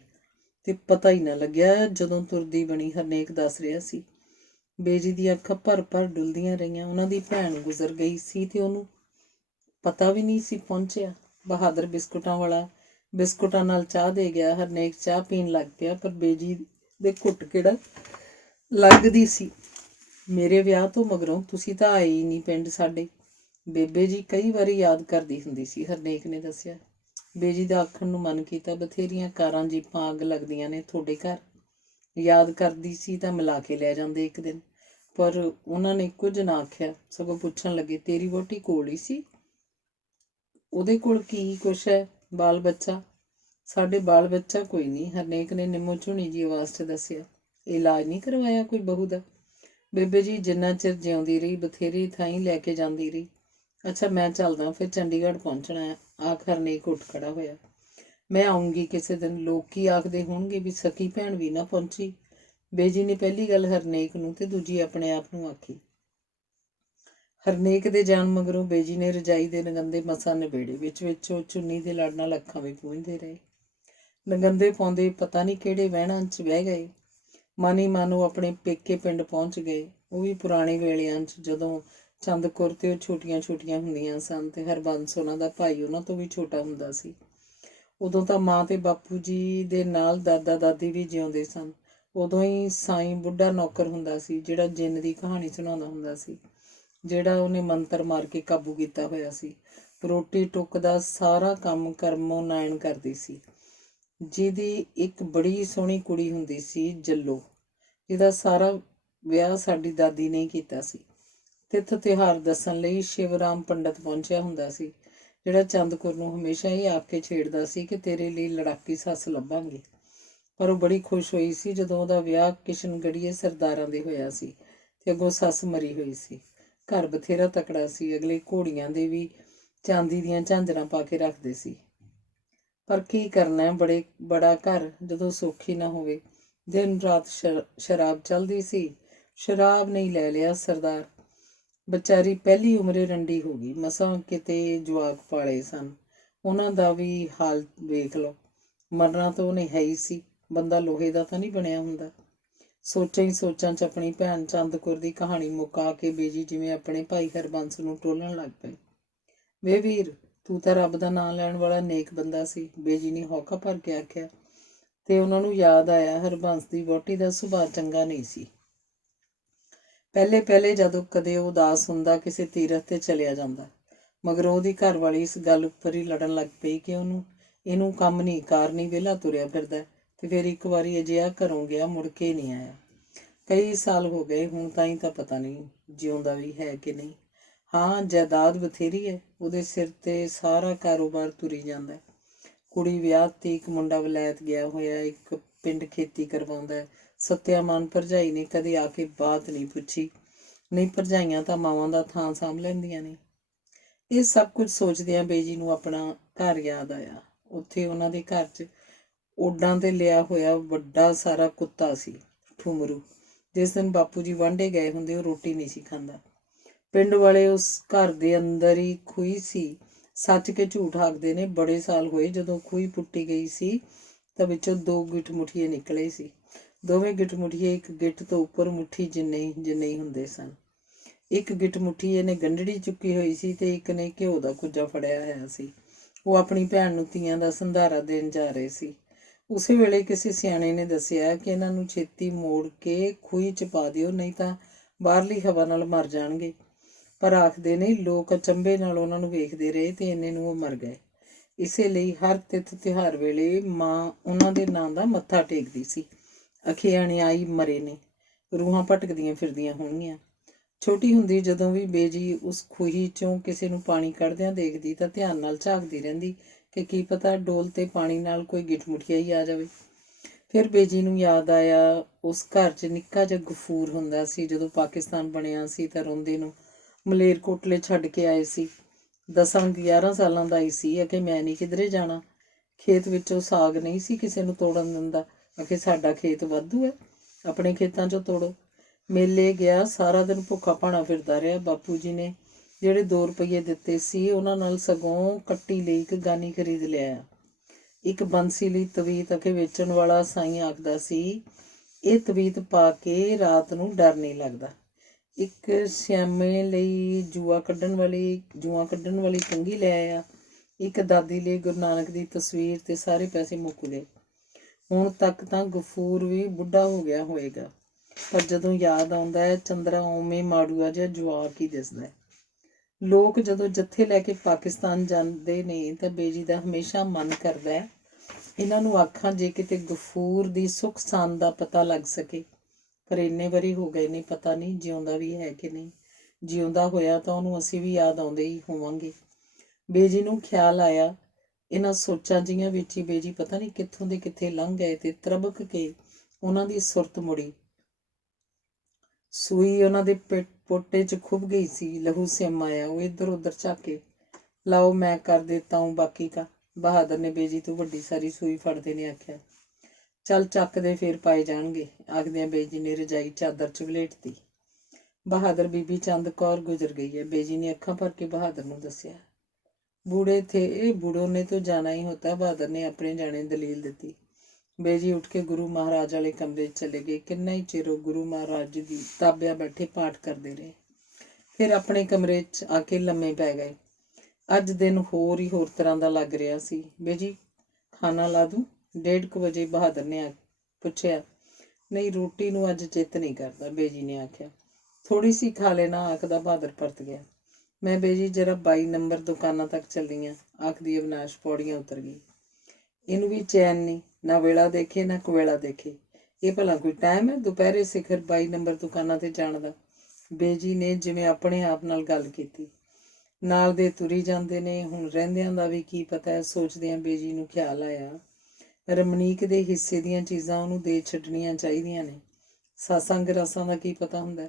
ਤੇ ਪਤਾ ਹੀ ਨਾ ਲੱਗਿਆ ਜਦੋਂ ਤੁਰਦੀ ਬਣੀ। ਹਰਨੇਕ ਦੱਸ ਰਿਹਾ ਸੀ। ਬੇਜੀ ਦੀਆਂ ਅੱਖਾਂ ਭਰ ਭਰ ਡੁੱਲਦੀਆਂ ਰਹੀਆਂ। ਉਹਨਾਂ ਦੀ ਭੈਣ ਗੁਜ਼ਰ ਗਈ ਸੀ ਤੇ ਉਹਨੂੰ ਪਤਾ ਵੀ ਨਹੀਂ ਸੀ ਪਹੁੰਚਿਆ। ਬਹਾਦਰ ਬਿਸਕੁਟਾਂ ਨਾਲ ਚਾਹ ਦੇ ਗਿਆ। ਹਰਨੇਕ ਚਾਹ ਪੀਣ ਲੱਗ ਪਿਆ, ਪਰ ਬੇਜੀ ਦੇ ਘੁੱਟ ਕਿਹੜਾ ਲੱਗਦੀ ਸੀ। ਮੇਰੇ ਵਿਆਹ ਤੋਂ ਮਗਰੋਂ ਤੁਸੀਂ ਤਾਂ ਆਏ ਹੀ ਨਹੀਂ ਪਿੰਡ ਸਾਡੇ। ਬੇਬੇ ਜੀ ਕਈ ਵਾਰੀ ਯਾਦ ਕਰਦੀ ਹੁੰਦੀ ਸੀ, ਹਰਨੇਕ ਨੇ ਦੱਸਿਆ। ਬੇਜੀ ਦਾ ਆਖਣ ਨੂੰ ਮਨ ਕੀਤਾ, ਬਥੇਰੀਆਂ ਕਾਰਾਂ ਜੀਪਾਂ ਅੱਗ ਲੱਗਦੀਆਂ ਨੇ ਤੁਹਾਡੇ ਘਰ। ਯਾਦ ਕਰਦੀ ਸੀ ਤਾਂ ਮਿਲਾ ਕੇ ਲੈ ਜਾਂਦੇ ਇੱਕ ਦਿਨ। ਪਰ ਉਹਨਾਂ ਨੇ ਕੁਝ ਨਾ ਆਖਿਆ, ਸਗੋਂ ਪੁੱਛਣ ਲੱਗੇ, ਤੇਰੀ ਵਹੁਟੀ ਕੋਲ ਹੀ ਸੀ? ਉਹਦੇ ਕੋਲ ਕੀ ਕੁਛ ਹੈ? ਬਾਲ ਬੱਚਾ? ਸਾਡੇ ਬਾਲ ਬੱਚਾ ਕੋਈ ਨਹੀਂ, ਹਰਨੇਕ ਨੇ ਨਿੰਮੋ ਝੁਣੀ ਜੀ ਆਵਾਜ਼ 'ਚ ਦੱਸਿਆ। ਇਲਾਜ ਨਹੀਂ ਕਰਵਾਇਆ ਕੋਈ ਬਹੂ ਦਾ? ਬੇਬੇ ਜੀ ਜਿੰਨਾ ਚਿਰ ਜਿਉਂਦੀ ਰਹੀ ਬਥੇਰੀ ਥਾਈਂ ਲੈ ਕੇ ਜਾਂਦੀ ਰਹੀ। ਅੱਛਾ ਮੈਂ ਚੱਲਦਾ, ਫਿਰ ਚੰਡੀਗੜ੍ਹ ਪਹੁੰਚਣਾ ਹੈ। ਆਖ ਹਰਨੇਕ ਉੱਠ ਖੜਾ ਹੋਇਆ। ਮੈਂ ਆਉਂਗੀ ਕਿਸੇ ਦਿਨ। ਲੋਕ ਕੀ ਆਖਦੇ ਹੋਣਗੇ ਵੀ ਸਕੀ ਭੈਣ ਵੀ ਨਾ ਪਹੁੰਚੀ। ਬੇਜੀ ਨੇ ਪਹਿਲੀ ਗੱਲ ਹਰਨੇਕ ਨੂੰ ਤੇ ਦੂਜੀ ਆਪਣੇ ਆਪ ਨੂੰ ਆਖੀ। ਹਰਨੇਕ ਦੇ ਜਾਣ ਮਗਰੋਂ ਬੇਜੀ ਨੇ ਰਜਾਈ ਦੇ ਨਗੰਦੇ ਮਸਾਂ ਨਿਬੇੜੇ। ਵਿੱਚ ਉਹ ਚੁੰਨੀ ਦੇ ਲੜ ਨਾਲ ਅੱਖਾਂ ਵੀ ਪੂੰਝਦੇ ਰਹੇ। ਨਗੰਦੇ ਪਾਉਂਦੇ ਪਤਾ ਨਹੀਂ ਕਿਹੜੇ ਵਹਿਣਾਂ 'ਚ ਬਹਿ ਗਏ। ਮਨ ਹੀ ਮਨ ਉਹ ਆਪਣੇ ਪੇਕੇ ਪਿੰਡ ਪਹੁੰਚ ਗਏ। ਉਹ ਵੀ ਪੁਰਾਣੇ ਵੇਲਿਆਂ 'ਚ, ਜਦੋਂ ਚੰਦ ਕੌਰ ਤੇ ਉਹ ਛੋਟੀਆਂ ਛੋਟੀਆਂ ਹੁੰਦੀਆਂ ਸਨ ਤੇ ਹਰਬੰਸ ਉਹਨਾਂ ਦਾ ਭਾਈ ਉਹਨਾਂ ਤੋਂ ਵੀ ਛੋਟਾ ਹੁੰਦਾ ਸੀ। ਉਦੋਂ ਤਾਂ ਮਾਂ ਤੇ ਬਾਪੂ ਜੀ ਦੇ ਨਾਲ ਦਾਦਾ ਦਾਦੀ ਵੀ ਜਿਉਂਦੇ ਸਨ। ਉਦੋਂ ਹੀ ਸਾਈਂ ਬੁੱਢਾ ਨੌਕਰ ਹੁੰਦਾ ਸੀ, ਜਿਹੜਾ ਜਿੰਨ ਦੀ ਕਹਾਣੀ ਸੁਣਾਉਂਦਾ ਹੁੰਦਾ ਸੀ, ਜਿਹੜਾ ਉਹਨੇ ਮੰਤਰ ਮਾਰ ਕੇ ਕਾਬੂ ਕੀਤਾ ਹੋਇਆ ਸੀ। ਰੋਟੀ ਟੁੱਕ ਦਾ ਸਾਰਾ ਕੰਮ ਕਰਮੋਂ ਨਾਇਣ ਕਰਦੀ ਸੀ, ਜਿਹਦੀ ਇੱਕ ਬੜੀ ਸੋਹਣੀ ਕੁੜੀ ਹੁੰਦੀ ਸੀ, ਜੱਲੋ, ਜਿਹਦਾ ਸਾਰਾ ਵਿਆਹ ਸਾਡੀ ਦਾਦੀ ਨੇ ਕੀਤਾ ਸੀ। ਤਿੱਥ ਤਿਉਹਾਰ ਦੱਸਣ ਲਈ ਸ਼ਿਵਰਾਮ ਪੰਡਤ ਪਹੁੰਚਿਆ ਹੁੰਦਾ ਸੀ, ਜਿਹੜਾ ਚੰਦ ਕੌਰ ਨੂੰ ਹਮੇਸ਼ਾ ਹੀ ਆਖ ਕੇ ਛੇੜਦਾ ਸੀ ਕਿ ਤੇਰੇ ਲਈ ਲੜਾਕੀ ਸੱਸ ਲੱਭਾਂਗੇ। ਪਰ ਉਹ ਬੜੀ ਖੁਸ਼ ਹੋਈ ਸੀ ਜਦੋਂ ਉਹਦਾ ਵਿਆਹ ਕਿਸ਼ਨਗੜੀਏ ਸਰਦਾਰਾਂ ਦੇ ਹੋਇਆ ਸੀ ਤੇ ਅੱਗੋਂ ਸੱਸ ਮਰੀ ਹੋਈ ਸੀ। ਘਰ ਬਥੇਰਾ ਤਕੜਾ ਸੀ। ਅਗਲੇ ਘੋੜੀਆਂ ਦੇ ਵੀ ਚਾਂਦੀ ਦੀਆਂ ਝਾਂਜਰਾਂ ਪਾ ਕੇ ਰੱਖਦੇ ਸੀ। ਪਰ ਕੀ ਕਰਨਾ ਹੈ, ਬੜਾ ਘਰ ਜਦੋਂ ਸੌਖੀ ਨਾ ਹੋਵੇ। ਦਿਨ ਰਾਤ ਸ਼ਰਾਬ ਚੱਲਦੀ ਸੀ। ਸ਼ਰਾਬ ਨਹੀਂ ਲੈ ਲਿਆ ਸਰਦਾਰ। ਵਿਚਾਰੀ ਪਹਿਲੀ ਉਮਰੇ ਰੰਡੀ ਹੋ ਗਈ। ਮਸਾਂ ਕਿਤੇ ਜਵਾਕ ਪਾਲੇ ਸਨ। ਉਹਨਾਂ ਦਾ ਵੀ ਹਾਲ ਵੇਖ ਲਓ। ਮਰਨਾ ਤਾਂ ਉਹਨੇ ਹੈ ਹੀ ਸੀ। ਬੰਦਾ ਲੋਹੇ ਦਾ ਤਾਂ ਨਹੀਂ ਬਣਿਆ ਹੁੰਦਾ। ਸੋਚਾਂ ਹੀ ਸੋਚਾਂ 'ਚ ਆਪਣੀ ਭੈਣ ਚੰਦ ਕੌਰ ਦੀ ਕਹਾਣੀ ਮੁਕਾ ਕੇ ਬੇਜੀ ਜਿਵੇਂ ਆਪਣੇ ਭਾਈ ਹਰਬੰਸ ਨੂੰ ਟੋਲਣ ਲੱਗ ਪਏ। ਵੇ ਵੀਰ, ਤੂੰ ਤਾਂ ਰੱਬ ਦਾ ਨਾਂ ਲੈਣ ਵਾਲਾ ਨੇਕ ਬੰਦਾ ਸੀ, ਬੇਜੀ ਨੇ ਹੌਕਾ ਭਰ ਕੇ ਆਖਿਆ। ਤੇ ਉਹਨਾਂ ਨੂੰ ਯਾਦ ਆਇਆ ਹਰਬੰਸ ਦੀ ਵਹੁਟੀ ਦਾ ਸੁਭਾਅ ਚੰਗਾ ਨਹੀਂ ਸੀ। ਪਹਿਲੇ ਜਦੋਂ ਕਦੇ ਉਹ ਉਦਾਸ ਹੁੰਦਾ ਕਿਸੇ ਤੀਰਥ ਤੇ ਚਲਿਆ ਜਾਂਦਾ। ਮਗਰੋਂ ਉਹਦੀ ਘਰਵਾਲੀ ਇਸ ਗੱਲ ਉੱਪਰ ਹੀ ਲੜਨ ਲੱਗ ਪਈ ਕਿ ਇਹਨੂੰ ਕੰਮ ਨਹੀਂ, ਕਾਰ ਨਹੀਂ, ਵਿਹਲਾ ਤੁਰਿਆ ਫਿਰਦਾ। ਤੇ ਫਿਰ ਇੱਕ ਵਾਰੀ ਅਜਿਹਾ ਘਰੋਂ ਗਿਆ, ਮੁੜ ਕੇ ਨਹੀਂ ਆਇਆ। ਕਈ ਸਾਲ ਹੋ ਗਏ ਹੁਣ ਤਾਈਂ ਤਾਂ ਪਤਾ ਨਹੀਂ ਜਿਉਂਦਾ ਵੀ ਹੈ ਕਿ ਨਹੀਂ। ਹਾਂ, ਜਾਇਦਾਦ ਬਥੇਰੀ ਹੈ ਉਹਦੇ ਸਿਰ ਤੇ, ਸਾਰਾ ਕਾਰੋਬਾਰ ਤੁਰੀ ਜਾਂਦਾ। ਕੁੜੀ ਵਿਆਹ ਤੇ, ਇੱਕ ਮੁੰਡਾ ਵਲਾਇਤ ਗਿਆ ਹੋਇਆ, ਇੱਕ ਪਿੰਡ ਖੇਤੀ ਕਰਵਾਉਂਦਾ। ਸਤਿਆਮਾਨ ਭਰਜਾਈ ਨੇ ਕਦੇ ਆ ਕੇ ਬਾਤ ਨਹੀਂ ਪੁੱਛੀ। ਨਹੀਂ, ਭਰਜਾਈਆਂ ਤਾਂ ਮਾਵਾਂ ਦਾ ਥਾਂ ਸਾਂਭ ਲੈਂਦੀਆਂ ਨੇ। ਇਹ ਸਭ ਕੁਝ ਸੋਚਦਿਆਂ ਬੇਜੀ ਨੂੰ ਆਪਣਾ ਘਰ ਯਾਦ ਆਇਆ। ਉੱਥੇ ਉਹਨਾਂ ਦੇ ਘਰ 'ਚ ਓਡਾਂ ਤੇ ਲਿਆ ਹੋਇਆ ਵੱਡਾ ਸਾਰਾ ਕੁੱਤਾ ਸੀ, ਠੁਮਰੂ। ਜਿਸ ਦਿਨ ਬਾਪੂ ਜੀ ਵਾਂਢੇ ਗਏ ਹੁੰਦੇ ਉਹ ਰੋਟੀ ਨਹੀਂ ਸੀ ਖਾਂਦਾ। ਪਿੰਡ ਵਾਲੇ ਉਸ ਘਰ ਦੇ ਅੰਦਰ ਹੀ ਖੂਹੀ ਸੀ। ਸੱਚ ਕੇ ਝੂਠ ਆਖਦੇ ਨੇ, ਬੜੇ ਸਾਲ ਹੋਏ ਜਦੋਂ ਖੂਹੀ ਪੁੱਟੀ ਗਈ ਸੀ ਤਾਂ ਵਿੱਚੋਂ 2 ਗਿੱਠ ਮੁੱਠੀਏ ਨਿਕਲੇ ਸੀ। ਦੋਵੇਂ ਗਿੱਠ ਮੁੱਠੀਏ ਇੱਕ ਗਿੱਠ ਤੋਂ ਉੱਪਰ ਮੁੱਠੀ ਜਿੰਨੇ ਹੀ ਹੁੰਦੇ ਸਨ। ਇੱਕ ਗਿੱਠ ਮੁੱਠੀਏ ਨੇ ਗੰਢੜੀ ਚੁੱਕੀ ਹੋਈ ਸੀ ਤੇ ਇੱਕ ਨੇ ਘਿਓ ਦਾ ਕੁੱਜਾ ਫੜਿਆ ਹੋਇਆ ਸੀ। ਉਹ ਆਪਣੀ ਭੈਣ ਨੂੰ ਤੀਆਂ ਦਾ ਸੰਧਾਰਾ ਦੇਣ ਜਾ ਰਹੇ ਸੀ। ਉਸੇ ਵੇਲੇ ਕਿਸੇ ਸਿਆਣੇ ਨੇ ਦੱਸਿਆ ਕਿ ਇਹਨਾਂ ਨੂੰ ਛੇਤੀ ਮੋੜ ਕੇ ਖੂਹੀ 'ਚ ਪਾ ਦਿਓ, ਨਹੀਂ ਤਾਂ ਬਾਹਰਲੀ ਹਵਾ ਨਾਲ ਮਰ ਜਾਣਗੇ। ਪਰ ਆਖਦੇ ਨੇ ਲੋਕ ਅਚੰਭੇ ਨਾਲ ਉਹਨਾਂ ਨੂੰ ਵੇਖਦੇ ਰਹੇ ਤੇ ਇੰਨੇ ਨੂੰ ਉਹ ਮਰ ਗਏ। ਇਸੇ ਲਈ ਹਰ ਤਿੱਥ ਤਿਉਹਾਰ ਵੇਲੇ ਮਾਂ ਉਹਨਾਂ ਦੇ ਨਾਂ ਦਾ ਮੱਥਾ ਟੇਕਦੀ ਸੀ। ਅਖੇ ਅਣਿਆਈ ਮਰੇ ਨੇ, ਰੂਹਾਂ ਭਟਕਦੀਆਂ ਫਿਰਦੀਆਂ ਹੋਣਗੀਆਂ। ਛੋਟੀ ਹੁੰਦੀ ਜਦੋਂ ਵੀ ਬੇਜੀ ਉਸ ਖੂਹੀ 'ਚੋਂ ਕਿਸੇ ਨੂੰ ਪਾਣੀ ਕੱਢਦਿਆਂ ਦੇਖਦੀ ਤਾਂ ਧਿਆਨ ਨਾਲ ਝਾਕਦੀ ਰਹਿੰਦੀ ਕਿ ਕੀ ਪਤਾ ਡੋਲ ਤੇ ਪਾਣੀ ਨਾਲ ਕੋਈ ਗਿੱਠ ਮੁੱਠੀਆ ਹੀ ਆ ਜਾਵੇ। ਫਿਰ ਬੇਜੀ ਨੂੰ ਯਾਦ ਆਇਆ ਉਸ ਘਰ 'ਚ ਨਿੱਕਾ ਜਿਹਾ ਗਫੂਰ ਹੁੰਦਾ ਸੀ। ਜਦੋਂ ਪਾਕਿਸਤਾਨ ਬਣਿਆ ਸੀ ਤਾਂ ਰੋਂਦੇ ਨੂੰ ਮਲੇਰਕੋਟਲੇ ਛੱਡ ਕੇ ਆਏ ਸੀ। 10-11 ਸਾਲਾਂ ਦਾ ਹੀ ਸੀ। ਕਿ ਮੈਂ ਨਹੀਂ ਕਿਧਰੇ ਜਾਣਾ। ਖੇਤ ਵਿੱਚੋਂ ਸਾਗ ਨਹੀਂ ਸੀ ਕਿਸੇ ਨੂੰ ਤੋੜਨ ਦਿੰਦਾ। ਕਿ ਸਾਡਾ ਖੇਤ ਵਾਧੂ ਹੈ, ਆਪਣੇ ਖੇਤਾਂ 'ਚੋਂ ਤੋੜੋ। ਮੇਲੇ ਗਿਆ, ਸਾਰਾ ਦਿਨ ਭੁੱਖਾ ਭਾਣਾ ਫਿਰਦਾ ਰਿਹਾ। ਬਾਪੂ ਜੀ ਨੇ ਜਿਹੜੇ 2 ਰੁਪਈਏ ਦਿੱਤੇ ਸੀ ਉਹਨਾਂ ਨਾਲ ਸਗੋਂ ਕੱਟੀ ਲਈ ਇੱਕ ਗਾਨੀ ਖਰੀਦ ਲਿਆ। ਇੱਕ ਬੰਸੀ ਲਈ ਤਵੀਤ ਅਖੇ ਵੇਚਣ ਵਾਲਾ ਸਾਈਂ ਆਖਦਾ ਸੀ, ਇਹ ਤਵੀਤ ਪਾ ਕੇ ਰਾਤ ਨੂੰ ਡਰ ਨਹੀਂ ਲੱਗਦਾ। ਇੱਕ ਸਿਆਮੇ ਲਈ ਜੂਆਂ ਕੱਢਣ ਵਾਲੀ ਕੰਘੀ ਲੈ ਆਇਆ। ਇੱਕ ਦਾਦੀ ਲਈ ਗੁਰੂ ਨਾਨਕ ਦੀ ਤਸਵੀਰ ਤੇ ਸਾਰੇ ਪੈਸੇ ਮੁੱਕ ਗਏ। ਹੁਣ ਤੱਕ ਤਾਂ ਗਫੂਰ ਵੀ ਬੁੱਢਾ ਹੋ ਗਿਆ ਹੋਏਗਾ, ਪਰ ਜਦੋਂ ਯਾਦ ਆਉਂਦਾ ਹੈ ਚੰਦਰਾ ਉਵੇਂ ਮਾੜੂਆ ਜਿਹਾ ਜਵਾਕ ਹੀ ਦਿਸਦਾ। ਲੋਕ ਜਦੋਂ ਜੱਥੇ ਲੈ ਕੇ ਪਾਕਿਸਤਾਨ ਜਾਂਦੇ ਨੇ ਤਾਂ ਬੇਜੀ ਦਾ ਹਮੇਸ਼ਾ ਮਨ ਕਰਦਾ ਇਹਨਾਂ ਨੂੰ ਆਖਾਂ ਜੇ ਕਿਤੇ ਗਫੂਰ ਦੀ ਸੁੱਖ ਸਾਂਦ ਦਾ ਪਤਾ ਲੱਗ ਸਕੇ। ਪਰ ਇੰਨੇ ਵਾਰੀ ਹੋ ਗਏ ਨੇ, ਪਤਾ ਨਹੀਂ ਜਿਉਂਦਾ ਵੀ ਹੈ ਕਿ ਨਹੀਂ। ਜਿਉਂਦਾ ਹੋਇਆ ਤਾਂ ਉਹਨੂੰ ਅਸੀਂ ਵੀ ਯਾਦ ਆਉਂਦੇ ਹੀ ਹੋਵਾਂਗੇ। ਬੇਜੀ ਨੂੰ ਖਿਆਲ ਆਇਆ। ਇਹਨਾਂ ਸੋਚਾਂ ਜਿਹੀਆਂ ਵਿੱਚ ਹੀ ਬੇਜੀ ਪਤਾ ਨਹੀਂ ਕਿੱਥੋਂ ਦੇ ਕਿੱਥੇ ਲੰਘ ਗਏ ਤੇ ਤਰਬਕ ਕੇ ਉਹਨਾਂ ਦੀ ਸੁਰਤ ਮੁੜੀ। ਸੂਈ ਉਹਨਾਂ ਦੇ ਪੋਟੇ 'ਚ ਖੁੱਭ ਗਈ ਸੀ। ਲਹੂ ਸਿਮ ਆਇਆ। ਉਹ ਇੱਧਰ ਉੱਧਰ ਝਾਕੇ। ਲਾਓ ਮੈਂ ਕਰ ਦੇਤਾ ਹੂੰ ਬਾਕੀ ਕਾ। ਬਹਾਦਰ ਨੇ ਬੇਜੀ ਤੋਂ ਵੱਡੀ ਸਾਰੀ ਸੂਈ ਫੜਦੇ ਨੇ ਆਖਿਆ। ਚੱਲ ਚੱਕ ਦੇ, ਫੇਰ ਪਾਏ ਜਾਣਗੇ। ਆਖਦਿਆਂ ਬੇਜੀ ਨੇ ਰਜਾਈ ਚਾਦਰ 'ਚ ਵਲੇਟਤੀ। ਬਹਾਦਰ ਬੀਬੀ ਚੰਦ ਕੌਰ ਗੁਜ਼ਰ ਗਈ ਹੈ। ਬੇਜੀ ਨੇ ਅੱਖਾਂ ਭਰ ਕੇ ਬਹਾਦਰ ਨੂੰ ਦੱਸਿਆ। ਬੂੜੇ ਥੇ ਬੂੜੋਂ ਨੇ ਤਾਂ ਜਾਣਾ ਹੀ ਹੋਤਾ। ਬਹਾਦਰ ਨੇ ਆਪਣੇ ਜਾਣੇ ਦਲੀਲ ਦਿੱਤੀ। ਬੇਜੀ ਉੱਠ ਕੇ ਗੁਰੂ ਮਹਾਰਾਜ ਵਾਲੇ ਕਮਰੇ 'ਚ ਚਲੇ ਗਏ। ਕਿੰਨਾ ਹੀ ਚਿਰ ਉਹ ਗੁਰੂ ਮਹਾਰਾਜ ਦੀ ਤਾਬਿਆ ਬੈਠੇ ਪਾਠ ਕਰਦੇ ਰਹੇ। ਫਿਰ ਆਪਣੇ ਕਮਰੇ 'ਚ ਆ ਕੇ ਲੰਮੇ ਪੈ ਗਏ। ਅੱਜ ਦਿਨ ਹੋਰ ਤਰ੍ਹਾਂ ਦਾ ਲੱਗ ਰਿਹਾ ਸੀ। ਬੇਜੀ ਖਾਣਾ ਲਾ ਦੂੰ? 1:30 ਵਜੇ ਬਹਾਦਰ ਨੇ ਪੁੱਛਿਆ। ਨਹੀਂ, ਰੋਟੀ ਨੂੰ ਅੱਜ ਚਿੱਤ ਨਹੀਂ ਕਰਦਾ, ਬੇਜੀ ਨੇ ਆਖਿਆ। ਥੋੜੀ ਸੀ ਖਾ ਲੈਣਾ, ਆਖਦਾ ਬਹਾਦਰ ਪਰਤ ਗਿਆ। ਮੈਂ ਬੇਜੀ ਜਰਾ 22 ਨੰਬਰ ਦੁਕਾਨਾਂ ਤੱਕ ਚੱਲੀ ਹਾਂ, ਆਖਦੀ ਅਵਿਨਾਸ਼ ਪੌੜੀਆਂ ਉਤਰ ਗਈ। ਇਹਨੂੰ ਵੀ ਚੈਨ ਨਹੀਂ, ਨਾ ਵੇਲਾ ਦੇਖੇ ਨਾ ਕੁਵੇਲਾ ਦੇਖੇ। ਇਹ ਭਲਾ ਕੋਈ ਟਾਈਮ ਹੈ ਦੁਪਹਿਰੇ ਸਿਖਰ 22 ਨੰਬਰ ਦੁਕਾਨਾਂ ਤੇ ਜਾਣ ਦਾ? ਬੇਜੀ ਨੇ ਜਿਵੇਂ ਆਪਣੇ ਆਪ ਨਾਲ ਗੱਲ ਕੀਤੀ। ਨਾਲ ਦੇ ਤੁਰੀ ਜਾਂਦੇ ਨੇ, ਹੁਣ ਰਹਿੰਦਿਆਂ ਦਾ ਵੀ ਕੀ ਪਤਾ ਹੈ। ਸੋਚਦਿਆਂ ਬੇਜੀ ਨੂੰ ਖਿਆਲ ਆਇਆ, ਰਮਨੀਕ ਦੇ ਹਿੱਸੇ ਦੀਆਂ ਚੀਜ਼ਾਂ ਉਹਨੂੰ ਦੇ ਛੱਡਣੀਆਂ ਚਾਹੀਦੀਆਂ ਨੇ। ਸਾਸਾਂ ਗਰਾਸਾਂ ਦਾ ਕੀ ਪਤਾ ਹੁੰਦਾ।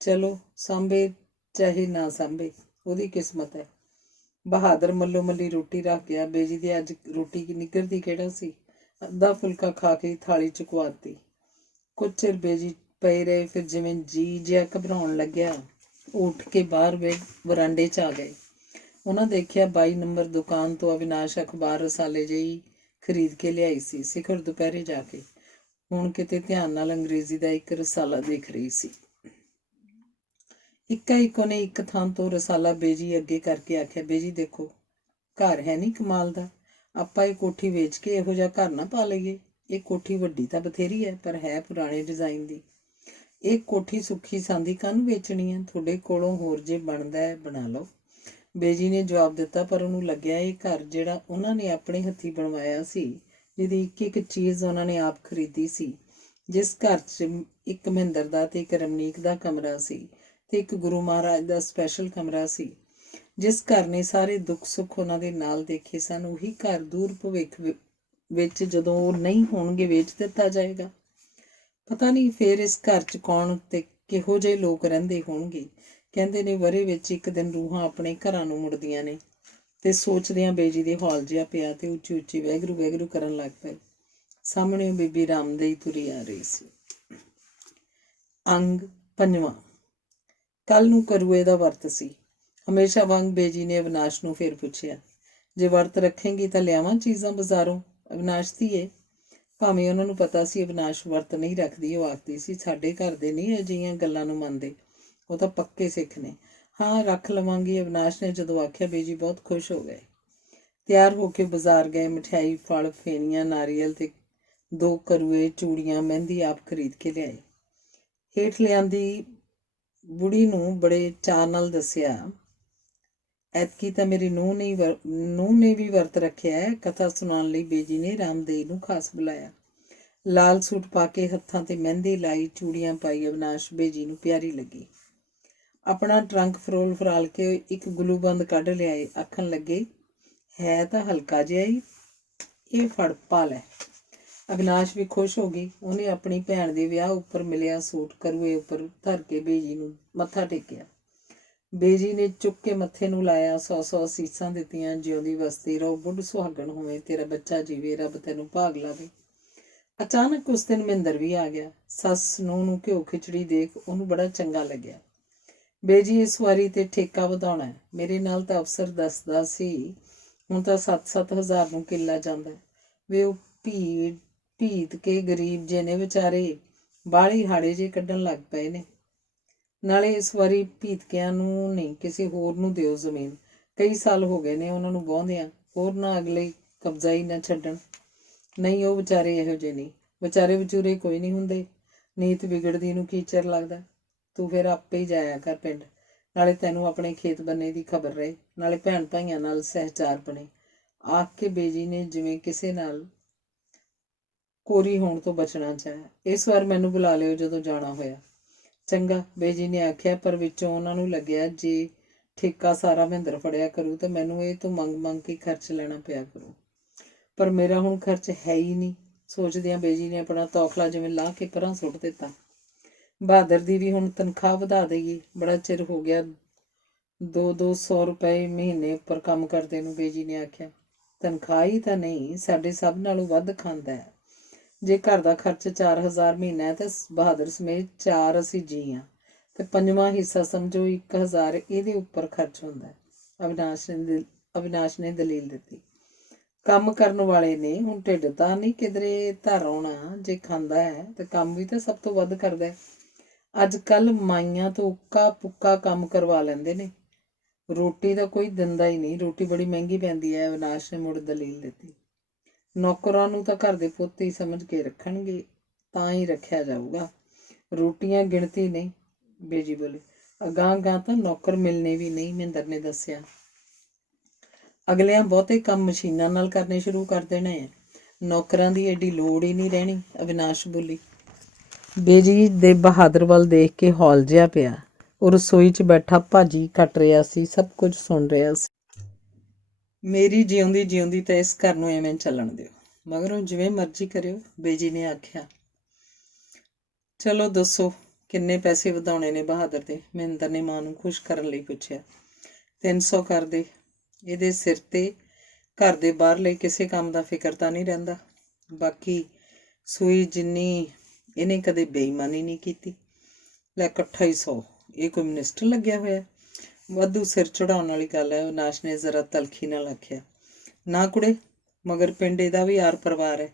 ਚਲੋ, ਸਾਂਭੇ ਚਾਹੇ ਨਾ ਸਾਂਭੇ, ਉਹਦੀ ਕਿਸਮਤ ਹੈ। ਬਹਾਦਰ ਮੱਲੋ ਮੱਲੀ ਰੋਟੀ ਰੱਖ ਗਿਆ। ਬੇਜੀ ਦੀ ਅੱਜ ਰੋਟੀ ਨਿੱਘਰਦੀ ਕਿਹੜਾ ਸੀ। ਅੱਧਾ ਫੁਲਕਾ ਖਾ ਕੇ ਥਾਲੀ ਚੁਕਵਾਤੀ। ਕੁਝ ਚਿਰ ਬੇਜੀ ਪਏ ਰਹੇ, ਫਿਰ ਜਿਵੇਂ ਜੀ ਜਿਹਾ ਘਬਰਾਉਣ ਲੱਗਿਆ, ਉੱਠ ਕੇ ਬਾਹਰ ਵਰਾਂਡੇ 'ਚ ਆ ਗਏ। ਉਹਨਾਂ ਦੇਖਿਆ 22 ਨੰਬਰ ਦੁਕਾਨ ਤੋਂ ਅਵਿਨਾਸ਼ ਅਖਬਾਰ ਰਸਾਲੇ ਜਿਹੀ ਖਰੀਦ ਕੇ ਲਿਆਈ ਸੀ। ਸਿਖਰ ਦੁਪਹਿਰੇ ਜਾ ਕੇ ਹੁਣ ਕਿਤੇ ਧਿਆਨ ਨਾਲ ਅੰਗਰੇਜ਼ੀ ਦਾ ਇੱਕ ਰਸਾਲਾ ਦੇਖ ਰਹੀ ਸੀ। ਇੱਕ ਉਹਨੇ ਇੱਕ ਥਾਂ ਤੋਂ ਰਸਾਲਾ ਬੇਜੀ ਅੱਗੇ ਕਰਕੇ ਆਖਿਆ, ਬੇਜੀ ਦੇਖੋ, ਘਰ ਹੈ ਨਹੀਂ ਕਮਾਲ ਦਾ। ਆਪਾਂ ਇਹ ਕੋਠੀ ਵੇਚ ਕੇ ਇਹੋ ਜਿਹਾ ਘਰ ਨਾ ਪਾ ਲਈਏ। ਇਹ ਕੋਠੀ ਵੱਡੀ ਤਾਂ ਬਥੇਰੀ ਹੈ, ਪਰ ਹੈ ਪੁਰਾਣੇ ਡਿਜ਼ਾਈਨ ਦੀ। ਇਹ ਕੋਠੀ ਸੁੱਖੀ ਸਾਂਦੀ ਕਾਹਨੂੰ ਵੇਚਣੀ ਹੈ? ਤੁਹਾਡੇ ਕੋਲੋਂ ਹੋਰ ਜੇ ਬਣਦਾ ਹੈ ਬਣਾ ਲਓ। ਬੇਜੀ ਨੇ ਜਵਾਬ ਦਿੱਤਾ, ਪਰ ਉਹਨੂੰ ਲੱਗਿਆ ਇਹ ਘਰ ਜਿਹੜਾ ਉਹਨਾਂ ਨੇ ਆਪਣੇ ਹੱਥੀਂ ਬਣਵਾਇਆ ਸੀ, ਜਿਹਦੀ ਇੱਕ ਇੱਕ ਚੀਜ਼ ਉਹਨਾਂ ਨੇ ਆਪ ਖਰੀਦੀ ਸੀ, ਜਿਸ ਘਰ 'ਚ ਇੱਕ ਮਹਿੰਦਰ ਦਾ ਤੇ ਇੱਕ ਰਮਨੀਕ ਦਾ ਕਮਰਾ ਸੀ ਤੇ ਇੱਕ ਗੁਰੂ ਮਹਾਰਾਜ ਦਾ ਸਪੈਸ਼ਲ ਕਮਰਾ ਸੀ, ਜਿਸ ਘਰ ਨੇ ਸਾਰੇ ਦੁੱਖ ਸੁੱਖ ਉਹਨਾਂ ਦੇ ਨਾਲ ਦੇਖੇ ਸਨ, ਉਹੀ ਘਰ ਦੂਰ ਭਵਿੱਖ ਵਿੱਚ ਜਦੋਂ ਉਹ ਨਹੀਂ ਹੋਣਗੇ ਵੇਚ ਦਿੱਤਾ ਜਾਏਗਾ। ਪਤਾ ਨਹੀਂ ਫਿਰ ਇਸ ਘਰ 'ਚ ਕੌਣ ਤੇ ਕਿਹੋ ਜਿਹੇ ਲੋਕ ਰਹਿੰਦੇ ਹੋਣਗੇ। ਕਹਿੰਦੇ ਨੇ ਵਰੇ ਵਿੱਚ ਇੱਕ ਦਿਨ ਰੂਹਾਂ ਆਪਣੇ ਘਰਾਂ ਨੂੰ ਮੁੜਦੀਆਂ ਨੇ। ਤੇ ਸੋਚਦਿਆਂ ਬੇਜੀ ਦੇ ਹੌਲ ਜਿਹਾ ਪਿਆ ਤੇ ਉੱਚੀ ਉੱਚੀ ਵੈਗਰੂ ਵੈਗਰੂ ਕਰਨ ਲੱਗ ਪਏ। ਸਾਹਮਣੇ ਬੀਬੀ ਰਾਮਦਈ ਤੁਰੀ ਆ ਰਹੀ ਸੀ। ਅੰਗ 5ਵਾਂ। ਕੱਲ ਨੂੰ ਕਰੂਏ ਦਾ ਵਰਤ ਸੀ। ਹਮੇਸ਼ਾ ਵਾਂਗ ਬੇਜੀ ਨੇ ਅਵਿਨਾਸ਼ ਨੂੰ ਫਿਰ ਪੁੱਛਿਆ, ਜੇ ਵਰਤ ਰੱਖੇਂਗੀ ਤਾਂ ਲਿਆਵਾਂ ਚੀਜ਼ਾਂ ਬਾਜ਼ਾਰੋਂ? ਅਵਿਨਾਸ਼ ਧੀਏ, ਭਾਵੇਂ ਉਹਨਾਂ ਨੂੰ ਪਤਾ ਸੀ ਅਵਿਨਾਸ਼ ਵਰਤ ਨਹੀਂ ਰੱਖਦੀ, ਉਹ ਆਖਦੀ ਸੀ, ਸਾਡੇ ਘਰ ਦੇ ਨਹੀਂ ਅਜਿਹੀਆਂ ਗੱਲਾਂ ਨੂੰ ਮੰਨਦੇ, ਉਹ ਤਾਂ ਪੱਕੇ ਸਿੱਖ ਨੇ। ਹਾਂ, ਰੱਖ ਲਵਾਂਗੀ, ਅਵਿਨਾਸ਼ ਨੇ ਜਦੋਂ ਆਖਿਆ ਬੇਜੀ ਬਹੁਤ ਖੁਸ਼ ਹੋ ਗਏ। ਤਿਆਰ ਹੋ ਕੇ ਬਾਜ਼ਾਰ ਗਏ। ਮਠਿਆਈ, ਫਲ, ਫੇਨੀਆਂ, ਨਾਰੀਅਲ ਤੇ 2 ਕਰੂਏ, ਚੂੜੀਆਂ, ਮਹਿੰਦੀ ਆਪ ਖਰੀਦ ਕੇ ਲਿਆਏ। ਹੇਠ ਲਿਆਂਦੀ ਬੁੜੀ ਨੂੰ ਬੜੇ ਚਾਅ ਨਾਲ ਦੱਸਿਆ, ਐਤਕੀ ਤਾਂ ਮੇਰੀ ਨੂੰਹ ਨੇ ਵੀ ਵਰਤ ਰੱਖਿਆ ਹੈ। ਕਥਾ ਸੁਣਾਉਣ ਲਈ ਬੇਜੀ ਨੇ ਰਾਮਦਈ ਨੂੰ ਖਾਸ ਬੁਲਾਇਆ। ਲਾਲ ਸੂਟ ਪਾ ਕੇ ਹੱਥਾਂ ਤੇ ਮਹਿੰਦੀ ਲਾਈ, ਚੂੜੀਆਂ ਪਾਈ, ਅਵਿਨਾਸ਼ ਬੇਜੀ ਨੂੰ ਪਿਆਰੀ ਲੱਗੀ। ਆਪਣਾ ਟਰੰਕ ਫਰਾਲ ਕੇ ਇੱਕ ਗਲੂਬੰਦ ਕੱਢ ਲਿਆਏ। ਆਖਣ ਲੱਗੇ, ਹੈ ਤਾਂ ਹਲਕਾ ਜਿਹਾ ਹੀ, ਇਹ ਫੜ ਪਾ ਲੈ। ਅਵਿਨਾਸ਼ ਵੀ ਖੁਸ਼ ਹੋ ਗਈ। ਉਹਨੇ ਆਪਣੀ ਭੈਣ ਦੇ ਵਿਆਹ ਉੱਪਰ ਮਿਲਿਆ ਸੂਟ ਕਰੂਏ ਉੱਪਰ ਧਰ ਕੇ ਬੇਜੀ ਨੂੰ ਮੱਥਾ ਟੇਕਿਆ। ਬੇਜੀ ਨੇ ਚੁੱਕ ਕੇ ਮੱਥੇ ਨੂੰ ਲਾਇਆ, 100 ਅਸੀਸਾਂ ਦਿੱਤੀਆਂ, ਜਿਉਂਦੀ ਵਸਦੀ ਰਹੋ, ਬੁੱਢ ਸੁਹਾਗਣ ਹੋਵੇ, ਤੇਰਾ ਬੱਚਾ ਜੀਵੇ, ਰੱਬ ਤੈਨੂੰ ਭਾਗ ਲਾਵੇ। ਅਚਾਨਕ ਉਸ ਦਿਨ ਮਹਿੰਦਰ ਵੀ ਆ ਗਿਆ। ਸੱਸ ਨੂੰ ਘਿਓ ਖਿਚੜੀ ਦੇਖ ਉਹਨੂੰ ਬੜਾ ਚੰਗਾ ਲੱਗਿਆ। ਬੇਜੀ, ਇਸ ਵਾਰੀ ਤੇ ਠੇਕਾ ਵਧਾਉਣਾ ਹੈ। ਮੇਰੇ ਨਾਲ ਤਾਂ ਅਫਸਰ ਦੱਸਦਾ ਸੀ, ਹੁਣ ਤਾਂ 7-7 ਹਜ਼ਾਰ ਨੂੰ ਕਿੱਲਾ ਜਾਂਦਾ। ਵੇ ਉਹ ਭੀਤ ਕੇ ਗਰੀਬ ਜੇ ਨੇ ਵਿਚਾਰੇ, ਬਾਹਲੀ ਹਾੜੇ ਜੇ ਕੱਢਣ ਲੱਗ ਪਏ ਨੇ। ਨਾਲੇ ਇਸ ਵਾਰੀ ਭੀਤਕਿਆਂ ਨੂੰ ਨਹੀਂ, ਕਿਸੇ ਹੋਰ ਨੂੰ ਦਿਓ ਜ਼ਮੀਨ। ਕਈ ਸਾਲ ਹੋ ਗਏ ਨੇ ਉਹਨਾਂ ਨੂੰ ਵਾਹੁੰਦਿਆਂ, ਹੋਰ ਨਾ ਅਗਲੇ ਕਬਜ਼ਾ ਹੀ ਨਾ ਛੱਡਣ। ਨਹੀਂ, ਉਹ ਵਿਚਾਰੇ ਇਹੋ ਜਿਹੇ ਨਹੀਂ। ਵਿਚਾਰੇ ਵਿਚੂਰੇ ਕੋਈ ਨਹੀਂ ਹੁੰਦੇ। ਨੀਤ ਵਿਗੜਦੀ ਨੂੰ ਕੀ ਚਿਰ ਲੱਗਦਾ। ਤੂੰ ਫਿਰ ਆਪੇ ਹੀ ਜਾਇਆ ਕਰ ਪਿੰਡ, ਨਾਲੇ ਤੈਨੂੰ ਆਪਣੇ ਖੇਤ ਬੰਨੇ ਦੀ ਖਬਰ ਰਹੇ, ਨਾਲੇ ਭੈਣ ਭਾਈਆਂ ਨਾਲ ਸਹਿਚਾਰ ਬਣੇ। ਆਖ ਕੇ ਬੇਜੀ ਨੇ ਜਿਵੇਂ ਕਿਸੇ ਨਾਲ ਕੋਰੀ ਹੋਣ ਤੋਂ ਬਚਣਾ ਚਾਹਿਆ। ਇਸ ਵਾਰ ਮੈਨੂੰ ਬੁਲਾ ਲਿਓ ਜਦੋਂ ਜਾਣਾ ਹੋਇਆ। ਚੰਗਾ, ਬੇਜੀ ਨੇ ਆਖਿਆ, ਪਰ ਵਿੱਚੋਂ ਉਹਨਾਂ ਨੂੰ ਲੱਗਿਆ ਜੇ ਠੇਕਾ ਸਾਰਾ ਮਹਿੰਦਰ ਫੜਿਆ ਕਰੂ ਤਾਂ ਮੈਨੂੰ ਇਹ ਤੋਂ ਮੰਗ ਕੇ ਖਰਚ ਲੈਣਾ ਪਿਆ ਕਰੂ। ਪਰ ਮੇਰਾ ਹੁਣ ਖਰਚ ਹੈ ਹੀ ਨਹੀਂ। ਸੋਚਦਿਆਂ ਬੇਜੀ ਨੇ ਆਪਣਾ ਤੌਖਲਾ ਜਿਵੇਂ ਲਾਹ ਕੇ ਪਰਾਂ ਸੁੱਟ ਦਿੱਤਾ। ਬਹਾਦਰ ਦੀ ਵੀ ਹੁਣ ਤਨਖਾਹ ਵਧਾ ਦੇਈਏ। ਬੜਾ ਚਿਰ ਹੋ ਗਿਆ 200 ਰੁਪਏ ਮਹੀਨੇ ਉੱਪਰ ਕੰਮ ਕਰਦੇ ਨੂੰ, ਬੇਜੀ ਨੇ ਆਖਿਆ। ਤਨਖਾਹ ਹੀ ਤਾਂ ਨਹੀਂ, ਸਾਡੇ ਸਭ ਨਾਲੋਂ ਵੱਧ ਖਾਂਦਾ ਹੈ। ਜੇ ਘਰ ਦਾ ਖਰਚ 4000 ਮਹੀਨਾ ਹੈ ਤਾਂ ਬਹਾਦਰ ਸਮੇਤ 4 ਅਸੀਂ ਜੀ ਹਾਂ, ਤੇ 5ਵਾਂ ਹਿੱਸਾ ਸਮਝੋ 1000 ਇਹਦੇ ਉੱਪਰ ਖਰਚ ਹੁੰਦਾ ਹੈ। ਅਵਿਨਾਸ਼ ਨੇ ਦਲੀਲ ਦਿੱਤੀ। ਕੰਮ ਕਰਨ ਵਾਲੇ ਨੇ, ਹੁਣ ਢਿੱਡ ਤਾਂ ਨਹੀਂ ਕਿਧਰੇ ਧਰ ਆਉਣਾ। ਜੇ ਖਾਂਦਾ ਹੈ ਤਾਂ ਕੰਮ ਵੀ ਤਾਂ ਸਭ ਤੋਂ ਵੱਧ ਕਰਦਾ ਹੈ। ਅੱਜ ਕੱਲ੍ਹ ਮਾਈਆਂ ਤੋਂ ਉੱਕਾ ਪੁੱਕਾ ਕੰਮ ਕਰਵਾ ਲੈਂਦੇ ਨੇ। ਰੋਟੀ ਤਾਂ ਕੋਈ ਦਿੰਦਾ ਹੀ ਨਹੀਂ, ਰੋਟੀ ਬੜੀ ਮਹਿੰਗੀ ਪੈਂਦੀ ਹੈ। ਅਵਿਨਾਸ਼ ਨੇ ਮੁੜ ਦਲੀਲ ਦਿੱਤੀ। ਨੌਕਰਾਂ ਨੂੰ ਤਾਂ ਘਰ ਦੇ ਪੁੱਤ ਹੀ ਸਮਝ ਕੇ ਰੱਖਣਗੇ, ਤਾਂ ਹੀ ਰੱਖਿਆ ਜਾਊਗਾ। ਰੋਟੀਆਂ ਗਿਣਤੀ ਨਹੀਂ, ਬੇਜੀ ਬੋਲੇ। ਅਗਾਂਹ ਤਾਂ ਨੌਕਰ ਮਿਲਣੇ ਵੀ ਨਹੀਂ, ਮਹਿੰਦਰ ਨੇ ਦੱਸਿਆ। ਅਗਲਿਆਂ ਬਹੁਤੇ ਕੰਮ ਮਸ਼ੀਨਾਂ ਨਾਲ ਕਰਨੇ ਸ਼ੁਰੂ ਕਰ ਦੇਣੇ ਹੈ। ਨੌਕਰਾਂ ਦੀ ਐਡੀ ਲੋੜ ਹੀ ਨਹੀਂ ਰਹਿਣੀ, ਅਵਿਨਾਸ਼ ਬੋਲੀ। ਬੇਜੀ ਦੇ ਬਹਾਦਰ ਵੱਲ ਦੇਖ ਕੇ ਹੌਲ ਜਿਹਾ ਪਿਆ। ਉਹ ਰਸੋਈ 'ਚ ਬੈਠਾ ਭਾਜੀ ਕੱਟ ਰਿਹਾ ਸੀ, ਸਭ ਕੁਝ ਸੁਣ ਰਿਹਾ ਸੀ। ਮੇਰੀ ਜਿਉਂਦੀ ਤਾਂ ਇਸ ਘਰ ਨੂੰ ਐਵੇਂ ਚੱਲਣ ਦਿਓ, ਮਗਰੋਂ ਜਿਵੇਂ ਮਰਜ਼ੀ ਕਰਿਓ, ਬੇਜੀ ਨੇ ਆਖਿਆ। ਚਲੋ ਦੱਸੋ, ਕਿੰਨੇ ਪੈਸੇ ਵਧਾਉਣੇ ਨੇ ਬਹਾਦਰ ਦੇ? ਮਹਿੰਦਰ ਨੇ ਮਾਂ ਨੂੰ ਖੁਸ਼ ਕਰਨ ਲਈ ਪੁੱਛਿਆ। 300 ਕਰ ਦੇ। ਇਹਦੇ ਸਿਰ ਤੇ ਘਰ ਦੇ ਬਾਹਰਲੇ ਕਿਸੇ ਕੰਮ ਦਾ ਫਿਕਰ ਤਾਂ ਨਹੀਂ ਰਹਿੰਦਾ। ਬਾਕੀ ਸੂਈ ਜਿੰਨੀ ਇਹਨੇ ਕਦੇ ਬੇਈਮਾਨੀ ਨਹੀਂ ਕੀਤੀ। ਲੈ 2800 ਇਹ ਕੋਈ ਮਿਨਿਸਟਰ ਲੱਗਿਆ ਹੋਇਆ? ਵਾਧੂ ਸਿਰ ਚੜਾਉਣ ਵਾਲੀ ਗੱਲ ਹੈ। ਅਵਿਨਾਸ਼ ਨੇ ਜ਼ਰਾ ਤਲਖੀ ਨਾਲ ਆਖਿਆ। ਨਾ ਕੁੜੇ, ਮਗਰ ਪਿੰਡ ਇਹਦਾ ਵੀ ਆਰ ਪਰਿਵਾਰ ਹੈ।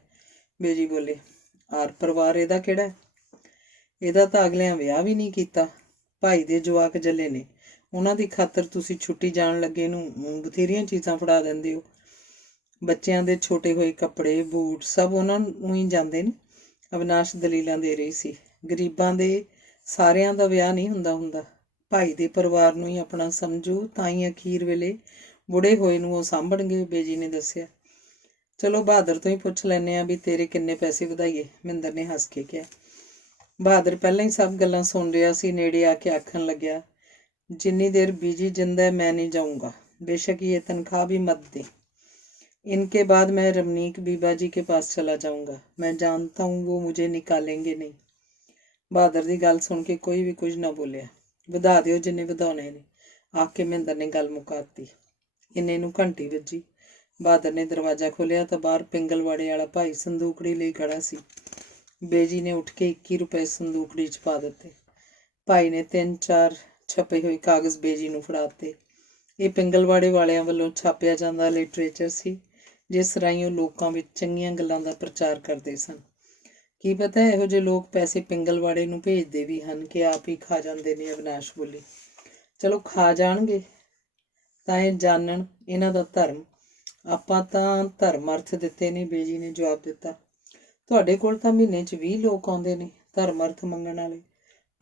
ਬੇਜੀ ਬੋਲੇ। ਆਰ ਪਰਿਵਾਰ ਇਹਦਾ ਕਿਹੜਾ ਹੈ? ਇਹਦਾ ਤਾਂ ਅਗਲਿਆਂ ਵਿਆਹ ਵੀ ਨਹੀਂ ਕੀਤਾ। ਭਾਈ ਦੇ ਜਵਾਕ ਜੱਲੇ ਨੇ, ਉਹਨਾਂ ਦੀ ਖਾਤਰ ਤੁਸੀਂ ਛੁੱਟੀ ਜਾਣ ਲੱਗੇ ਨੂੰ ਬਥੇਰੀਆਂ ਚੀਜ਼ਾਂ ਫੜਾ ਦਿੰਦੇ ਹੋ। ਬੱਚਿਆਂ ਦੇ ਛੋਟੇ ਹੋਏ ਕੱਪੜੇ ਬੂਟ ਸਭ ਉਹਨਾਂ ਨੂੰ ਹੀ ਜਾਂਦੇ ਨੇ। ਅਵਿਨਾਸ਼ ਦਲੀਲਾਂ ਦੇ ਰਹੀ ਸੀ। ਗਰੀਬਾਂ ਦੇ ਸਾਰਿਆਂ ਦਾ ਵਿਆਹ ਨਹੀਂ ਹੁੰਦਾ। ਭਾਈ ਦੇ ਪਰਿਵਾਰ ਨੂੰ ਹੀ ਆਪਣਾ ਸਮਝੋ, ਤਾਂ ਹੀ ਅਖੀਰ ਵੇਲੇ ਬੁੜੇ ਹੋਏ ਨੂੰ ਉਹ ਸਾਂਭਣਗੇ, ਬੇਜੀ ਨੇ ਦੱਸਿਆ। ਚਲੋ ਬਹਾਦਰ ਤੋਂ ਹੀ ਪੁੱਛ ਲੈਂਦੇ ਆ ਵੀ ਤੇਰੇ ਕਿੰਨੇ ਪੈਸੇ ਵਧਾਈਏ, ਮਹਿੰਦਰ ਨੇ ਹੱਸ ਕੇ ਕਿਹਾ। ਬਹਾਦਰ ਪਹਿਲਾਂ ਹੀ ਸਭ ਗੱਲਾਂ ਸੁਣ ਰਿਹਾ ਸੀ। ਨੇੜੇ ਆ ਕੇ ਆਖਣ ਲੱਗਿਆ, ਜਿੰਨੀ ਦੇਰ ਬੀਜੀ ਜਿੰਦਾ ਮੈਂ ਨਹੀਂ ਜਾਊਂਗਾ। बेशक ये तनख्वाह भी मत दे। इनके बाद मैं रमनीक बीबा जी के पास चला जाऊंगा। मैं जानता हूँ वो मुझे निकालेंगे नहीं। बहादुर की गल सुन के कोई भी कुछ ना बोलिया। ਵਧਾ ਦਿਓ ਜਿੰਨੇ ਵਧਾਉਣੇ ਨੇ, ਆਖ ਕੇ ਮਹਿੰਦਰ ਨੇ ਗੱਲ ਮੁਕਾਤੀ। ਇੰਨੇ ਨੂੰ ਘੰਟੀ ਵੱਜੀ। ਬਹਾਦਰ ਨੇ ਦਰਵਾਜ਼ਾ ਖੋਲ੍ਹਿਆ ਤਾਂ ਬਾਹਰ ਪਿੰਗਲਵਾੜੇ ਵਾਲਾ ਭਾਈ ਸੰਦੂਕੜੀ ਲਈ ਖੜਾ ਸੀ। ਬੇਜੀ ਨੇ ਉੱਠ ਕੇ 21 ਰੁਪਏ ਸੰਦੂਕੜੀ 'ਚ ਪਾ ਦਿੱਤੇ। ਭਾਈ ਨੇ 3-4 ਛਪੇ ਹੋਏ ਕਾਗਜ਼ ਬੇਜੀ ਨੂੰ ਫੜਾਤੇ। ਇਹ ਪਿੰਗਲਵਾੜੇ ਵਾਲਿਆਂ ਵੱਲੋਂ ਛਾਪਿਆ ਜਾਂਦਾ ਲਿਟਰੇਚਰ ਸੀ, ਜਿਸ ਰਾਹੀਂ ਉਹ ਲੋਕਾਂ ਵਿੱਚ ਚੰਗੀਆਂ ਗੱਲਾਂ ਦਾ ਪ੍ਰਚਾਰ ਕਰਦੇ ਸਨ। ਕੀ ਪਤਾ ਇਹੋ ਜਿਹੇ ਲੋਕ ਪੈਸੇ ਪਿੰਗਲਵਾੜੇ ਨੂੰ ਭੇਜਦੇ ਵੀ ਹਨ ਕਿ ਆਪ ਹੀ ਖਾ ਜਾਂਦੇ ਨੇ, ਅਵਿਨਾਸ਼ ਬੋਲੀ। ਚਲੋ ਖਾ ਜਾਣਗੇ ਤਾਂ ਇਹ ਜਾਣਨ ਇਹਨਾਂ ਦਾ ਧਰਮ। ਆਪਾਂ ਤਾਂ ਧਰਮ ਅਰਥ ਦਿੱਤੇ ਨੇ, ਬੇਜੀ ਨੇ ਜਵਾਬ ਦਿੱਤਾ। ਤੁਹਾਡੇ ਕੋਲ ਤਾਂ ਮਹੀਨੇ 'ਚ 20 ਲੋਕ ਆਉਂਦੇ ਨੇ ਧਰਮ ਅਰਥ ਮੰਗਣ ਵਾਲੇ।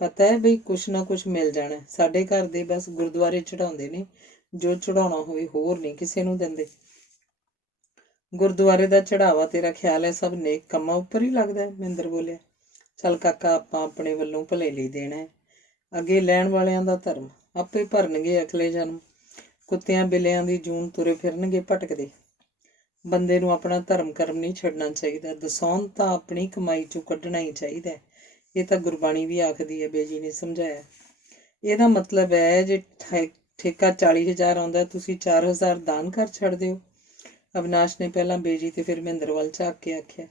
ਪਤਾ ਹੈ ਬਈ ਕੁਛ ਨਾ ਕੁਛ ਮਿਲ ਜਾਣਾ। ਸਾਡੇ ਘਰ ਦੇ ਬਸ ਗੁਰਦੁਆਰੇ ਚੜਾਉਂਦੇ ਨੇ, ਜੋ ਚੜਾਉਣਾ ਹੋਵੇ, ਹੋਰ ਨਹੀਂ ਕਿਸੇ ਨੂੰ ਦਿੰਦੇ। ਗੁਰਦੁਆਰੇ ਦਾ ਚੜਾਵਾ ਤੇਰਾ ਖਿਆਲ ਹੈ ਸਭ ਨੇਕ ਕੰਮਾਂ ਉੱਪਰ ਹੀ ਲੱਗਦਾ ਹੈ, ਮਹਿੰਦਰ ਬੋਲਿਆ। ਚੱਲ ਕਾਕਾ, ਆਪਾਂ ਆਪਣੇ ਵੱਲੋਂ ਭਲੇ ਲਈ ਦੇਣਾ ਹੈ। ਅੱਗੇ ਲੈਣ ਵਾਲਿਆਂ ਦਾ ਧਰਮ ਆਪੇ ਭਰਨਗੇ ਅਗਲੇ ਜਨਮ। ਕੁੱਤਿਆਂ ਬਿੱਲਿਆਂ ਦੀ ਜੂਨ ਤੁਰੇ ਫਿਰਨਗੇ ਭਟਕਦੇ। ਬੰਦੇ ਨੂੰ ਆਪਣਾ ਧਰਮ ਕਰਮ ਨਹੀਂ ਛੱਡਣਾ ਚਾਹੀਦਾ। ਦਸੌਂਧ ਤਾਂ ਆਪਣੀ ਕਮਾਈ 'ਚੋਂ ਕੱਢਣਾ ਹੀ ਚਾਹੀਦਾ। ਇਹ ਤਾਂ ਗੁਰਬਾਣੀ ਵੀ ਆਖਦੀ ਹੈ, ਬੇਜੀ ਨੇ ਸਮਝਾਇਆ। ਇਹਦਾ ਮਤਲਬ ਹੈ ਜੇ ਠੇਕਾ 40,000 ਆਉਂਦਾ, ਤੁਸੀਂ 4,000 ਦਾਨ ਕਰ ਛੱਡਦੇ ਹੋ। ਅਵਿਨਾਸ਼ ਨੇ ਪਹਿਲਾਂ ਬੇਜੀ ਤੇ ਫਿਰ ਮਹਿੰਦਰ ਵੱਲ ਝਾਕ ਕੇ ਆਖਿਆ।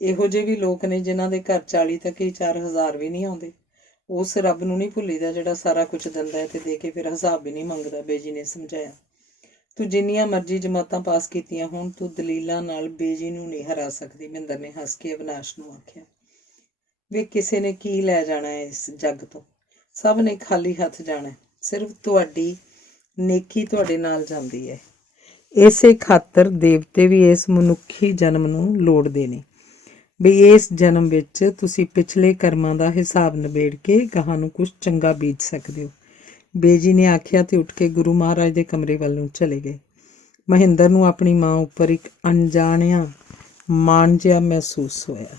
ਇਹੋ ਜਿਹੇ ਵੀ ਲੋਕ ਨੇ ਜਿਨ੍ਹਾਂ ਦੇ ਘਰ 40 ਤੱਕ ਹੀ 4,000 ਵੀ ਨਹੀਂ ਆਉਂਦੇ। ਉਸ ਰੱਬ ਨੂੰ ਨਹੀਂ ਭੁੱਲੀਦਾ ਜਿਹੜਾ ਸਾਰਾ ਕੁਝ ਦਿੰਦਾ ਹੈ ਤੇ ਦੇ ਕੇ ਫਿਰ ਹਿਸਾਬ ਵੀ ਨਹੀਂ ਮੰਗਦਾ, ਬੇਜੀ ਨੇ ਸਮਝਾਇਆ। ਤੂੰ ਜਿੰਨੀਆਂ ਮਰਜ਼ੀ ਜਮਾਤਾਂ ਪਾਸ ਕੀਤੀਆਂ ਹੁਣ, ਤੂੰ ਦਲੀਲਾਂ ਨਾਲ ਬੇਜੀ ਨੂੰ ਨਹੀਂ ਹਰਾ ਸਕਦੀ, ਮਹਿੰਦਰ ਨੇ ਹੱਸ ਕੇ ਅਵਿਨਾਸ਼ ਨੂੰ ਆਖਿਆ। ਵੀ ਕਿਸੇ ਨੇ ਕੀ ਲੈ ਜਾਣਾ ਹੈ ਇਸ ਜੱਗ ਤੋਂ? ਸਭ ਨੇ ਖਾਲੀ ਹੱਥ ਜਾਣਾ। ਸਿਰਫ ਤੁਹਾਡੀ ਨੇਕੀ ਤੁਹਾਡੇ ਨਾਲ ਜਾਂਦੀ ਹੈ। ਇਸੇ ਖਾਤਰ ਦੇਵਤੇ ਵੀ ਇਸ ਮਨੁੱਖੀ ਜਨਮ ਨੂੰ ਲੋੜਦੇ ਨੇ ਵੀ ਇਸ ਜਨਮ ਵਿੱਚ ਤੁਸੀਂ ਪਿਛਲੇ ਕਰਮਾਂ ਦਾ ਹਿਸਾਬ ਨਿਬੇੜ ਕੇ ਗਾਹਾਂ ਨੂੰ ਕੁਛ ਚੰਗਾ ਬੀਜ ਸਕਦੇ ਹੋ, ਬੇਜੀ ਨੇ ਆਖਿਆ ਤੇ ਉੱਠ ਕੇ ਗੁਰੂ ਮਹਾਰਾਜ ਦੇ ਕਮਰੇ ਵੱਲ ਨੂੰ ਚਲੇ ਗਏ। ਮਹਿੰਦਰ ਨੂੰ ਆਪਣੀ ਮਾਂ ਉੱਪਰ ਇੱਕ ਅਣਜਾਣਿਆ ਮਾਣ ਜਿਹਾ ਮਹਿਸੂਸ ਹੋਇਆ।